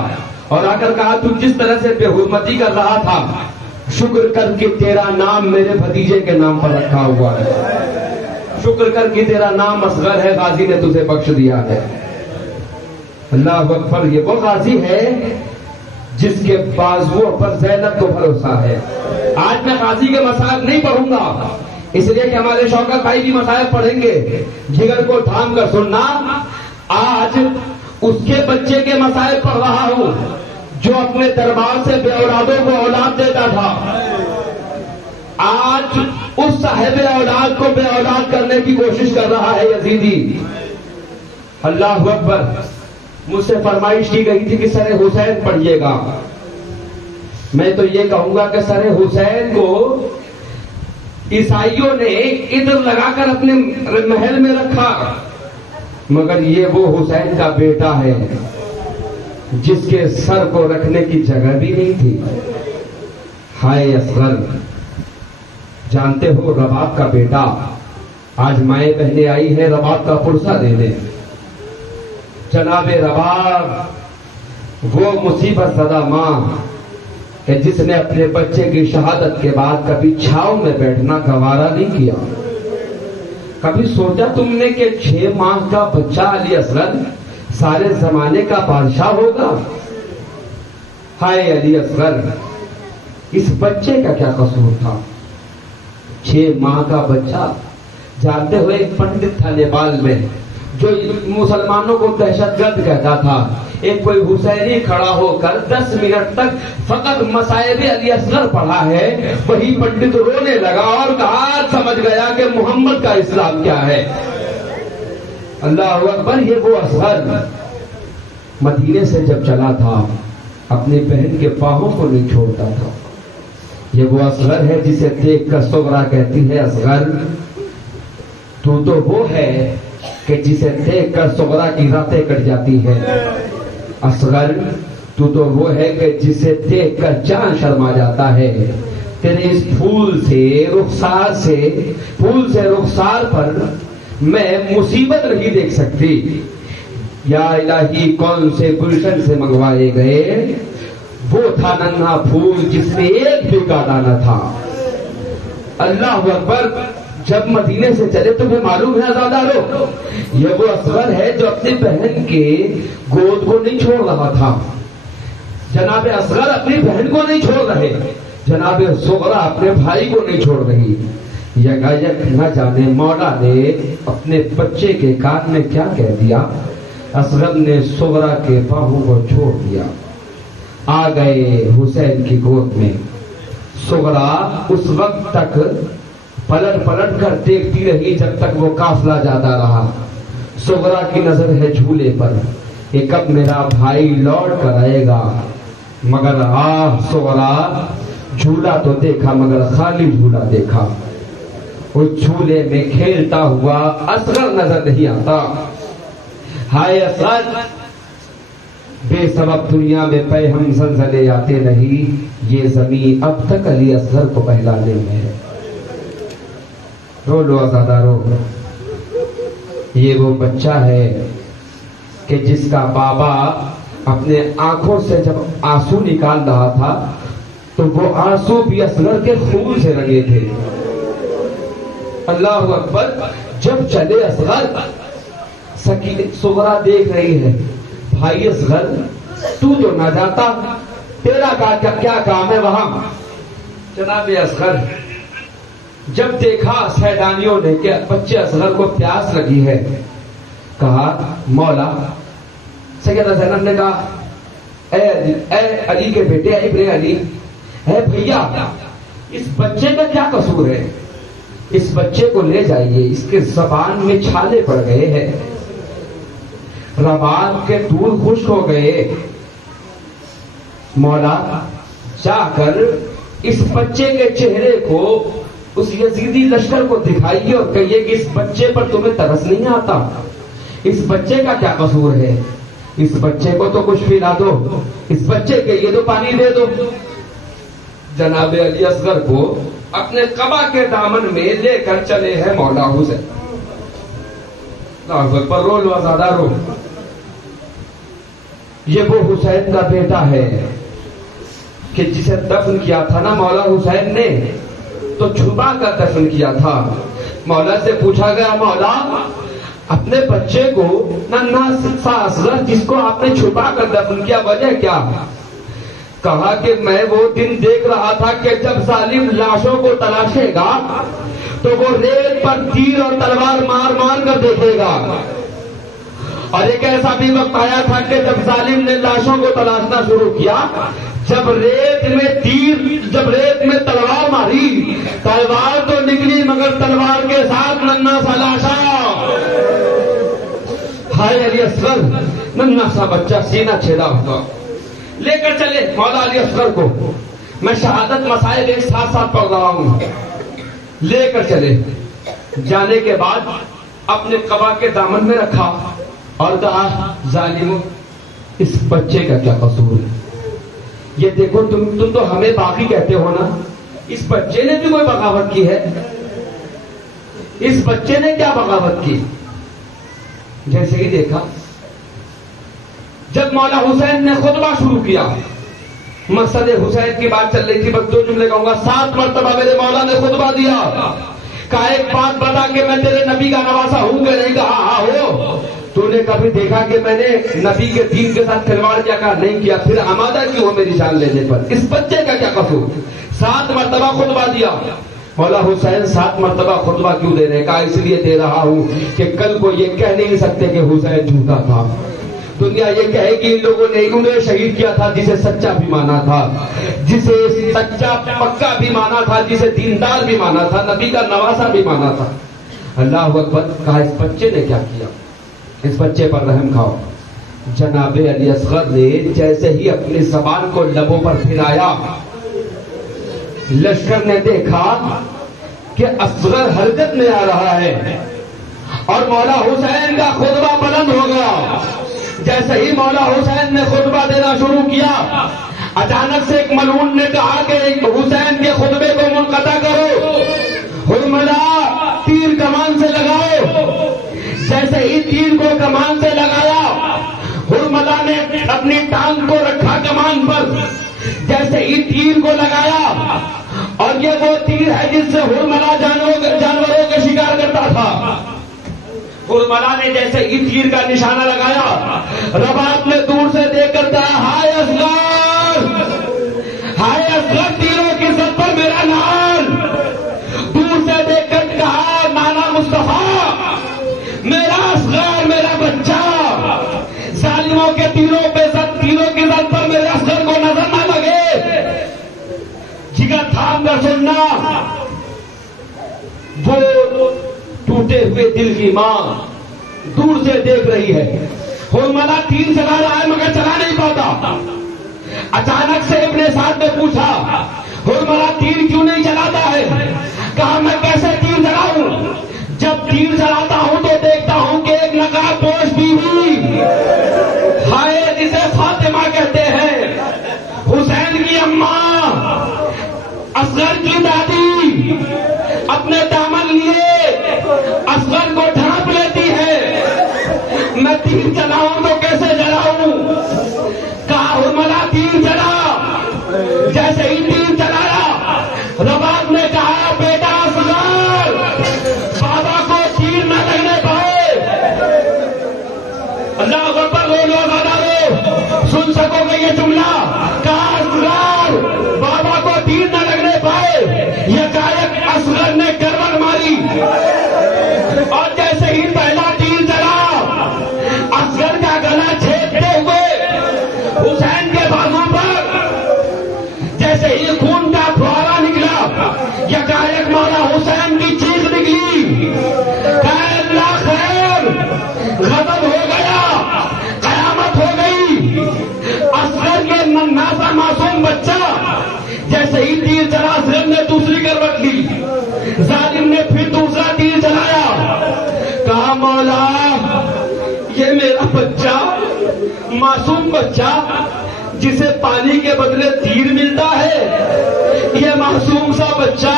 اور آ کر کہا تو جس طرح سے بے حرمتی کر رہا تھا شکر کر کے تیرا نام میرے بھتیجے کے نام پر رکھا ہوا ہے، شکر کر کے تیرا نام اصغر ہے، غازی نے تجھے بخش دیا ہے۔ اللہ اکبر، یہ وہ غازی ہے جس کے بازوؤں پر زینب کو بھروسہ ہے۔ آج میں غازی کے مسائل نہیں پڑھوں گا اس لیے کہ ہمارے شوکت بھائی بھی مسائل پڑھیں گے، جگر کو تھام کر سننا۔ آج اس کے بچے کے مسائل پڑھ رہا ہوں جو اپنے دربار سے بے اولادوں کو اولاد دیتا تھا، آج اس صاحب اولاد کو بے اولاد کرنے کی کوشش کر رہا ہے یزیدی۔ اللہ اکبر، مجھ سے فرمائش کی گئی تھی کہ سر حسین پڑھیے گا، میں تو یہ کہوں گا کہ سر حسین کو عیسائیوں نے عطر لگا کر اپنے محل میں رکھا، مگر یہ وہ حسین کا بیٹا ہے جس کے سر کو رکھنے کی جگہ بھی نہیں تھی۔ ہائے اصغر، جانتے ہو رباب کا بیٹا، آج مائیں بہنیں آئی ہے رباب کا پرسہ دینے۔ جناب رباب وہ مصیبت زدہ ماں کہ جس نے اپنے بچے کی شہادت کے بعد کبھی چھاؤں میں بیٹھنا گوارا نہیں کیا۔ کبھی سوچا تم نے کہ 6 ماہ کا بچہ علی اصغر سارے زمانے کا بادشاہ ہوگا؟ ہائے علی اصغر، اس بچے کا کیا قصور تھا؟ 6 ماہ کا بچہ، جانتے ہوئے ایک پنڈت تھا نیپال میں جو مسلمانوں کو دہشت گرد کہتا تھا، ایک کوئی حسینی کھڑا ہو کر 10 منٹ تک فقط مصائب علی اصغر پڑھا ہے، وہی پنڈت رونے لگا اور کہا سمجھ گیا کہ محمد کا اسلام کیا ہے۔ اللہ اکبر، یہ وہ اصغر مدینے سے جب چلا تھا اپنی بہن کے باہوں کو نہیں چھوڑتا تھا۔ یہ وہ اصغر ہے جسے دیکھ کر صغرا کہتی ہے اصغر تو وہ ہے کہ جسے دیکھ کر صغرا کی راتیں کٹ جاتی ہے۔ اصغر تو وہ ہے کہ جسے دیکھ کر چاند شرما جاتا ہے۔ تیرے اس پھول سے رخسار پر میں مصیبت نہیں دیکھ سکتی۔ یا الہی، کون سے گلشن سے منگوائے گئے وہ تھا ننھا پھول جس میں ایک بھی کاٹا نہ تھا۔ اللہ اکبر، جب مدینے سے چلے تمہیں معلوم ہے عزادارو، یہ وہ اصغر ہے جو اپنی بہن کے گود کو نہیں چھوڑ رہا تھا۔ جناب اصغر اپنی بہن کو نہیں چھوڑ رہے، جناب صغرا اپنے بھائی کو نہیں چھوڑ رہی۔ یکایک نہ جانے مولا نے اپنے بچے کے کان میں کیا کہہ دیا، اصغر نے صغرا کے باہوں کو چھوڑ دیا، آ گئے حسین کی گود میں۔ صغرا اس وقت تک پلٹ کر دیکھتی رہی جب تک وہ قافلہ جاتا رہا۔ صغرا کی نظر ہے جھولے پر کہ کب میرا بھائی لوٹ کر آئے گا، مگر صغرا، جھولا تو دیکھا مگر خالی جھولا دیکھا۔ اس جھولے میں کھیلتا ہوا اصغر نظر نہیں آتا۔ ہائے اصغر، بے سبب دنیا میں پہ ہم زلزلے آتے نہیں، یہ زمین اب تک علی اصغر کو بہلانے میں ہے۔ رو لو عزادارو، یہ وہ بچہ ہے کہ جس کا بابا اپنے آنکھوں سے جب آنسو نکال رہا تھا تو وہ آنسو بھی اصغر کے خون سے رنگے تھے۔ اللہ اکبر، جب چلے اصغر، صغرا دیکھ رہی ہے، بھائی اصغر تو نہ جاتا، تیرا کیا کام ہے وہاں؟ جناب اصغر جب دیکھا سیدانیوں نے کہ بچے اصغر کو پیاس لگی ہے، کہا مولا، سیدہ زینب نے کہا اے علی کے بیٹے، ابن علی، اے بھیا، اس بچے کا کیا قصور ہے؟ اس بچے کو لے جائیے، اس کے زبان میں چھالے پڑ گئے ہیں، رباب کے دودھ خشک ہو گئے، مولا جا کر اس بچے کے چہرے کو اس یزیدی لشکر کو دکھائیے اور کہیے کہ اس بچے پر تمہیں ترس نہیں آتا، اس بچے کا کیا قصور ہے، اس بچے کو تو کچھ پلا دو، اس بچے کے لیے تو پانی دے دو۔ جناب علی اصغر کو اپنے قبا کے دامن میں لے کر چلے ہیں مولا حسین۔ اللہ اکبر، رو لو عزادارو، یہ وہ حسین کا بیٹا ہے کہ جسے دفن کیا تھا نا مولا حسین نے تو چھپا کر دفن کیا تھا. مولا سے پوچھا گیا مولا اپنے بچے کو ننھا سا اصغر جس کو آپ نے چھپا کر دفن کیا وجہ کیا؟ کہا کہ میں وہ دن دیکھ رہا تھا کہ جب ظالم لاشوں کو تلاشے گا تو وہ ریت پر تیر اور تلوار مار مار کر دیکھے گا. اور ایک ایسا بھی وقت آیا تھا کہ جب ظالم نے لاشوں کو تلاشنا شروع کیا جب ریت میں تلوار ماری تلوار تو نکلی مگر تلوار کے ساتھ ننھا سا لاشا. ہائے علی اصغر ننھا سا بچہ سینہ چھیدا ہوگا. لے کر چلے مولا علی اصغر کو. میں شہادت مسائل ایک ساتھ ساتھ پڑھ رہا ہوں. لے کر چلے. جانے کے بعد اپنے قبا کے دامن میں رکھا اور کہا ظالموں اس بچے کا کیا قصور ہے؟ یہ دیکھو تم تو ہمیں باقی کہتے ہو نا, اس بچے نے بھی کوئی بغاوت کی ہے؟ اس بچے نے کیا بغاوت کی؟ جیسے ہی دیکھا جب مولا حسین نے خطبہ شروع کیا, مقصد حسین کی بات چل رہی تھی, بس 2 جملے کہوں گا. 7 مرتبہ میرے مولا نے خطبہ دیا. کہا ایک بات بتا کہ میں تیرے نبی کا نواسا ہوں کہ نہیں؟ کہا ہاں ہو. تو نے کبھی دیکھا کہ میں نے نبی کے دین کے ساتھ کھلواڑ کیا؟ کہا نہیں کیا. پھر آمادہ کیوں ہو میری جان لینے پر؟ اس بچے کا کیا قصور؟ 7 مرتبہ خطبہ دیا. مولا حسین 7 مرتبہ خطبہ کیوں دے رہے؟ کہا اس لیے دے رہا ہوں کہ کل کو یہ کہہ نہیں سکتے کہ حسین جھوٹا تھا. دنیا یہ کہے کہ ان لوگوں نے انہیں شہید کیا تھا جسے سچا بھی مانا تھا, جسے سچا پکا بھی مانا تھا, جسے دیندار بھی مانا تھا, نبی کا نواسا بھی مانا تھا. اللہ اکبر. کہا اس بچے نے کیا کیا؟ اس بچے پر رحم کھاؤ. جناب علی اصغر نے جیسے ہی اپنی زبان کو لبوں پر پھرایا لشکر نے دیکھا کہ اصغر حرکت میں آ رہا ہے اور مولا حسین کا خطبہ بلند ہو گیا. جیسے ہی مولا حسین نے خطبہ دینا شروع کیا اچانک سے ایک ملعون نے کہا کہ حسین کے خطبے کو منقطع کرو, حرملا تیر کمان سے لگاؤ. جیسے ہی تیر کو کمان سے لگایا حرملا نے اپنی ٹانگ کو رکھا کمان پر. جیسے ہی تیر کو لگایا, اور یہ وہ تیر ہے جس سے حرملا جانوروں کے شکار کرتا تھا. حرملا نے جیسے ہی تیر کا نشانہ لگایا رباط نے دور سے دیکھ کر کہا ہائے اصغر, ہائے اصغر تیروں کی سر پر میرا نال. دور سے دیکھ کر کہا نانا مصطفیٰ میرا اصغر میرا بچہ. ظالموں کے تیروں کی سر پر میرے اصغر کو نظر نہ لگے. جگر تھام کر سننا, وہ ٹوٹے ہوئے دل کی ماں دور سے دیکھ رہی ہے. حرملا تیر چلا رہا ہے مگر چلا نہیں پاتا. اچانک سے ابن سعد نے پوچھا حرملا تیر کیوں نہیں چلاتا ہے؟ کہا میں کیسے تیر چلاؤں؟ جب تیر چلاتا ہوں تو دیکھتا ہوں کہ ایک نقاب پوش بھی ہوئی ہائے جسے فاطمہ کہتے ہیں, حسین کی اماں, اصغر کی دادی, اپنے دامن لیے اصغر کو ڈھانپ لیتی ہے. میں تیر چلاؤں تو کیسے چلاؤں؟ کہا حرملا تیر چلا. جیسے ہی تیر چلایا رباط نے کہا بیٹا اصغر بابا کو تیر نہ لگنے پائے. اللہ اکبر. لوگ سن سکو گے یہ جملہ. کہا اصغر بابا کو تیر نہ لگنے پائے. یکایک اصغر نے گرور ماری اور جیسے ہی پہلا تیر چلا اصغر کا گلا چھیدتے ہوئے حسین کے بازو پر جیسے ہی خون کا فوارہ نکلا یکایک مولا حسین کی چیخ نکلی کہ اللہ خیر, غضب ہو گیا, قیامت ہو گئی. اصغر کے ننھا سا معصوم بچہ جیسے ہی تیر چلا اصغر نے دوسری کروٹ لی. ظالم نے پھر دوسرا تیر چلایا. کہا مولا یہ میرا بچہ, معصوم بچہ جسے پانی کے بدلے تیر ملتا ہے, یہ معصوم سا بچہ,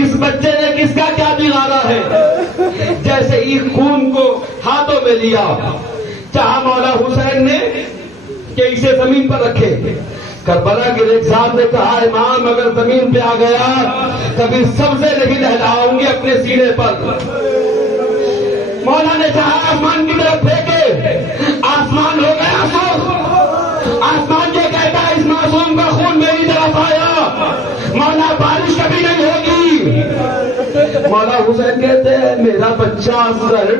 اس بچے نے کس کا کیا بگاڑا ہے؟ جیسے ہی خون کو ہاتھوں میں لیا چاہا مولا حسین نے کہ اسے زمین پر رکھے. کربلا کے ایک صاحب نے کہا امام اگر زمین پہ آ گیا کبھی سبزے نہیں لہلاؤں گی اپنے سینے پر. مولا نے کہا آسمان کی طرف پھینکے, آسمان ہو گیا سرخ. آسمان یہ کہتا ہے اس معصوم کا خون میری طرف آیا, مولا بارش کبھی نہیں ہوگی. مولا حسین کہتے ہیں میرا بچہ اصغر,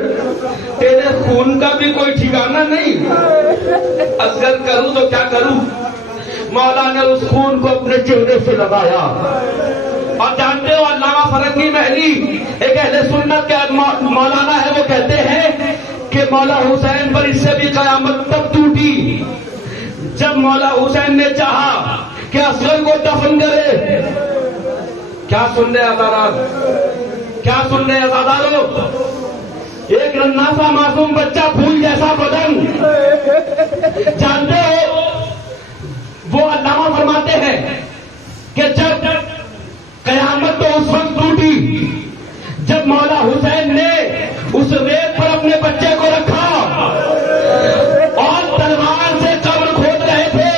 تیرے خون کا بھی کوئی ٹھکانہ نہیں, اصغر کروں تو کیا کروں. مولا نے اس خون کو اپنے چہرے سے لگایا. اور جانتے ہو علامہ فرنگی محلی ایک اہل سنت کے مولانا ہے, وہ کہتے ہیں کہ مولا حسین پر اس سے بھی قیامت تب ٹوٹی جب مولا حسین نے چاہا کہ اصغر کو دفن کرے. کیا سن رہے آزادار, کیا سن رہے آزادارو, ایک ننھا سا معصوم بچہ پھول جیسا بدن. جانتے ہو وہ علامہ فرماتے ہیں کہ جب قیامت تو اس وقت ٹوٹی جب مولا حسین نے اس ریت پر اپنے بچے کو رکھا اور تلوار سے قبر کھود رہے تھے.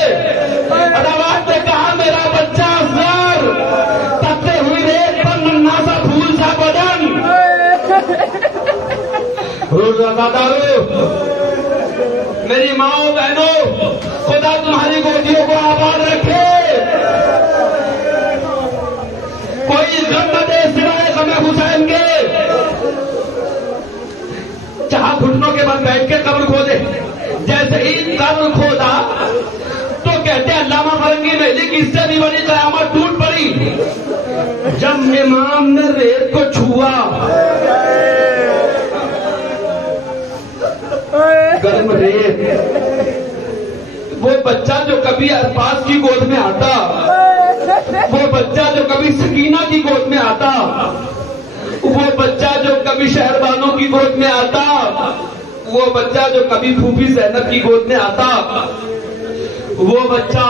آواز نے کہا میرا بچہ اصغر, تپتے ہوئی ریت پر ننھا سا پھول سا بدن. میری ماں بہنوں, خدا تمہاری گودیوں کو آباد رکھے. کوئی غم نہ دے سوائے غم حسین کے. جہاں گھٹنوں کے بعد بیٹھ کے قبر کھودے, جیسے ہی قبر کھودا تو کہتے ہیں علامہ فرنگی محلی کی اس سے بھی بڑی قیامت ٹوٹ پڑی جب امام نے ریت کو چھوا. گرم ریت, وہ بچہ جو کبھی ارباز کی گود میں آتا, وہ بچہ جو کبھی سکینہ کی گود میں آتا, وہ بچہ جو کبھی شہربانوں کی گود میں آتا, وہ بچہ جو کبھی پھوپھی زینب کی گود میں آتا, وہ بچہ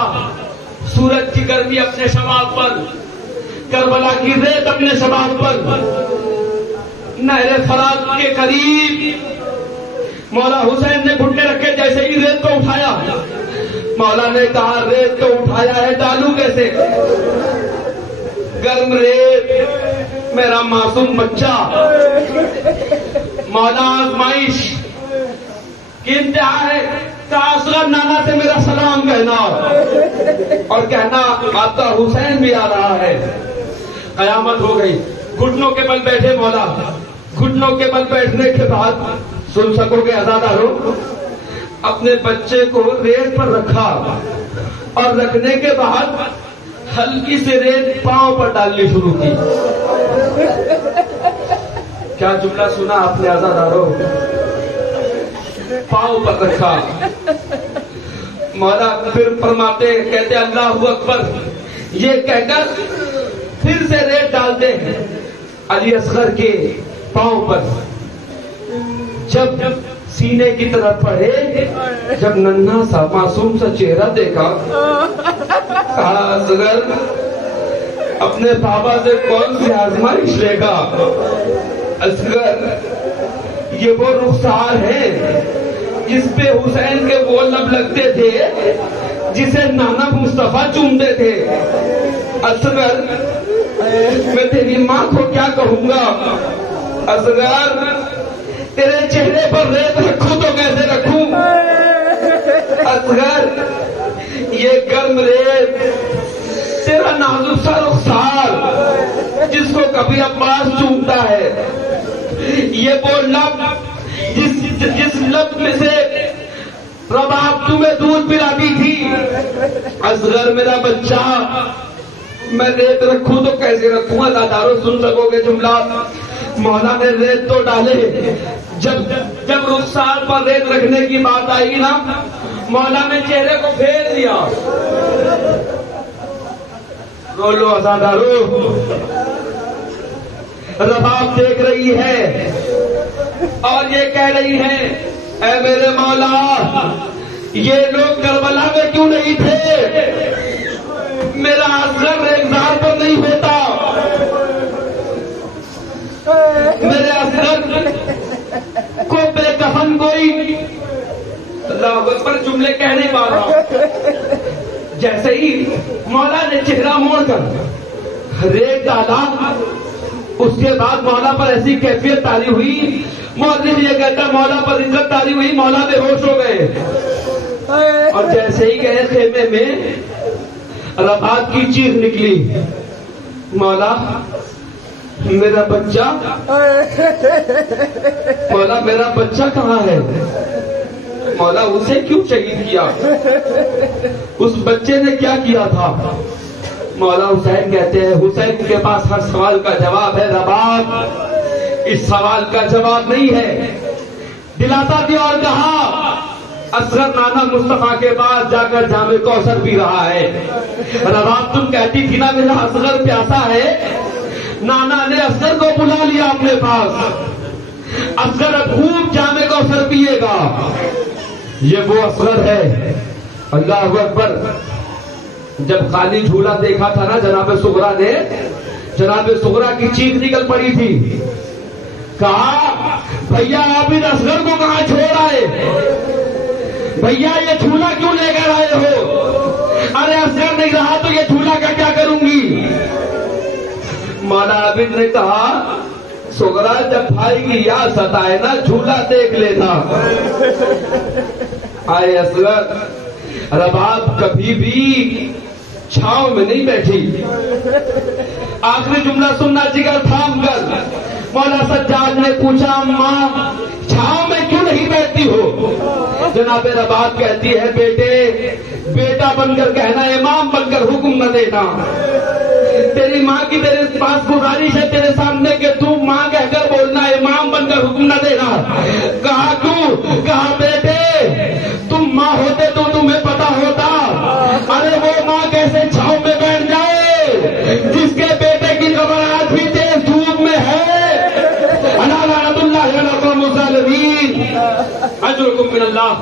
سورج کی گرمی اپنے شباب پر, کربلا کی ریت اپنے شباب پر, نہر فرات کے قریب مولا حسین نے گھٹنے رکھے, جیسے ہی ریت کو اٹھایا مولا نے کہا ریت تو اٹھایا ہے ڈالوں کیسے. گرم ریت, میرا معصوم بچہ. مولا آزمائش کی انتہا ہے. اصغر نانا سے میرا سلام کہنا اور کہنا آقا حسین بھی آ رہا ہے. قیامت ہو گئی. گھٹنوں کے بل بیٹھے مولا. گھٹنوں کے بل بیٹھنے کے بعد سن سکو گے آزادارو, اپنے بچے کو ریت پر رکھا اور رکھنے کے بعد ہلکی سے ریت پاؤں پر ڈالنی شروع کی. کیا جملہ سنا آپ نے آزادارو, پاؤں پر رکھا. مولا پھر فرماتے کہتے اللہ اکبر, یہ کہہ کر پھر سے ریت ڈالتے ہیں علی اصغر کے پاؤں پر. جب سینے کی طرف پڑھے, جب ننھا سا معصوم سا چہرہ دیکھا, کہا اصغر اپنے بابا سے کون سی آزمائش لے گا. اصغر یہ وہ رخسار ہے جس پہ حسین کے وہ لب لگتے تھے جسے نانا مصطفیٰ چومتے تھے. اصغر میں تیری ماں کو کیا کہوں گا. اصغر تیرے چہرے پر ریت رکھوں تو کیسے رکھوں. اصغر یہ گرم ریت, تیرا نازک سا رخسار جس کو کبھی عباس چومتا ہے, یہ وہ لب جس لب میں سے رباب تمہیں دودھ پلاتی تھی. اصغر میرا بچہ, میں ریت رکھوں تو کیسے رکھوں. آزادارو سن سکو گے جملہ. مولا نے ریت تو ڈالے, جب رخسار پر ریت رکھنے کی بات آئی نا, مولا نے چہرے کو پھیر دیا. رو لو آزادارو, رباب دیکھ رہی ہے اور یہ کہہ رہی ہے اے میرے مولا یہ لوگ کربلا میں کیوں نہیں تھے. میرا اصغر ریگزار پر نہیں ہوتا. میرے اصغر کو بے کفن کوئی, اللہ اللہ اکبر جملے کہنے والا جیسے ہی مولا نے چہرہ موڑ کر ریت ڈالا، اس کے بعد مولا پر ایسی کیفیت تاری ہوئی، مؤلف یہ کہتا مولا پر عزت تاری ہوئی، مولا بے ہوش ہو گئے، اور جیسے ہی گئے خیمے میں رباط کی چیخ نکلی، مولا میرا بچہ، مولا میرا بچہ کہاں ہے؟ مولا اسے کیوں شہید کیا؟ اس بچے نے کیا کیا تھا؟ مولا حسین کہتے ہیں حسین کے پاس ہر سوال کا جواب ہے، رباط اس سوال کا جواب نہیں ہے۔ دلاتا دیا اور کہا اصغر نانا مصطفیٰ کے پاس جا کر جام کوثر پی رہا ہے۔ رباط تم کہتی تھی نا میرا اصغر پیاسا ہے، نانا نے اصغر کو بلا لیا اپنے پاس، اصغر اب خوب جام کوثر پیے گا، یہ وہ اصغر ہے۔ اللہ اکبر۔ جب خالی جھولا دیکھا تھا نا جناب صغرا نے، جناب صغرا کی چیخ نکل پڑی تھی، کہا بھیا آپ اس اصغر کو کہاں چھوڑ آئے؟ بھیا یہ جھولا کیوں لے کر آئے ہو؟ ارے اصغر نہیں رہا تو یہ جھولا کا کیا کروں گی؟ مولا عابد نے کہا صغرا جب بھائی کی یاد ستائے نا جھولا دیکھ لینا۔ آئے اصغر، رباب کبھی بھی چھاؤں میں نہیں بیٹھی۔ آخری جملہ سننا جگر تھام کر مولا سجاد نے پوچھا اماں چھاؤں میں کیوں نہیں بیٹھتی ہو؟ جناب رباب کہتی ہے بیٹے بیٹا بن کر کہنا، امام بن کر حکم نہ دینا۔ تیری ماں کی تیرے پاس گزارش ہے تیرے سامنے کہ تو ماں کہہ کر بولنا، امام بن کر حکم نہ دینا۔ کہا کیوں؟ کہا بیٹے تم ماں ہوتے تو تمہیں پتا ہوتا، ارے وہ ماں کیسے چھاؤں میں بیٹھ جائے جس کے بیٹے کی قبر آج بھی تیز دھوپ میں ہے۔ لعنت اللہ علی الظالمین۔ اجرکم من اللہ۔